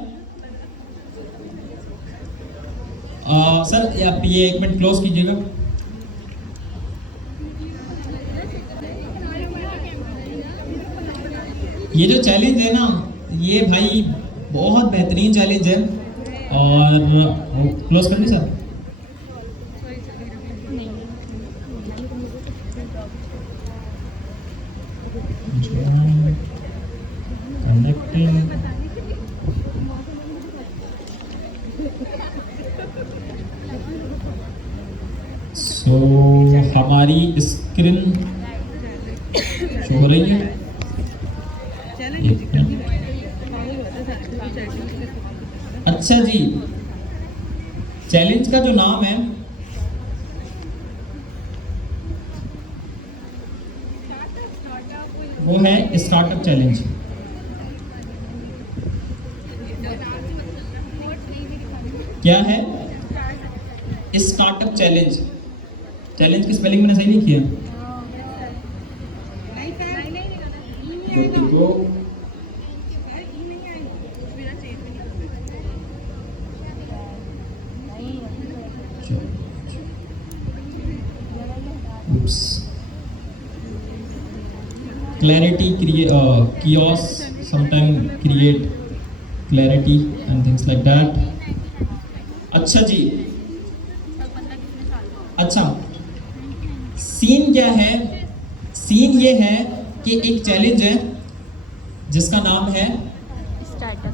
सर आप ये 1 मिनट क्लोज कीजिएगा। ये जो चैलेंज है ना ये भाई बहुत बेहतरीन चैलेंज है। और क्लोज कर दी सर। कंडक्टिंग तो हमारी स्क्रीन शो हो रही है। अच्छा जी, चैलेंज का जो नाम है वो है स्टार्टअप चैलेंज। क्या है? Startup challenge. चैलेंज की स्पेलिंग मैंने सही नहीं किया। Clarity chaos sometimes create clarity and things like that. अच्छा जी, अच्छा सीन क्या है? सीन ये है कि एक चैलेंज है जिसका नाम है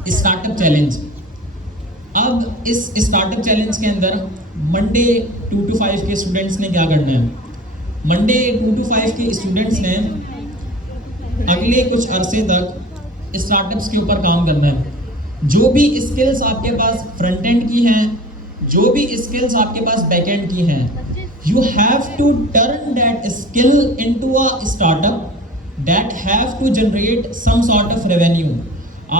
स्टार्टअप चैलेंज। अब इस स्टार्टअप चैलेंज के अंदर मंडे 2 to 5 के स्टूडेंट्स ने क्या करना है? मंडे 2 to 5 के स्टूडेंट्स ने अगले कुछ अरसे तक स्टार्टअप्स के ऊपर काम करना है। जो भी स्किल्स आपके पास फ्रंट एंड की हैं, जो भी स्किल्स आपके पास बैक एंड की हैं, you have to turn that skill into a startup that have to generate some sort of revenue.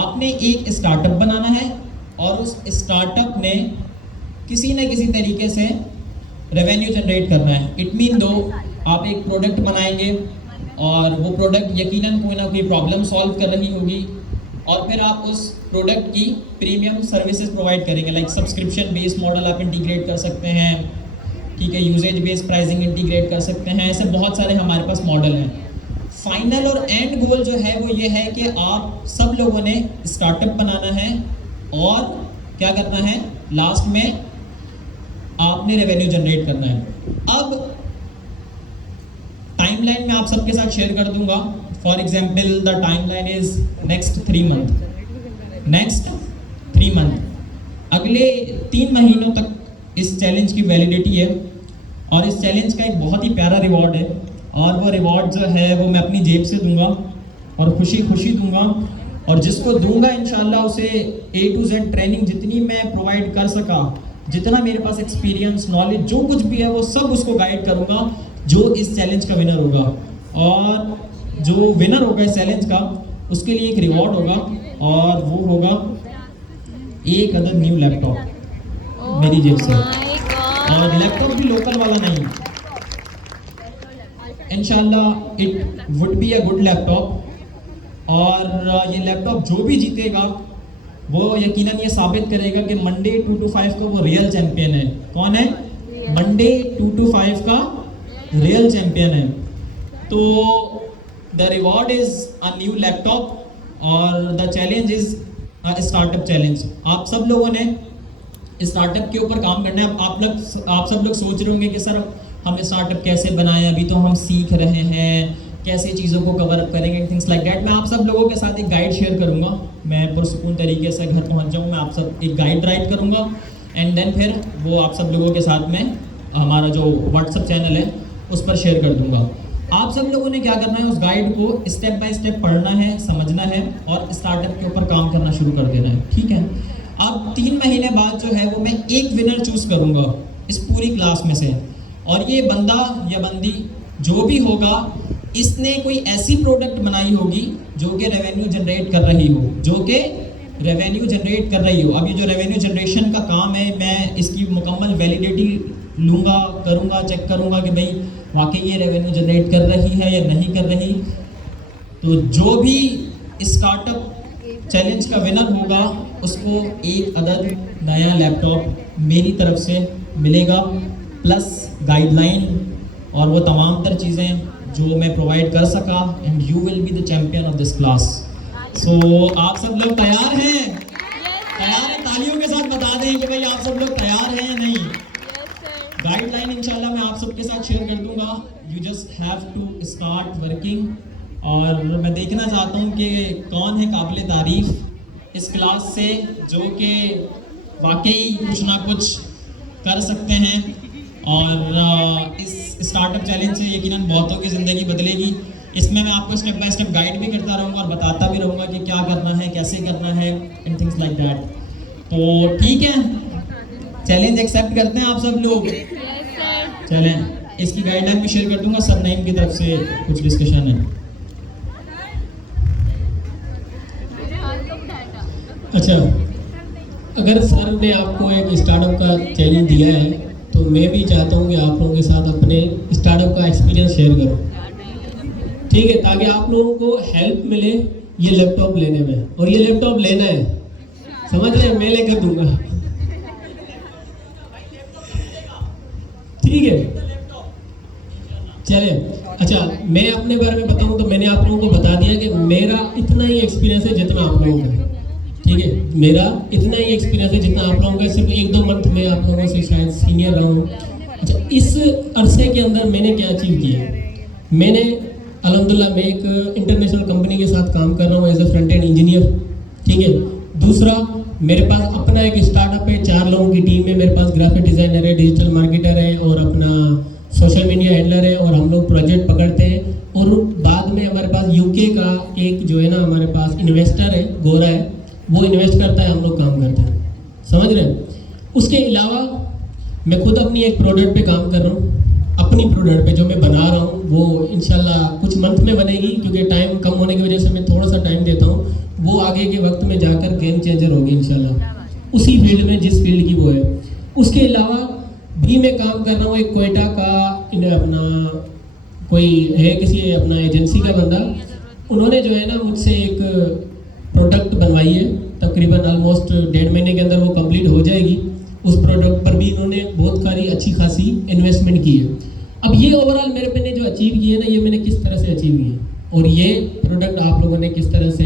आपने एक स्टार्टअप बनाना है और उस स्टार्टअप ने किसी न किसी तरीके से रेवेन्यू जनरेट करना है। इट मीन दो आप एक प्रोडक्ट बनाएंगे और वो प्रोडक्ट यकीनन कोई ना कोई प्रॉब्लम सॉल्व कर रही होगी और फिर आप उस प्रोडक्ट की प्रीमियम सर्विसेज प्रोवाइड करेंगे। लाइक सब्सक्रिप्शन बेस्ड मॉडल आप इंटीग्रेट कर सकते हैं, ठीक है, यूजेज बेस्ड प्राइसिंग इंटीग्रेट कर सकते हैं, ऐसे बहुत सारे हमारे पास मॉडल हैं। फाइनल और एंड गोल जो है वो ये है कि आप सब लोगों ने स्टार्टअप बनाना है और क्या करना है, लास्ट में आपने रेवेन्यू जनरेट करना है। अब टाइमलाइन मैं आप सबके साथ शेयर कर दूंगा। For example the timeline is next 3 month. अगले 3 महीनों तक इस चैलेंज की वैलिडिटी है और इस चैलेंज का एक बहुत ही प्यारा रिवॉर्ड है और वो रिवॉर्ड जो है वो मैं अपनी जेब से दूंगा और खुशी दूंगा और जिसको दूंगा इंशाल्लाह उसे A to Z ट्रेनिंग जितनी मैं प्रोवाइड कर सका, जितना मेरे पास एक्सपीरियंस नॉलेज जो कुछ भी है वो सब उसको गाइड करूंगा जो इस चैलेंज का विनर होगा। और जो विनर होगा इस चैलेंज का उसके लिए एक रिवॉर्ड होगा और वो होगा 1 अदद न्यू लैपटॉप मेरी जेब से। और लैपटॉप भी लोकल वाला नहीं, इंशाल्लाह it would be a good laptop. और ये लैपटॉप जो भी जीतेगा वो यकीनन ये साबित करेगा कि मंडे 2 to 5 का वो रियल चैंपियन है। कौन है? मंडे 2 to 5 का रियल चैंपियन है। तो the reward is a new laptop और the challenge is startup challenge. आप सब लोगों ने स्टार्टअप के ऊपर काम करना है। आप सब लोग सोच रहे होंगे कि सर हम स्टार्टअप कैसे बनाएं, अभी तो हम सीख रहे हैं, कैसे चीज़ों को कवर अप करेंगे, थिंग्स लाइक दैट। मैं आप सब लोगों के साथ एक गाइड शेयर करूंगा। मैं पुरसुकून तरीके से घर पहुंच जाऊँ, मैं आप सब एक गाइड राइट करूंगा एंड देन फिर वो आप सब लोगों के साथ में हमारा जो व्हाट्सअप चैनल है उस पर शेयर कर दूंगा। आप सब लोगों ने क्या करना है, उस गाइड को स्टेप बाय स्टेप पढ़ना है, समझना है और स्टार्टअप के ऊपर काम करना शुरू कर देना है, ठीक है। अब 3 महीने बाद जो है वो मैं एक विनर चूज करूंगा इस पूरी क्लास में से और ये बंदा या बंदी जो भी होगा इसने कोई ऐसी प्रोडक्ट बनाई होगी जो कि रेवेन्यू जनरेट कर रही हो, अब ये जो रेवेन्यू जनरेशन का काम है मैं इसकी मुकम्मल वैलिडिटी लूँगा, करूँगा, चेक करूँगा कि भाई वाकई ये रेवेन्यू जनरेट कर रही है या नहीं कर रही। तो जो भी स्टार्टअप चैलेंज का विनर होगा उसको 1 अदद नया लैपटॉप मेरी तरफ से मिलेगा प्लस गाइडलाइन और वो तमाम तर चीज़ें जो मैं प्रोवाइड कर सका and you will be the champion of this class. So आप सब लोग तैयार हैं? तैयार हैं? तालियों के साथ बता दें कि भाई आप सब लोग तैयार हैं या नहीं। गाइडलाइन इंशाल्लाह मैं आप सबके साथ शेयर कर दूंगा। You just have to start working और मैं देखना चाहता हूँ कि कौन है काबिल तारीफ इस क्लास से जो कि वाकई कुछ ना कुछ कर सकते हैं और इस स्टार्टअप चैलेंज से यकीनन बहुतों की ज़िंदगी बदलेगी। इसमें मैं आपको स्टेप बाय स्टेप गाइड भी करता रहूँगा और बताता भी रहूँगा कि क्या करना है, कैसे करना है एंड थिंग्स लाइक दैट। तो ठीक है, चैलेंज एक्सेप्ट करते हैं आप सब लोग? चलें, इसकी गाइडलाइन भी शेयर कर दूंगा। सब नाइन की तरफ से कुछ डिस्कशन है। अच्छा, अगर सर ने आपको एक स्टार्टअप का चैलेंज दिया है तो मैं भी चाहता हूँ कि आप लोगों के साथ अपने स्टार्टअप का एक्सपीरियंस शेयर करो, ठीक है, ताकि आप लोगों को हेल्प मिले ये लैपटॉप लेने में। और ये लैपटॉप लेना है, समझ रहे हैं, मैं लेकर दूंगा, ठीक है। चले, अच्छा मैं अपने बारे में बताऊं तो मैंने आप लोगों को बता दिया कि मेरा इतना ही एक्सपीरियंस है जितना आप लोगों का, ठीक है। मेरा इतना ही एक्सपीरियंस है जितना आप लोगों का, सिर्फ 1-2 मंथ में आप लोगों से शायद सीनियर रहा हूँ। अच्छा, इस अरसे के अंदर मैंने क्या अचीव किया? मैंने अल्हम्दुलिल्लाह मैं एक इंटरनेशनल कंपनी के साथ काम कर रहा हूँ as a front end engineer, ठीक है। दूसरा, मेरे पास अपना एक स्टार्टअप है, 4 लोगों की टीम है। मेरे पास ग्राफिक डिज़ाइनर है, डिजिटल मार्केटर है और अपना सोशल मीडिया हैंडलर है और हम लोग प्रोजेक्ट पकड़ते हैं। और बाद में हमारे पास यूके का एक जो है ना हमारे पास इन्वेस्टर है, गोरा है, वो इन्वेस्ट करता है, हम लोग काम करते हैं, समझ रहे हैं। उसके अलावा मैं खुद अपनी एक प्रोडक्ट पे काम कर रहा हूँ, अपनी प्रोडक्ट पे जो मैं बना रहा हूँ वो इंशाल्लाह कुछ मंथ में बनेगी, क्योंकि टाइम कम होने की वजह से मैं थोड़ा सा टाइम देता हूँ। वो आगे के वक्त में जाकर गेम चेंजर होगी इंशाल्लाह, उसी फील्ड में जिस फील्ड की वो है। उसके अलावा भी मैं काम कर रहा हूँ एक कोयटा का, इन्हें अपना कोई है किसी अपना एजेंसी का बंदा, उन्होंने जो है ना मुझसे एक प्रोडक्ट बनवाई है, तकरीबन ऑलमोस्ट 1.5 महीने के अंदर वो कंप्लीट हो जाएगी। उस प्रोडक्ट पर भी इन्होंने बहुत सारी अच्छी खासी इन्वेस्टमेंट की है। अब ये ओवरऑल मेरे पे ने जो अचीव किए ना, ये मैंने किस तरह से अचीव किए, और ये प्रोडक्ट आप लोगों ने किस तरह से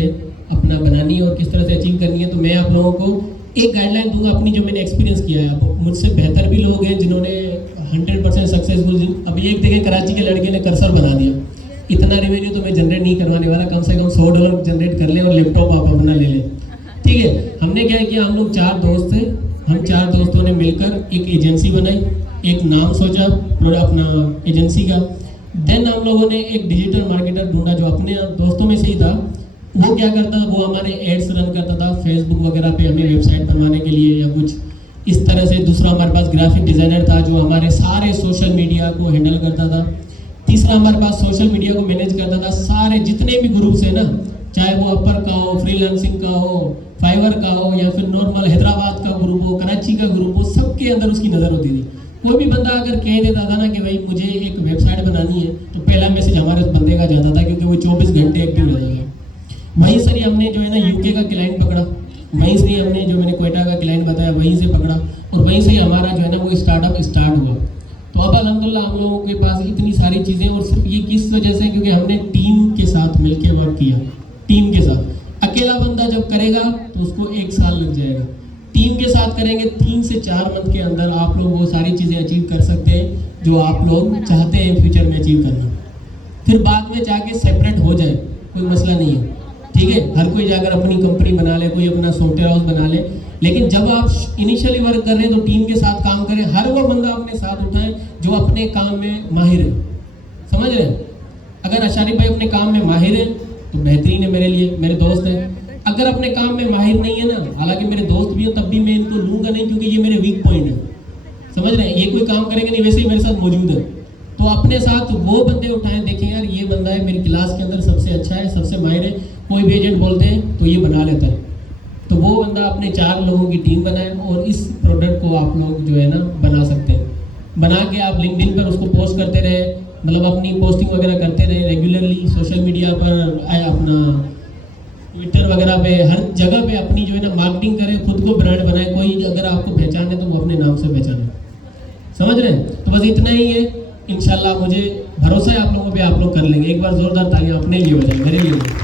अपना बनानी है और किस तरह से अचीव करनी है, तो मैं आप लोगों को एक गाइडलाइन दूंगा अपनी, जो मैंने एक्सपीरियंस किया है। आप मुझसे बेहतर भी लोग हैं जिन्होंने 100% सक्सेसफुल, अभी एक देखें कराची के लड़के ने कर्सर बना दिया, इतना रेवेन्यू तो मैं जनरेट नहीं करवाने वाला, कम से कम $100 जनरेट कर लें और लैपटॉप आप अपना ले लें, ठीक है। हमने क्या किया, हम लोग 4 दोस्त थे, हम 4 दोस्तों ने मिलकर एक एजेंसी बनाई, एक नाम सोचा अपना एजेंसी का। देन हम लोगों ने एक डिजिटल मार्केटर ढूंढा जो अपने दोस्तों में से ही था। वो क्या करता था, वो हमारे एड्स रन करता था फेसबुक वगैरह पे हमें वेबसाइट बनवाने के लिए या कुछ इस तरह से। दूसरा हमारे पास ग्राफिक डिज़ाइनर था जो हमारे सारे सोशल मीडिया को हैंडल करता था। तीसरा हमारे पास सोशल मीडिया को मैनेज करता था, सारे जितने भी ग्रुप्स हैं ना, चाहे वो अपर का हो, फ्रीलांसिंग का हो, फाइवर का हो, या फिर नॉर्मल हैदराबाद का ग्रुप हो, कराची का ग्रुप हो, सबके अंदर उसकी नज़र होती थी। कोई भी बंदा अगर कह देता था ना कि भाई मुझे एक वेबसाइट बनानी है, तो पहला मैसेज हमारे उस बंदे का जाता था, क्योंकि वो 24 घंटे एक्टिव रहता था। वहीं से हमने जो है ना यूके का क्लाइंट पकड़ा, वहीं से हमने जो मैंने कोयटा का क्लाइंट बताया वहीं से पकड़ा, और वहीं से हमारा जो है ना वो स्टार्टअप स्टार्ट हुआ। तो अब अल्हम्दुलिल्लाह हम लोगों के पास इतनी सारी चीज़ें, और सिर्फ ये किस वजह से, क्योंकि हमने टीम के साथ मिलकर वर्क किया। टीम के साथ अकेला बंदा जब करेगा तो उसको 1 साल लग जाएगा, टीम के साथ करेंगे 3 से 4 मंथ के अंदर आप लोग वो सारी चीज़ें अचीव कर सकते हैं जो आप लोग चाहते हैं फ्यूचर में अचीव करना। फिर बाद में जाके सेपरेट हो जाए, कोई मसला नहीं है, ठीक है। हर कोई जाकर अपनी कंपनी बना ले, कोई अपना सॉफ्टवेयर हाउस बना ले, लेकिन जब आप इनिशियली वर्क कर रहे हैं तो टीम के साथ काम करें। हर वो बंदा अपने साथ उठाएं जो अपने काम में माहिर है, समझ रहे हैं। अगर अशारी भाई अपने काम में माहिर है तो बेहतरीन है मेरे लिए, मेरे दोस्त हैं। अगर अपने काम में माहिर नहीं है ना, हालांकि मेरे दोस्त भी हैं, तब भी मैं इनको लूँगा नहीं, क्योंकि ये मेरे वीक पॉइंट है, समझ रहे हैं। ये कोई काम करेंगे नहीं, वैसे ही मेरे साथ मौजूद है, तो अपने साथ वो बंदे उठाएं। देखें यार ये बंदा है मेरी क्लास के अंदर सबसे अच्छा है, सबसे माहिर है, कोई भी एजेंट बोलते हैं तो ये बना लेता है, तो वो बंदा अपने 4 लोगों की टीम बनाए, और इस प्रोडक्ट को आप लोग जो है ना बना सकते हैं। बना के आप लिंक्डइन पर उसको पोस्ट करते रहे, मतलब अपनी पोस्टिंग वगैरह करते रहे रेगुलरली, सोशल मीडिया पर अपना ट्विटर वगैरह पे, हर जगह पे अपनी जो है ना मार्केटिंग करें, खुद को ब्रांड बनाए। कोई अगर आपको पहचाने तो वो अपने नाम से पहचाने, समझ रहे हैं। तो बस इतना ही है, इंशाल्लाह मुझे भरोसा है आप लोगों पे, आप लोग कर लेंगे। एक बार जोरदार तालियां अपने लिए हो जाए, मेरे लिए।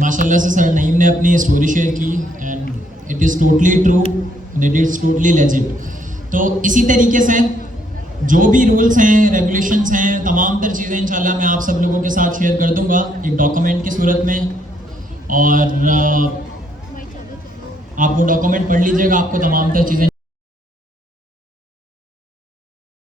माशाल्लाह से सर नईम ने अपनी स्टोरी शेयर की, and it is totally true and it is totally legit. तो इसी तरीके से जो भी रूल्स हैं, रेगुलेशंस हैं, तमाम तर चीज़ें इंशाल्लाह मैं आप सब लोगों के साथ शेयर कर दूंगा एक डॉक्यूमेंट की सूरत में, और आप वो डॉक्यूमेंट पढ़ लीजिएगा, आपको तमाम तर चीज़ें